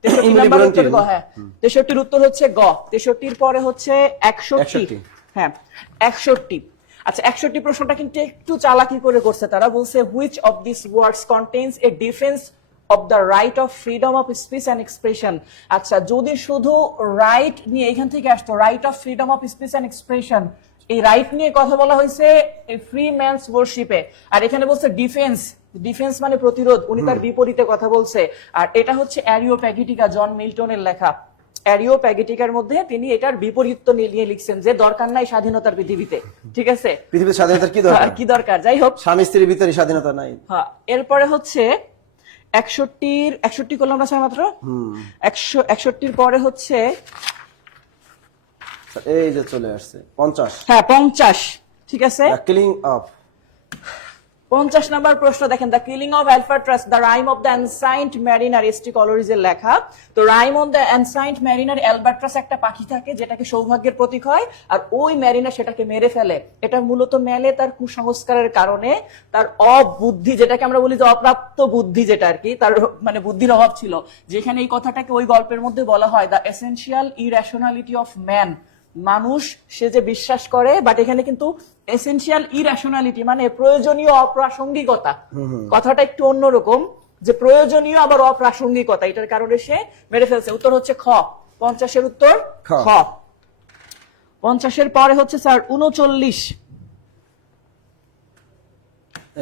63 নাম্বার উত্তর গ। হ্যাঁ, 63 উত্তর হচ্ছে গ। 63 পরে হচ্ছে 61। হ্যাঁ, 61। আচ্ছা, 61 প্রশ্নটা কিন্তু একটু চালাকি করে করছে তারা। বলছে which of this words contains A defence of the right of freedom of speech and expression. আচ্ছা, যদি শুধু রাইট নিয়ে এখান থেকে আসতো, right of freedom of speech and expression, এই রাইট নিয়ে কথা বলা হয়েছে ফ্রি ম্যানস ওয়ারশিপে, আর এখানে বলছে ডিফেন্স, ডিফেন্স মানে প্রতিরোধ, উনি তার বিপরীতে কথা বলছে। আর এটা হচ্ছে অ্যারিওপ্যাগিটিকা, জন মিল্টনের লেখা। অ্যারিওপ্যাগিটিকার মধ্যে তিনি এটার বিপরীত নিয়ে লিখছেন যে দরকার নাই স্বাধীনতার পৃথিবীতে। ঠিক আছে, পৃথিবীর স্বাধীনতার কি দরকার? যাই হোক, স্বামী স্ত্রীর ভিতরে স্বাধীনতা নাই। হ্যাঁ, এরপরে হচ্ছে 61 করলাম না ছয় মাত্র। 61 পরে হচ্ছে এই যে চলে আসছে 50। হ্যাঁ, 50। ঠিক আছে, কিলিং অফ 50 নাম্বার প্রশ্ন দেখেন, the killing of albatross, the rime of the ancient mariner, ST কলোরিজের লেখা। তো rime of the ancient mariner, albatross একটা পাখি থাকে যেটাকে সৌভাগ্যের প্রতীক হয়, আর ওই ম্যারিনার সেটাকে মেরে ফেলে। এটা মূলত মেলে তার কুসংস্কারের কারণে, তার অবুদ্ধি, যেটাকে আমরা বলি যে অপ্রাপ্ত বুদ্ধি, যেটা আর কি তার মানে বুদ্ধির অভাব ছিল। যেখানে এই কথাটাকে ওই গল্পের মধ্যে বলা হয় দ্য এসেনশিয়াল ইরেশনালিটি অফ ম্যান, মানুষ সে যে বিশ্বাস করে, বাট এখানে কিন্তু এসেনশিয়াল ইরেশনালিটি মানে প্রয়োজনীয় অপ্রাসঙ্গিকতা, কথাটা একটু অন্যরকম, যে প্রয়োজনীয় আবার অপ্রাসঙ্গিকতা, এটার কারণে সে মেরে ফেলছে। উত্তর হচ্ছে খ, 50-এর উত্তর খ। 50-এর পরে হচ্ছে স্যার 39।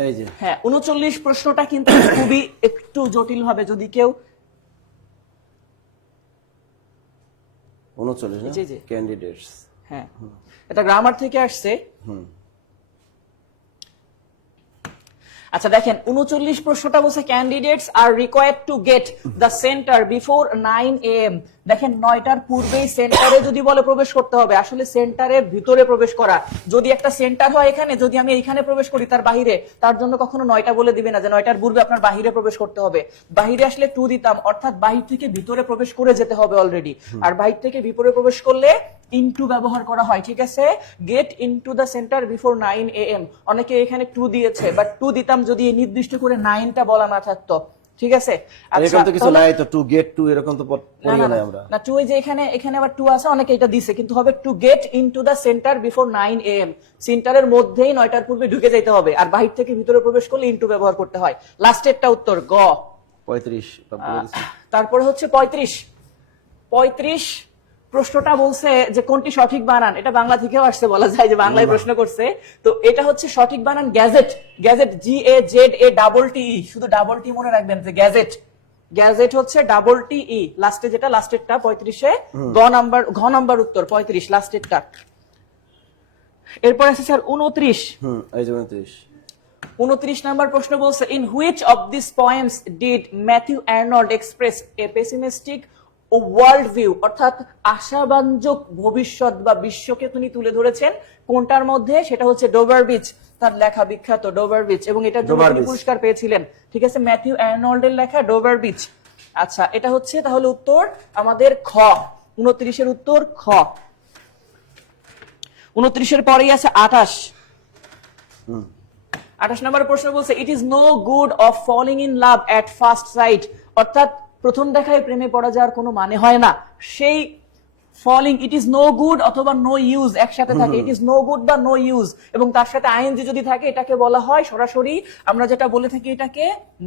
এই যে হ্যাঁ, 39 প্রশ্নটা কিন্তু খুবই একটু জটিল হবে যদি কেউ 39 ক্যান্ডিডেটস। হ্যাঁ, এটা গ্রামার থেকে আসছে। আচ্ছা দেখেন, 39 প্রশ্নটা বলছে candidates are required to get the centre before 9 AM। দেখেন, 9টার পূর্বেই সেন্টারে যদি বলে প্রবেশ করতে হবে, আসলে সেন্টারের ভিতরে প্রবেশ করা, যদি একটা সেন্টার হয় এখানে, যদি আমি এইখানে প্রবেশ করি তার বাহিরে, তার জন্য কখনো 9টা বলে দিবে না যে 9টার পূর্বে আপনার বাহিরে প্রবেশ করতে হবে। বাহিরে আসলে 2 দিতাম, অর্থাৎ বাহির থেকে ভিতরে প্রবেশ করে যেতে হবে অলরেডি, আর বাহির থেকে ভিতরে প্রবেশ করলে ইনটু ব্যবহার করা হয়। ঠিক আছে, gate into the centre before 9 AM। অনেকে এখানে 2 দিয়েছে, বাট 2 দিতাম যদি নির্দিষ্ট করে 9টা বলা না থাকতো। ঠিক আছে, এরকম তো কিছু নাই তো, টু গেট টু এরকম তো পড়িও না আমরা না। 2 এই যে এখানে আবার 2 আছে, অনেকে এটা দিছে, কিন্তু হবে to get into the centre before 9 AM। সেন্টারের মধ্যেই 9টার পূর্বে ঢুকে যেতে হবে, আর বাহির থেকে ভিতরে প্রবেশ করলে ইনটু ব্যবহার করতে হয়। লাস্টেরটা উত্তর গ, 35। তারপরে হচ্ছে 35 প্রশ্নটা বলছে যে কোনটি সঠিক বানান। এটা বাংলা থেকেও আসছে, বলা যায় যে বাংলায় প্রশ্ন করছে। তো এটা হচ্ছে সঠিক বানান গ্যাজেট। গ্যাজেট GAZETE, শুধু ডাবল টি মনে রাখবেন যে গ্যাজেট। গ্যাজেট হচ্ছে TE, লাস্টে যেটা, লাস্টেরটা 35-এ ঘ নাম্বার উত্তর 35 লাস্টেরটা। এরপর আছে স্যার 29। এই যে 29। 29 নাম্বার প্রশ্ন বলছে in which of this poems did Matthew Arnold express a pessimistic ও ওয়ার্ল্ড ভিউ, অর্থাৎ আশাবাঞ্জক ভবিষ্যৎ বা বিশ্বকে তিনি তুলে ধরেছেন। কোনটার মধ্যে? সেটা হচ্ছে ডোভার বিচ, তার লেখা বিখ্যাত ডোভার বিচ, এবং এটার জন্য তিনি পুরস্কার পেয়েছিলেন। ঠিক আছে, ম্যাথিউ আর্নল্ডের লেখা ডোভার বিচ। আচ্ছা, এটা হচ্ছে তাহলে উত্তর আমাদের খ, 29-এর উত্তর খ। 29-এর পরেই আছে 28। 28 নম্বর প্রশ্ন বলছে it is no good of falling in love at first sight, অর্থাৎ প্রথম দেখায় প্রেমে পড়া যাওয়ার কোনো মানে হয় না। সেই falling, it is no good অথবা নো ইউজ একসাথে থাকে, ইট ইজ নো গুড বা নো ইউজ, এবং তার সাথে আইএনজি যদি থাকে এটাকে বলা হয় সরাসরি, আমরা যেটা বলে থাকি এটাকে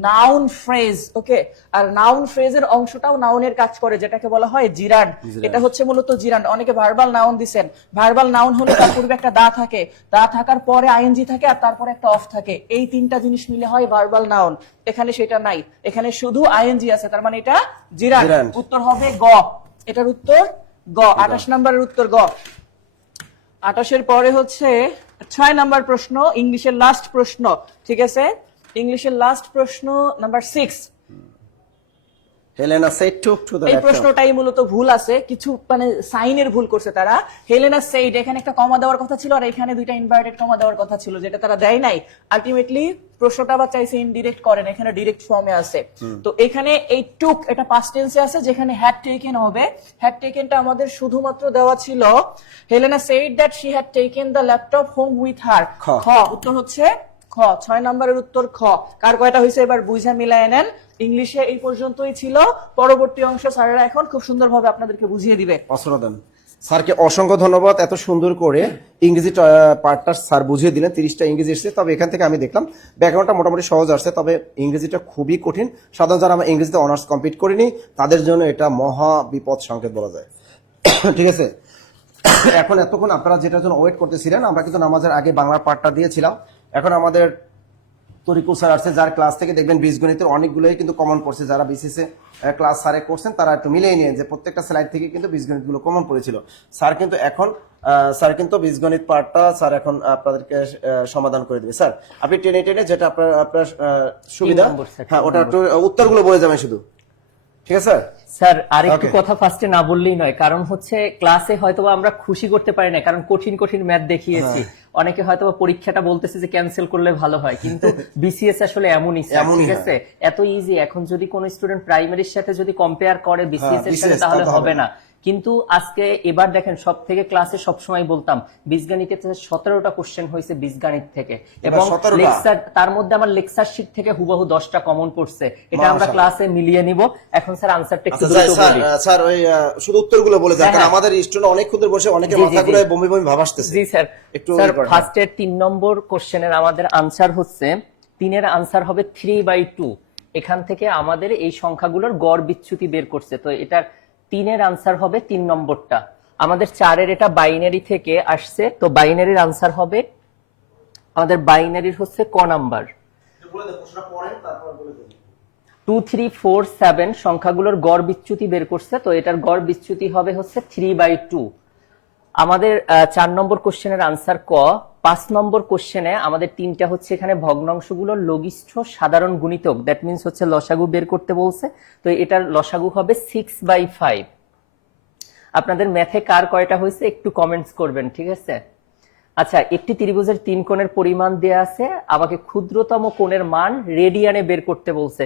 নাউন ফ্রেজ। ওকে, আর নাউন ফ্রেজের অংশটাও নাউনের কাজ করে, যেটাকে বলা হয় জিরান্ড। এটা হচ্ছে মূলত জিরান্ড। অনেকে ভার্বাল নাউন দিবেন, ভার্বাল নাউন হলে তার পূর্বে একটা দা থাকে, দা থাকার পরে আইএনজি থাকে, আর তারপরে একটা অফ থাকে, এই তিনটা জিনিস মিলে হয় ভার্বাল নাউন। এখানে সেটা নাই, এখানে শুধু আইএনজি আছে, তার মানে এটা জিরান্ড। উত্তর হবে গ, এটার উত্তর গ। 28 নম্বরের উত্তর গ। 28-এর পরে হচ্ছে 6 নাম্বার প্রশ্ন, ইংলিশের লাস্ট প্রশ্ন। ঠিক আছে, ইংলিশের লাস্ট প্রশ্ন number 6। Helena said to the এই laptop. প্রশ্নটাই মূলত ভুল আছে, কিছু মানে সাইনের ভুল করছে তারা। হেলেনা সেইড, এখানে একটা কমা দেওয়ার কথা ছিল আর এখানে দুইটা ইনভার্টেড কমা দেওয়ার কথা ছিল, যেটা তারা দেয় নাই। আলটিমেটলি প্রশ্নটা আবার চাইছে ইনডিরেক্ট করেন, এখানে ডিরেক্ট ফর্মে আছে। তো এখানে এই টুক এটা পাস্ট টেন্সে আছে, যেখানে হ্যাড টেকেন হবে। হ্যাড টেকেনটা আমাদের শুধুমাত্র দেওয়া ছিল Helena said that she had taken the laptop home with her. খ উত্তর হচ্ছে খ, 6 নম্বরের উত্তর খ। কার কয়টা হয়েছে এবার বুঝা মিলায় নেন। ইংলিশে এই পর্যন্তই ছিল, পরবর্তী অংশ স্যারেরা এখন খুব সুন্দরভাবে আপনাদেরকে বুঝিয়ে দিবে। অসাধারণ। স্যারকে অসংখ্য ধন্যবাদ, এত সুন্দর করে ইংরেজি পার্টটা স্যার বুঝিয়ে দিলেন। 30টা ইংরেজি এসেছে, তবে এখান থেকে আমি দেখলাম ব্যাকরণটা মোটামুটি সহজ আসছে, তবে ইংরেজিটা খুবই কঠিন। সাধারণ যারা আমরা ইংরেজিতে অনার্স কমপ্লিট করিনি তাদের জন্য এটা মহা বিপদ সংকেত বলা যায়। ঠিক আছে, এখন এতক্ষণ আপনারা যেটার জন্য ওয়েট করতেছিলেন, আমরা কিন্তু নামাজের আগে বাংলার পার্টটা দিয়েছিলাম। এখন আমাদের তরিকুল স্যার আসছে, যার ক্লাস থেকে দেখবেন বীজগণিতের অনেকগুলোই কিন্তু কমন পড়ছে। যারা বিসিএসে ক্লাস স্যারে করছেন তারা একটু মিলিয়ে নিয়ে যে প্রত্যেকটা স্লাইড থেকে কিন্তু বীজগণিতগুলো কমন পড়েছিল। স্যার কিন্তু এখন বীজগণিত পার্টটা স্যার এখন আপনাদেরকে সমাধান করে দেবে। স্যার আপনি টেনে টেনে যেটা আপনার সুবিধা, হ্যাঁ ওটা একটু উত্তরগুলো বলে যাবেন শুধু, ঠিক আছে স্যার? স্যার আরেকটু কথা ফার্স্টে না বললেই নয়, কারণ হচ্ছে ক্লাসে হয়তোবা আমরা খুশি করতে পারি না, কারণ কঠিন কঠিন ম্যাথ দেখিয়েছি। অনেকে হয়তো পরীক্ষাটা বলতেছে যে ক্যান্সেল করলে ভালো হয়, কিন্তু বিসিএস আসলে এমনই স্যার, ঠিক আছে? এত ইজি। এখন যদি কোন স্টুডেন্ট প্রাইমারির সাথে যদি কম্পেয়ার করে বিসিএস এর সাথে, তাহলে হবে না। কিন্তু আজকে এবার দেখেন, সব থেকে ক্লাসে সবসময় বলতাম বীজগণিতে 17টা কোশ্চেন হয়েছে বীজগণিত থেকে, এবং লেকচার তার মধ্যে আমার লেকচার শীট থেকে হুবহু 10টা কমন পড়ছে। এটা আমরা ক্লাসে মিলিয়ে নিব। এখন স্যার আনসারটা একটু দ্রুত বলি। স্যার ওই শুধু উত্তরগুলো বলে যান, কারণ আমাদের স্টুডেন্ট অনেক ক্ষুদ্র বসে অনেকে মাথা ঘুরে বমি বমি ভাব আসতেছে। জি স্যার। স্যার ফার্স্টের 3 নম্বর কোশ্চেনের আমাদের আনসার হচ্ছে, 3-এর আনসার হবে 3/2। এখান থেকে আমাদের এই সংখ্যাগুলোর গড় বিচ্যুতি বের করছে, তো এটার 3-এর আনসার হবে 3 নম্বরটা। আমাদের 4-এর এটা বাইনারি থেকে আসছে, তো বাইনারির আনসার হবে আমাদের বাইনারির হচ্ছে ক নাম্বার। 2, 3, 4, 7 সংখ্যাগুলোর গড় বিচ্যুতি বের করছে, তো এটার গড় বিচ্যুতি হবে হচ্ছে 3/2। আমাদের 4 নম্বর কোশ্চেনের আনসার ক। 5 নম্বর কোশ্চেনে আমাদের 3টা হচ্ছে এখানে ভগ্নাংশগুলোর লঘিষ্ঠ সাধারণ গুণিতক, দ্যাট মিনস হচ্ছে লসাগু বের করতে বলছে, তো এটার লসাগু হবে 6/5। আপনাদের ম্যাথে কার কয়টা হয়েছে একটু কমেন্টস করবেন, ঠিক আছে? আচ্ছা, একটি ত্রিভুজের 3 কোণের পরিমাণ দেয়া আছে, আমাকে ক্ষুদ্রতম কোণের মান রেডিয়ানে বের করতে বলছে।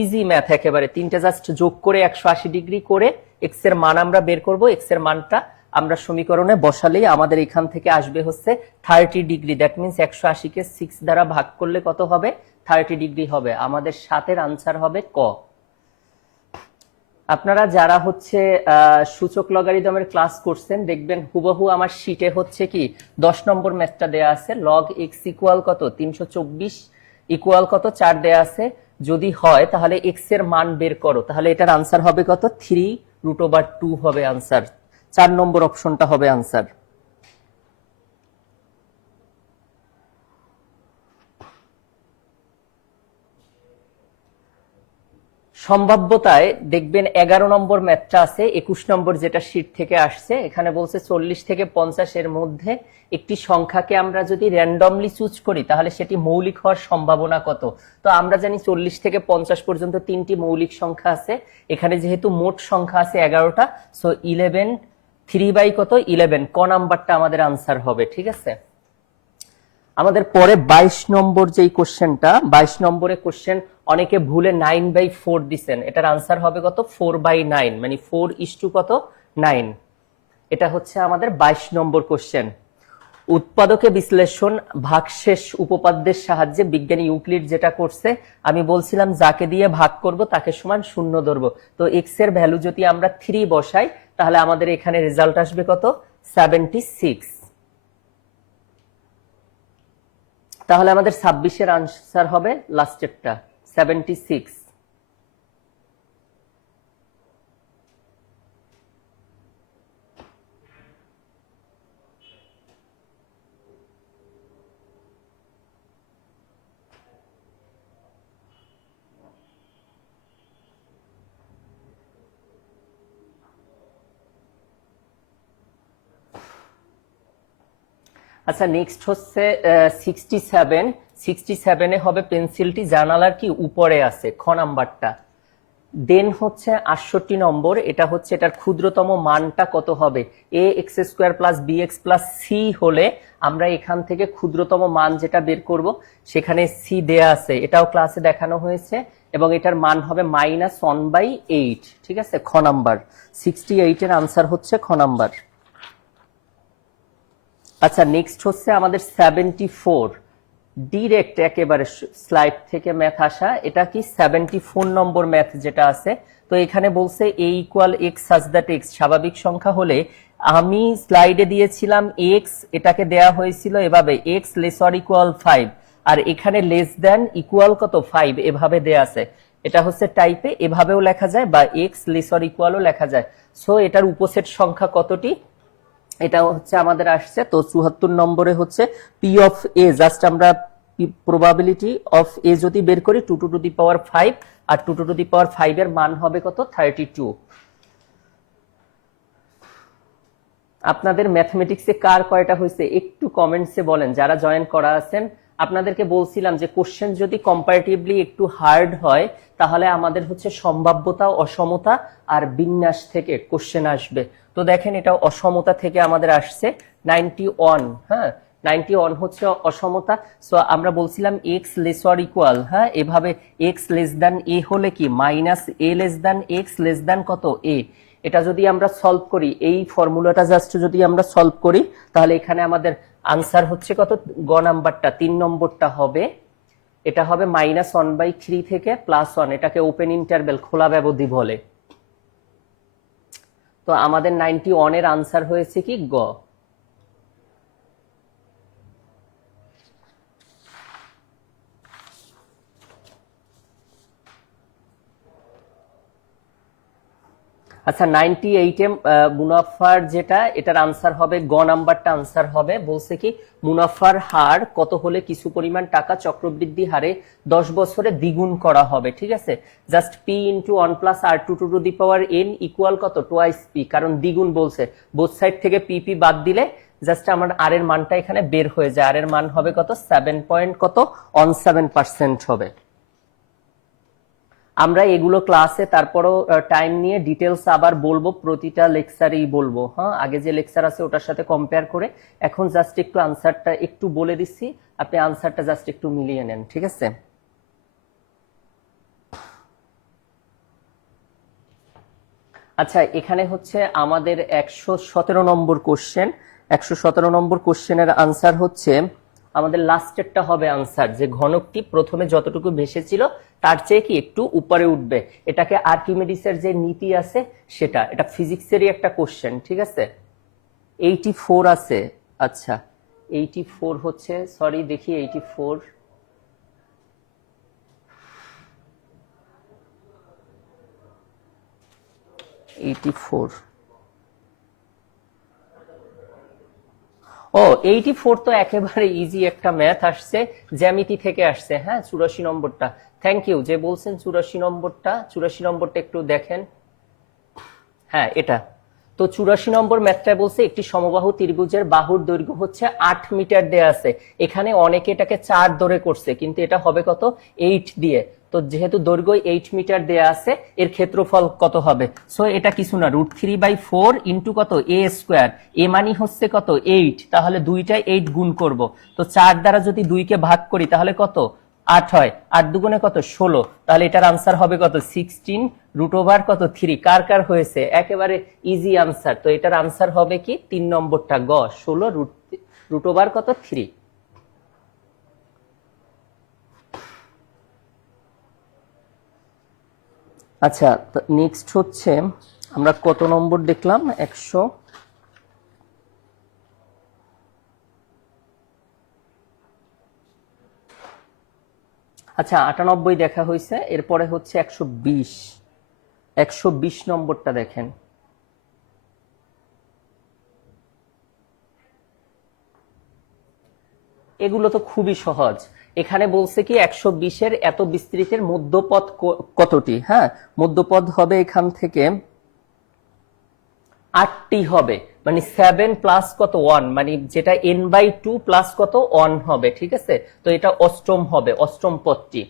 ইজি ম্যাথ একেবারে, 3টা জাস্ট যোগ করে 180 ডিগ্রি করে এক্স এর মান আমরা বের করব। এক্স এর মানটা আমরা সমীকরণে বসালেই আমাদের এখান থেকে আসবে হচ্ছে 30 ডিগ্রি। দ্যাট মিনস 180 কে 6 দ্বারা ভাগ করলে কত হবে? 30 ডিগ্রি হবে। আমাদের 7-এর আনসার হবে ক। আপনারা যারা হচ্ছে সূচক লগারিদমের ক্লাস করছেন, দেখবেন হুবহু আমার শীটে হচ্ছে কি 10 নম্বর ম্যাথটা দেয়া আছে, লগ এক্স ইকুয়াল কত 324 ইকুয়াল কত 4 দেয়া আছে। যদি হয় তাহলে এক্স এর মান বের করো, তাহলে এটার আনসার হবে কত? 3√2 হবে আনসার। 4 নম্বর অপশনটা হবে আনসার। সম্ভাব্যতায় দেখবেন 11 নম্বর ম্যাথটা আছে, 21 নম্বর যেটা শীট থেকে আসছে। এখানে বলছে 40 থেকে 50 এর মধ্যে একটি সংখ্যাকে আমরা যদি র্যান্ডমলি চুজ করি তাহলে সেটি মৌলিক হওয়ার সম্ভাবনা কত? তো আমরা জানি 40 থেকে 50 পর্যন্ত 3টি মৌলিক সংখ্যা আছে। এখানে যেহেতু মোট সংখ্যা আছে 11টা, সো 11 3 কত 11, ক নাম্বারটা আমাদের আনসার হবে, ঠিক আছে? আমাদের পরে 22 নম্বর যেই কোশ্চেনটা, 22 নম্বরে কোশ্চেন অনেকে ভুলে 9/4 দিবেন। এটার আনসার হবে কত? 4/9, মানে 4 কত 9। এটা হচ্ছে আমাদের 22 নম্বর কোশ্চেন। উৎপাদকে বিশ্লেষণ ভাগশেষ উপপাদ্যের সাহায্যে বিজ্ঞানী ইউক্লিড যেটা করছে, আমি বলছিলাম যাকে দিয়ে ভাগ করব তাকে সমান 0 ধরবো। তো এক্স এর ভ্যালু যদি আমরা 3 বসাই তাহলে আমাদের এখানে রেজাল্ট আসবে কত? 76। তাহলে আমাদের 26-এর আনসার হবে লাস্টেরটা 76। আচ্ছা, নেক্সট হচ্ছে 67 হবে পেন্সিলটি জানালার কি উপরে আছে, খ নাম্বারটা। দেন হচ্ছে 68 নম্বর, এটা হচ্ছে এটার ক্ষুদ্রতম মানটা কত হবে। A x square plus b x plus c হলে আমরা এখান থেকে ক্ষুদ্রতম মান যেটা বের করব সেখানে সি দেয়া আছে, এটাও ক্লাসে দেখানো হয়েছে, এবং এটার মান হবে -1/8। ঠিক আছে, খ নাম্বার 68 এর আনসার হচ্ছে খ নাম্বার। আচ্ছা, নেক্সট হচ্ছে আমাদের 74, ডিরেক্ট একেবারে স্লাইড থেকে ম্যাথ আসা। এটা কি 74 নম্বর ম্যাথ যেটা আছে। তো এখানে বলছে a equal x such that x স্বাভাবিক সংখ্যা হলে, আমি স্লাইডে দিয়েছিলাম এক্স, এটাকে দেয়া হয়েছিল এভাবে এক্স লেস অর ইকুয়াল 5, আর এখানে লেস দেন ইকুয়াল কত 5 এভাবে দেয়া আছে। এটা হচ্ছে টাইপে, এভাবেও লেখা যায় বা এক্স লেস অর ইকুয়ালও লেখা যায়। সো এটার উপসেট সংখ্যা কতটি, এটা হচ্ছে আমাদের আসছে। তো 74 নম্বরে হচ্ছে পি অফ এ, জাস্ট আমরা প্রবাবিলিটি অফ এ যদি বের করি 2 two the power 5, R 2 two the পাওয়ার 5 এর মান হবে কত 32। আপনাদের ম্যাথমেটিক্সে কার কয়টা হয়েছে একটু কমেন্টসে বলেন, যারা জয়েন করা আছেন। আপনাদেরকে বলছিলাম যে কোশ্চেন যদি কম্পারেটিভলি একটু হার্ড হয় তাহলে আমাদের হচ্ছে সম্ভাব্যতা, অসমতা আর বিন্যাস থেকে কোশ্চেন আসবে। তো দেখেন এটা অসমতা থেকে আমাদের আসছে 91। হ্যাঁ, 91 হচ্ছে অসমতা। সো আমরা বলছিলাম এক্স লেস অর ইকুয়াল, হ্যাঁ এভাবে এক্স লেস দ্যান এ হলে কি minus a less than x less than কত এ। এটা যদি আমরা সলভ করি, এই ফর্মুলাটা জাস্ট যদি আমরা সলভ করি তাহলে এখানে আমাদের আনসার হচ্ছে কত, গ নাম্বারটা 3 নম্বরটা হবে, এটা হবে -1/3 থেকে +1, এটাকে ওপেন ইন্টারভ্যাল খোলা ব্যবধি বলে। তো আমাদের 91 এর আনসার হয়েছে কি গ। আচ্ছা, 98 এ মুনাফার যেটা, এটার আনসার হবে গ নাম্বারটা আনসার হবে। বলছে কি মুনাফার হার কত হলে কিছু পরিমাণ টাকা চক্রবৃদ্ধি হারে 10 বছরে দ্বিগুণ করা হবে। ঠিক আছে, just P into 1 plus R two to the power N equal কত টোয়াইস পি, কারণ দ্বিগুণ বলছে, বোথ সাইড থেকে পি পি বাদ দিলে জাস্ট আমার আর এর মানটা এখানে বের হয়ে যায়। আর এর মান হবে কত 7.17% হবে। আমরা এগুলো ক্লাসে তারপরও টাইম নিয়ে ডিটেলস আবার বলবো, প্রতিটা লেকচারেই বলবো। হ্যাঁ, আগে যে লেকচার আছে ওটার সাথে কম্পেয়ার করে। এখন জাস্ট একটু আনসারটা একটু বলে দিচ্ছি, আপনি আনসারটা জাস্ট একটু মিলিয়ে নেন। ঠিক আছে, আচ্ছা এখানে হচ্ছে আমাদের 117 নম্বর কোশ্চেন। 117 নম্বর কোশ্চেনের আনসার হচ্ছে আমাদের লাস্টেরটা হবে আনসার, যে ঘনকটি প্রথমে যতটুকু ভেসেছিল তার চেয়ে কি একটু উপরে উঠবে। এটাকে আর্কিমিডিসের যে নীতি আছে সেটা, এটা ফিজিক্সেরই একটা কোশ্চেন। ঠিক আছে, 84 আছে। আচ্ছা 84 হচ্ছে, সরি দেখি 84, ও 84 তো একেবারে ইজি একটা ম্যাথ আসছে, জ্যামিতি থেকে আসছে। হ্যাঁ 84 নম্বরটা, থ্যাংক ইউ যে বলছেন 84 নম্বরটা। 84 নম্বরটা একটু দেখেন। হ্যাঁ এটা তো 84 নম্বর ম্যাথটা বলছে একটি সমবাহু ত্রিভুজের বাহুর দৈর্ঘ্য হচ্ছে 8 মিটার দেয়া আছে। এখানে অনেকে এটাকে 4 ধরে করছে, কিন্তু এটা হবে কত 8 দিয়ে। তো যেহেতু দৈর্ঘ্য 8 মিটার দেয়া আছে, এর ক্ষেত্রফল কত হবে। সো এটা কিছু না, √3/4 ইন্টু কত a স্কোয়ার। এ মানি হচ্ছে কত 8, তাহলে দুইটাই 8 গুণ করব। তো 4 দ্বারা যদি 2 কে ভাগ করি তাহলে কত 8 হয়, 8 দুগুণে কত 16, তাহলে এটার আনসার হবে কত 16 √3 কত 3। কার কার হয়েছে, একেবারে ইজি আনসার। তো এটার আনসার হবে কি 3 নম্বরটা গ, 16 √3 কত 3। আচ্ছা নেক্সট হচ্ছে আমরা কত নম্বর দেখলাম, 100। আচ্ছা 98 দেখা হয়েছে, এরপরে হচ্ছে 120। 120 নম্বরটা দেখেন। এগুলো তো খুবই সহজ। এখানে বলছে কি 120-এর এত বিস্তৃতের মধ্যপদ কতটি। হ্যাঁ, মধ্যপদ হবে এখান থেকে 8টি হবে, মানে 7 প্লাস কত 1, মানে যেটা n/2 প্লাস কত 1 হবে। ঠিক আছে, তো এটা অষ্টম হবে, অষ্টম পদটি।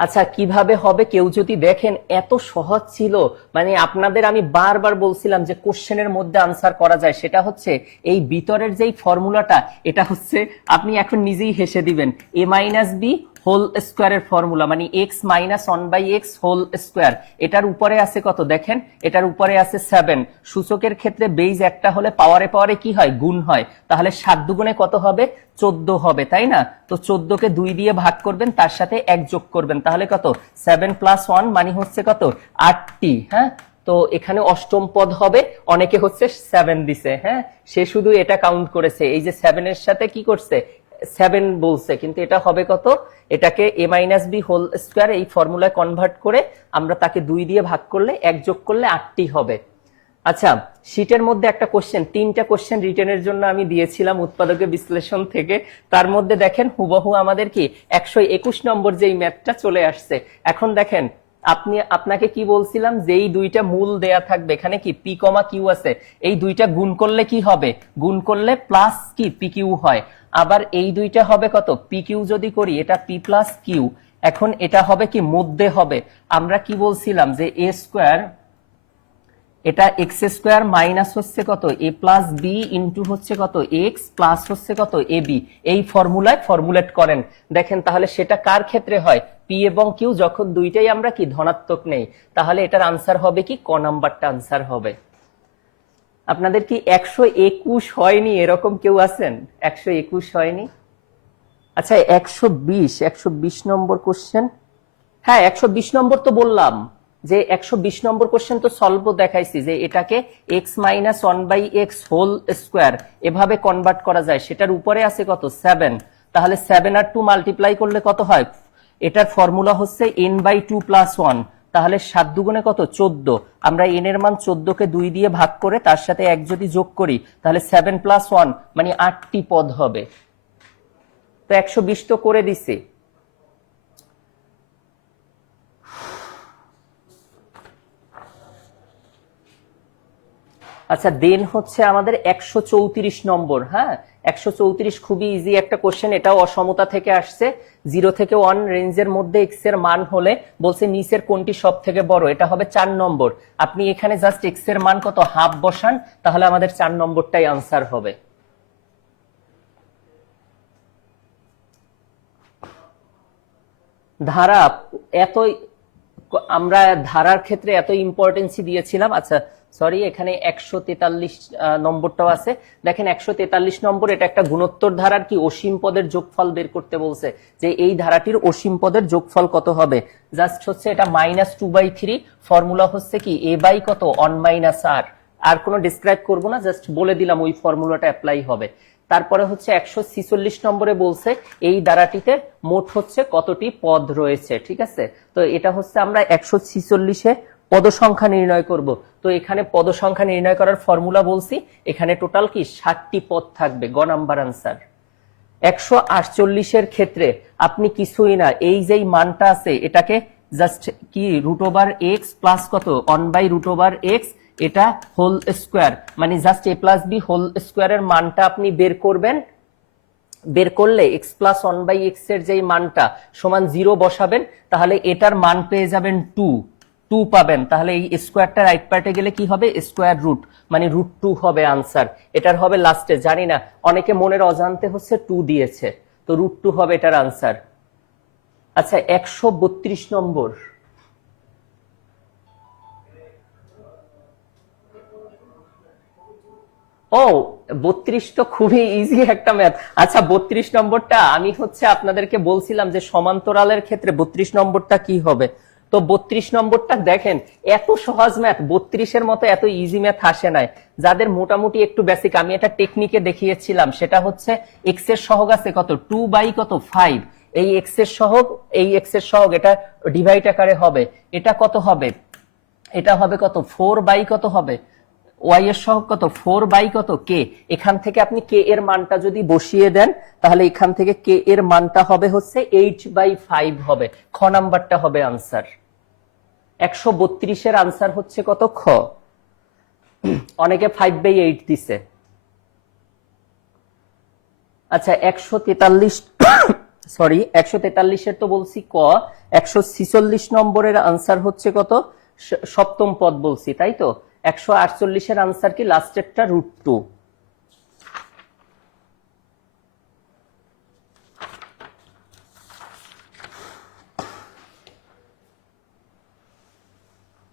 আচ্ছা কিভাবে হবে কেউ যদি দেখেন এত সহজ ছিল, মানে আপনাদের আমি বারবার বলছিলাম যে কোশ্চেনের মধ্যে আনসার করা যায়, সেটা হচ্ছে এই ভিতরের যেই ফর্মুলাটা, এটা হচ্ছে আপনি এখন নিজেই হেসে দিবেন, a মাইনাস বি হোল স্কোয়ারের ফর্মুলা, মানে X minus one by X whole square. এটার উপরে আছে কত দেখেন, এটার উপরে আছে 7। সূচকের ক্ষেত্রে বেজ একটা হলে পাওয়ারে পাওয়ারে কি হয়, গুণ হয়। তাহলে 7 দুগুণে কত হবে, 14 হবে, তাই না? তো 14কে 2 দিয়ে ভাগ করবেন, তার সাথে 1 যোগ করবেন, তাহলে কত 7 + 1 মানে হচ্ছে কত 8টি। হ্যাঁ, তো এখানে অষ্টম পদ হবে। অনেকে হচ্ছে 7 দিছে, হ্যাঁ, সে শুধু এটা কাউন্ট করেছে, এই যে 7 এর সাথে কি করছে 7 বলছে, কিন্তু এটা হবে কত, এটাকে a minus B whole square এই ফর্মুলায় কনভার্ট করে আমরা তাকে 2 দিয়ে ভাগ করলে 1 যোগ করলে 8টি হবে। আচ্ছা, শীটের মধ্যে একটা কোশ্চেন, 3টা কোশ্চেন রিটেনের জন্য আমি দিয়েছিলাম উৎপাদকের বিশ্লেষণ থেকে। তার মধ্যে দেখেন হুবহু আমাদের কি 121 নম্বর যেই ম্যাথটা চলে আসছে। এখন দেখেন আপনাকে কি বলছিলাম, যেই দুইটা মূল দেয়া থাকবে, এখানে কি পি কমা কিউ আছে, এই দুইটা গুণ করলে কি হবে, গুণ করলে প্লাস কি পি কিউ হয়। আবার এই দুইটা হবে কত, পি কিউ যদি করি এটা পি প্লাস কিউ। এখন এটা হবে কি মধ্যে হবে, আমরা কি বলছিলাম যে এ স্কোয়ার, এটা এক্স স্কোয়ার মাইনাস হচ্ছে কত এ প্লাস বি ইন্টু হচ্ছে কত এক্স প্লাস হচ্ছে কত এ বি। এই ফর্মুলায় ফর্মুলেট করেন, দেখেন তাহলে সেটা কার ক্ষেত্রে হয়, পি এবং কিউ যখন দুইটাই আমরা কি ধনাত্মক নেই, তাহলে এটার আনসার হবে কি ক নাম্বারটা আনসার হবে। আপনাদের কি 121 হয়নি, এরকম কেউ আছেন 121 হয়নি? আচ্ছা 120 নম্বর কোশ্চেন, হ্যাঁ 120 নম্বর তো বললাম যে 120 নম্বর কোশ্চেন তো সলভ দেখাইছি যে এটাকে X minus one by X whole square এভাবে কনভার্ট করা যায়। সেটার উপরে আছে কত 7, তাহলে 7 আর 2 মাল্টিপ্লাই করলে কত হয়, এটার ফর্মুলা হচ্ছে n বাই 2 প্লাস 1, তাহলে 7 দুগুণে কত 14। আমরা n এর মান 14কে 2 দিয়ে ভাগ করে তার সাথে 1 যদি যোগ করি তাহলে 7 + 1 মানে 8টি পদ হবে। তো 120 তো করে দিছি। আচ্ছা দেন হচ্ছে আমাদের 134 নম্বর। হ্যাঁ 134 খুবই ইজি একটা কোশ্চেন, এটাও অসমতা থেকে আসছে। 0 থেকে 1 রেঞ্জের মধ্যে এক্স এর মান হলে বলছে নিচের কোনটি সব থেকে বড়, এটা হবে 4 নম্বর। আপনি এখানে জাস্ট এক্স এর মান কত হাফ বসান, তাহলে আমাদের 4 নম্বরটাই আনসার হবে। ধারা এতই, আমরা ধারার ক্ষেত্রে এত ইম্পর্টেন্সই দিয়েছিলাম। আচ্ছা সরি, এখানে 143 নম্বরটাও আছে। দেখেন 143 নম্বর, এটা একটা গুণোত্তর ধারার কি অসীম পদের যোগফল বের করতে বলছে, যে এই ধারাটির অসীম পদের যোগফল কত হবে। জাস্ট হচ্ছে এটা -2/3, ফর্মুলা হচ্ছে কি a বাই কত 1 - r। আর কোনো ডিসক্রাইব করবো না, জাস্ট বলে দিলাম ওই ফর্মুলাটা অ্যাপ্লাই হবে। তারপরে হচ্ছে 146 নম্বরে বলছে এই ধারাটিতে মোট হচ্ছে কতটি পদ রয়েছে। ঠিক আছে, তো এটা হচ্ছে আমরা 146-এ পদ সংখ্যা নির্ণয় করব। তো এখানে পদ সংখ্যা নির্ণয় করার ফর্মুলা বলছি, এখানে টোটাল কি 60টি পদ থাকবে, গ নাম্বার আনসার। 148-এর ক্ষেত্রে আপনি কিছুই না, এই যেই মানটা আছে এটাকে জাস্ট কি √x প্লাস কত 1/√x, এটা হোল স্কোয়ার, মানে just a plus B whole স্কোয়ারের মানটা আপনি বের করবেন। বের করলে x প্লাস 1/x এর যেই মানটা সমান 0 বসাবেন, তাহলে এটার মান পেয়ে যাবেন 2 পাবেন। তাহলে এই স্কোয়ারটা রাইট পার্টে গেলে কি হবে, স্কোয়ার রুট, মানে √2 হবে আনসার। এটার হবে লাস্টে, জানি না অনেকে মনের অজান্তে হচ্ছে 2 দিয়েছে, তো √2 হবে এটার আনসার। আচ্ছা 132 নম্বর, ও 32 তো খুবই ইজি একটা ম্যাথ। আচ্ছা 32 নম্বরটা আমি হচ্ছে আপনাদেরকে বলছিলাম যে সমান্তরালের ক্ষেত্রে 32 নম্বরটা কি হবে। তো 32 নম্বরটা দেখেন এত সহজ ম্যাথ, 32-এর মতো এত ইজি ম্যাথ আসে নাই। যাদের মোটামুটি একটু বেসিক, আমি এটা টেকনিকে দেখিয়েছিলাম, সেটা হচ্ছে এক্স এর সহগ আছে কত 2/5, এই এক্স এর সহগ, এই এক্স এর সহগ এটা ডিভাইড আকারে হবে, এটা কত হবে, এটা হবে কত 4 কত হবে, ওয়াই এর সহগ কত 4 কত কে। এখান থেকে আপনি কে এর মানটা যদি বসিয়ে দেন, তাহলে এখান থেকে কে এর মানটা হবে হচ্ছে 8/5 হবে, খ নাম্বারটা হবে আনসার। 132-এর আনসার হচ্ছে কত খ। অনেকে 5/8 দিছে। আচ্ছা সরি 143-এর তো বলছি ক, 146 নম্বরের আনসার হচ্ছে কত, সপ্তম পদ বলছি তাই তো। 148-এর আনসার কি, লাস্টেরটা √2।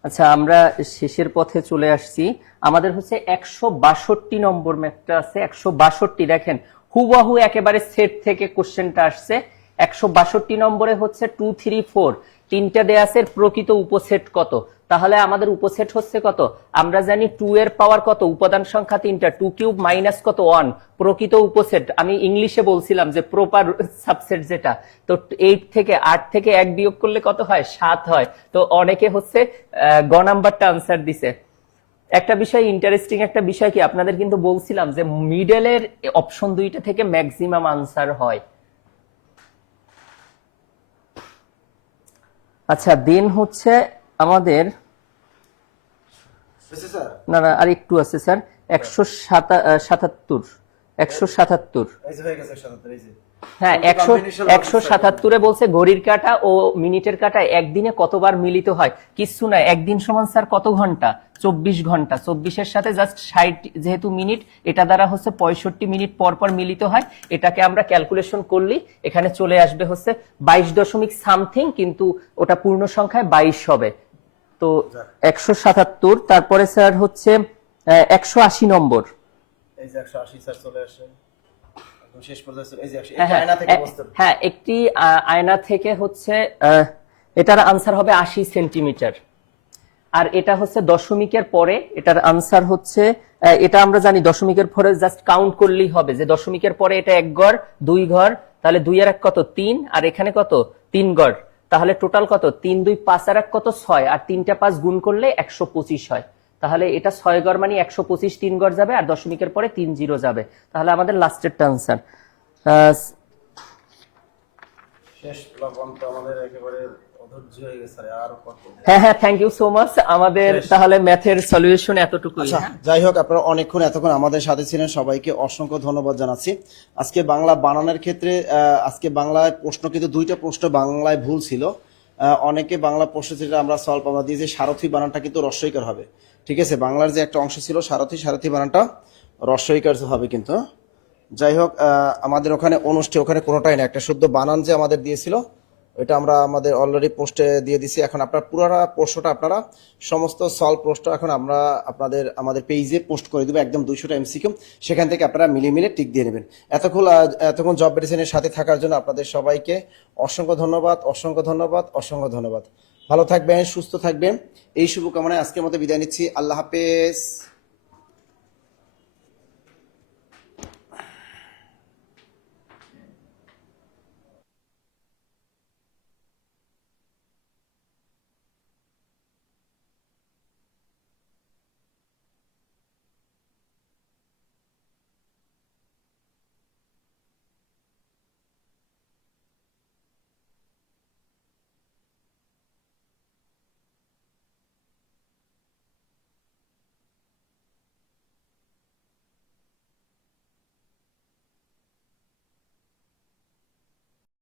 আচ্ছা আমরা শেষের পথে চলে আসছি। আমাদের হচ্ছে 162 নম্বর ম্যাথটা আছে। 162 দেখেন হুবহু একেবারে সেট থেকে কোশ্চেনটা আসছে। 162 নম্বরে হচ্ছে 2, 3, 4 তিনটা দেয়া আছে, প্রকৃত উপসেট কত। তাহলে আমাদের উপসেট হচ্ছে কত, আমরা জানি 2 এর পাওয়ার কত, উপাদান সংখ্যা 3টা, 2 কিউব মাইনাস কত 1। প্রকৃত উপসেট আমি ইংলিশে বলছিলাম যে প্রপার সাবসেট যেটা, তো 8 থেকে 8 থেকে 1 বিয়োগ করলে কত হয়, 7 হয়। তো অনেকে হচ্ছে গ নাম্বারটা আনসার দিছে। একটা বিষয় ইন্টারেস্টিং একটা বিষয় কি, আপনাদের কিন্তু বলছিলাম যে মিডলের অপশন 2টা থেকে ম্যাক্সিমাম আনসার হয়। আচ্ছা দেন হচ্ছে আমাদের না না আর একটু আছে স্যার, 177 হ্যাঁ 177-এ বলছে ঘড়ির কাঁটা ও মিনিটের কাঁটা একদিনে কতবার মিলিত হয়। কিছু না, একদিন সমান স্যার কত ঘন্টা, 24 ঘন্টা। 24-এর সাথে জাস্ট 60 যেহেতু মিনিট, এটা দ্বারা হচ্ছে 65 মিনিট পর পর মিলিত হয়। এটাকে আমরা ক্যালকুলেশন করলে এখানে চলে আসবে হচ্ছে 22 সামথিং, কিন্তু ওটা পূর্ণ সংখ্যায় 22 হবে। তো 177, তারপরে স্যার হচ্ছে 180 নম্বর। এই যে 180 স্যার চলে আসে একদম শেষ পর্যন্ত। এই যে হ্যাঁ একটি আয়না থেকে হচ্ছে এটার আনসার হবে 80 সেন্টিমিটার। আর এটা হচ্ছে দশমিকের পরে, এটার আনসার হচ্ছে এটা আমরা জানি দশমিকের পরে জাস্ট কাউন্ট করলেই হবে যে দশমিকের পরে এটা 1 ঘর 2 ঘর, তাহলে 2 আর 1 কত 3, আর এখানে কত 3 ঘর, তাহলে টোটাল কত 3, 2, 5 আর 1 কত 6, আর 3টা 5 গুণ করলে 125 হয়। তাহলে এটা 6 ঘর মানে 125, 3 ঘর যাবে আর দশমিকের পরে 3 জিরো যাবে। তাহলে আমাদের লাস্টের আনসার শেষ পর্যন্ত আমাদের একেবারে অধৈর্য হয়ে গেছে আর কত। হ্যাঁ থ্যাংক ইউ সো মাচ। আমাদের তাহলে ম্যাথের সলিউশন এতটুকুই। যাই হোক, আপনারা অনেকক্ষণ এতক্ষণ আমাদের সাথে ছিলেন, সবাইকে অসংখ্য ধন্যবাদ জানাচ্ছি। আজকে বাংলা বানানোর ক্ষেত্রে আজকে বাংলায় প্রশ্ন কিন্তু 2টা প্রশ্ন বাংলায় ভুল ছিল। অনেকে বাংলা প্রশ্ন যেটা আমরা সলভ আমরা দিয়েছি, সারথি বানানটা কিন্তু রস্বইকার হবে। ঠিক আছে, বাংলার যে একটা অংশ ছিল সারথি বানানটা রস্বইকার হবে কিন্তু। যাই হোক, আমাদের ওখানে ওখানে কোনোটাই না, একটা শুদ্ধ বানান যে আমাদের দিয়েছিল ওইটা আমরা আমাদের অলরেডি পোস্টে দিয়ে দিছি। এখন আপনার পুরোটা প্রশ্নটা আপনারা সমস্ত সলভ প্রশ্ন এখন আমরা আমাদের পেজে পোস্ট করে দেবো, একদম 200টা এমসিকিউ, সেখান থেকে আপনারা মিলিয়ে টিক দিয়ে নেবেন। এতক্ষণ জব মেডিসিনের সাথে থাকার জন্য আপনাদের সবাইকে অসংখ্য ধন্যবাদ। ভালো থাকবেন, সুস্থ থাকবেন, এই শুভকামনায় আজকের মতো বিদায় নিচ্ছি। আল্লাহ হাফেজ।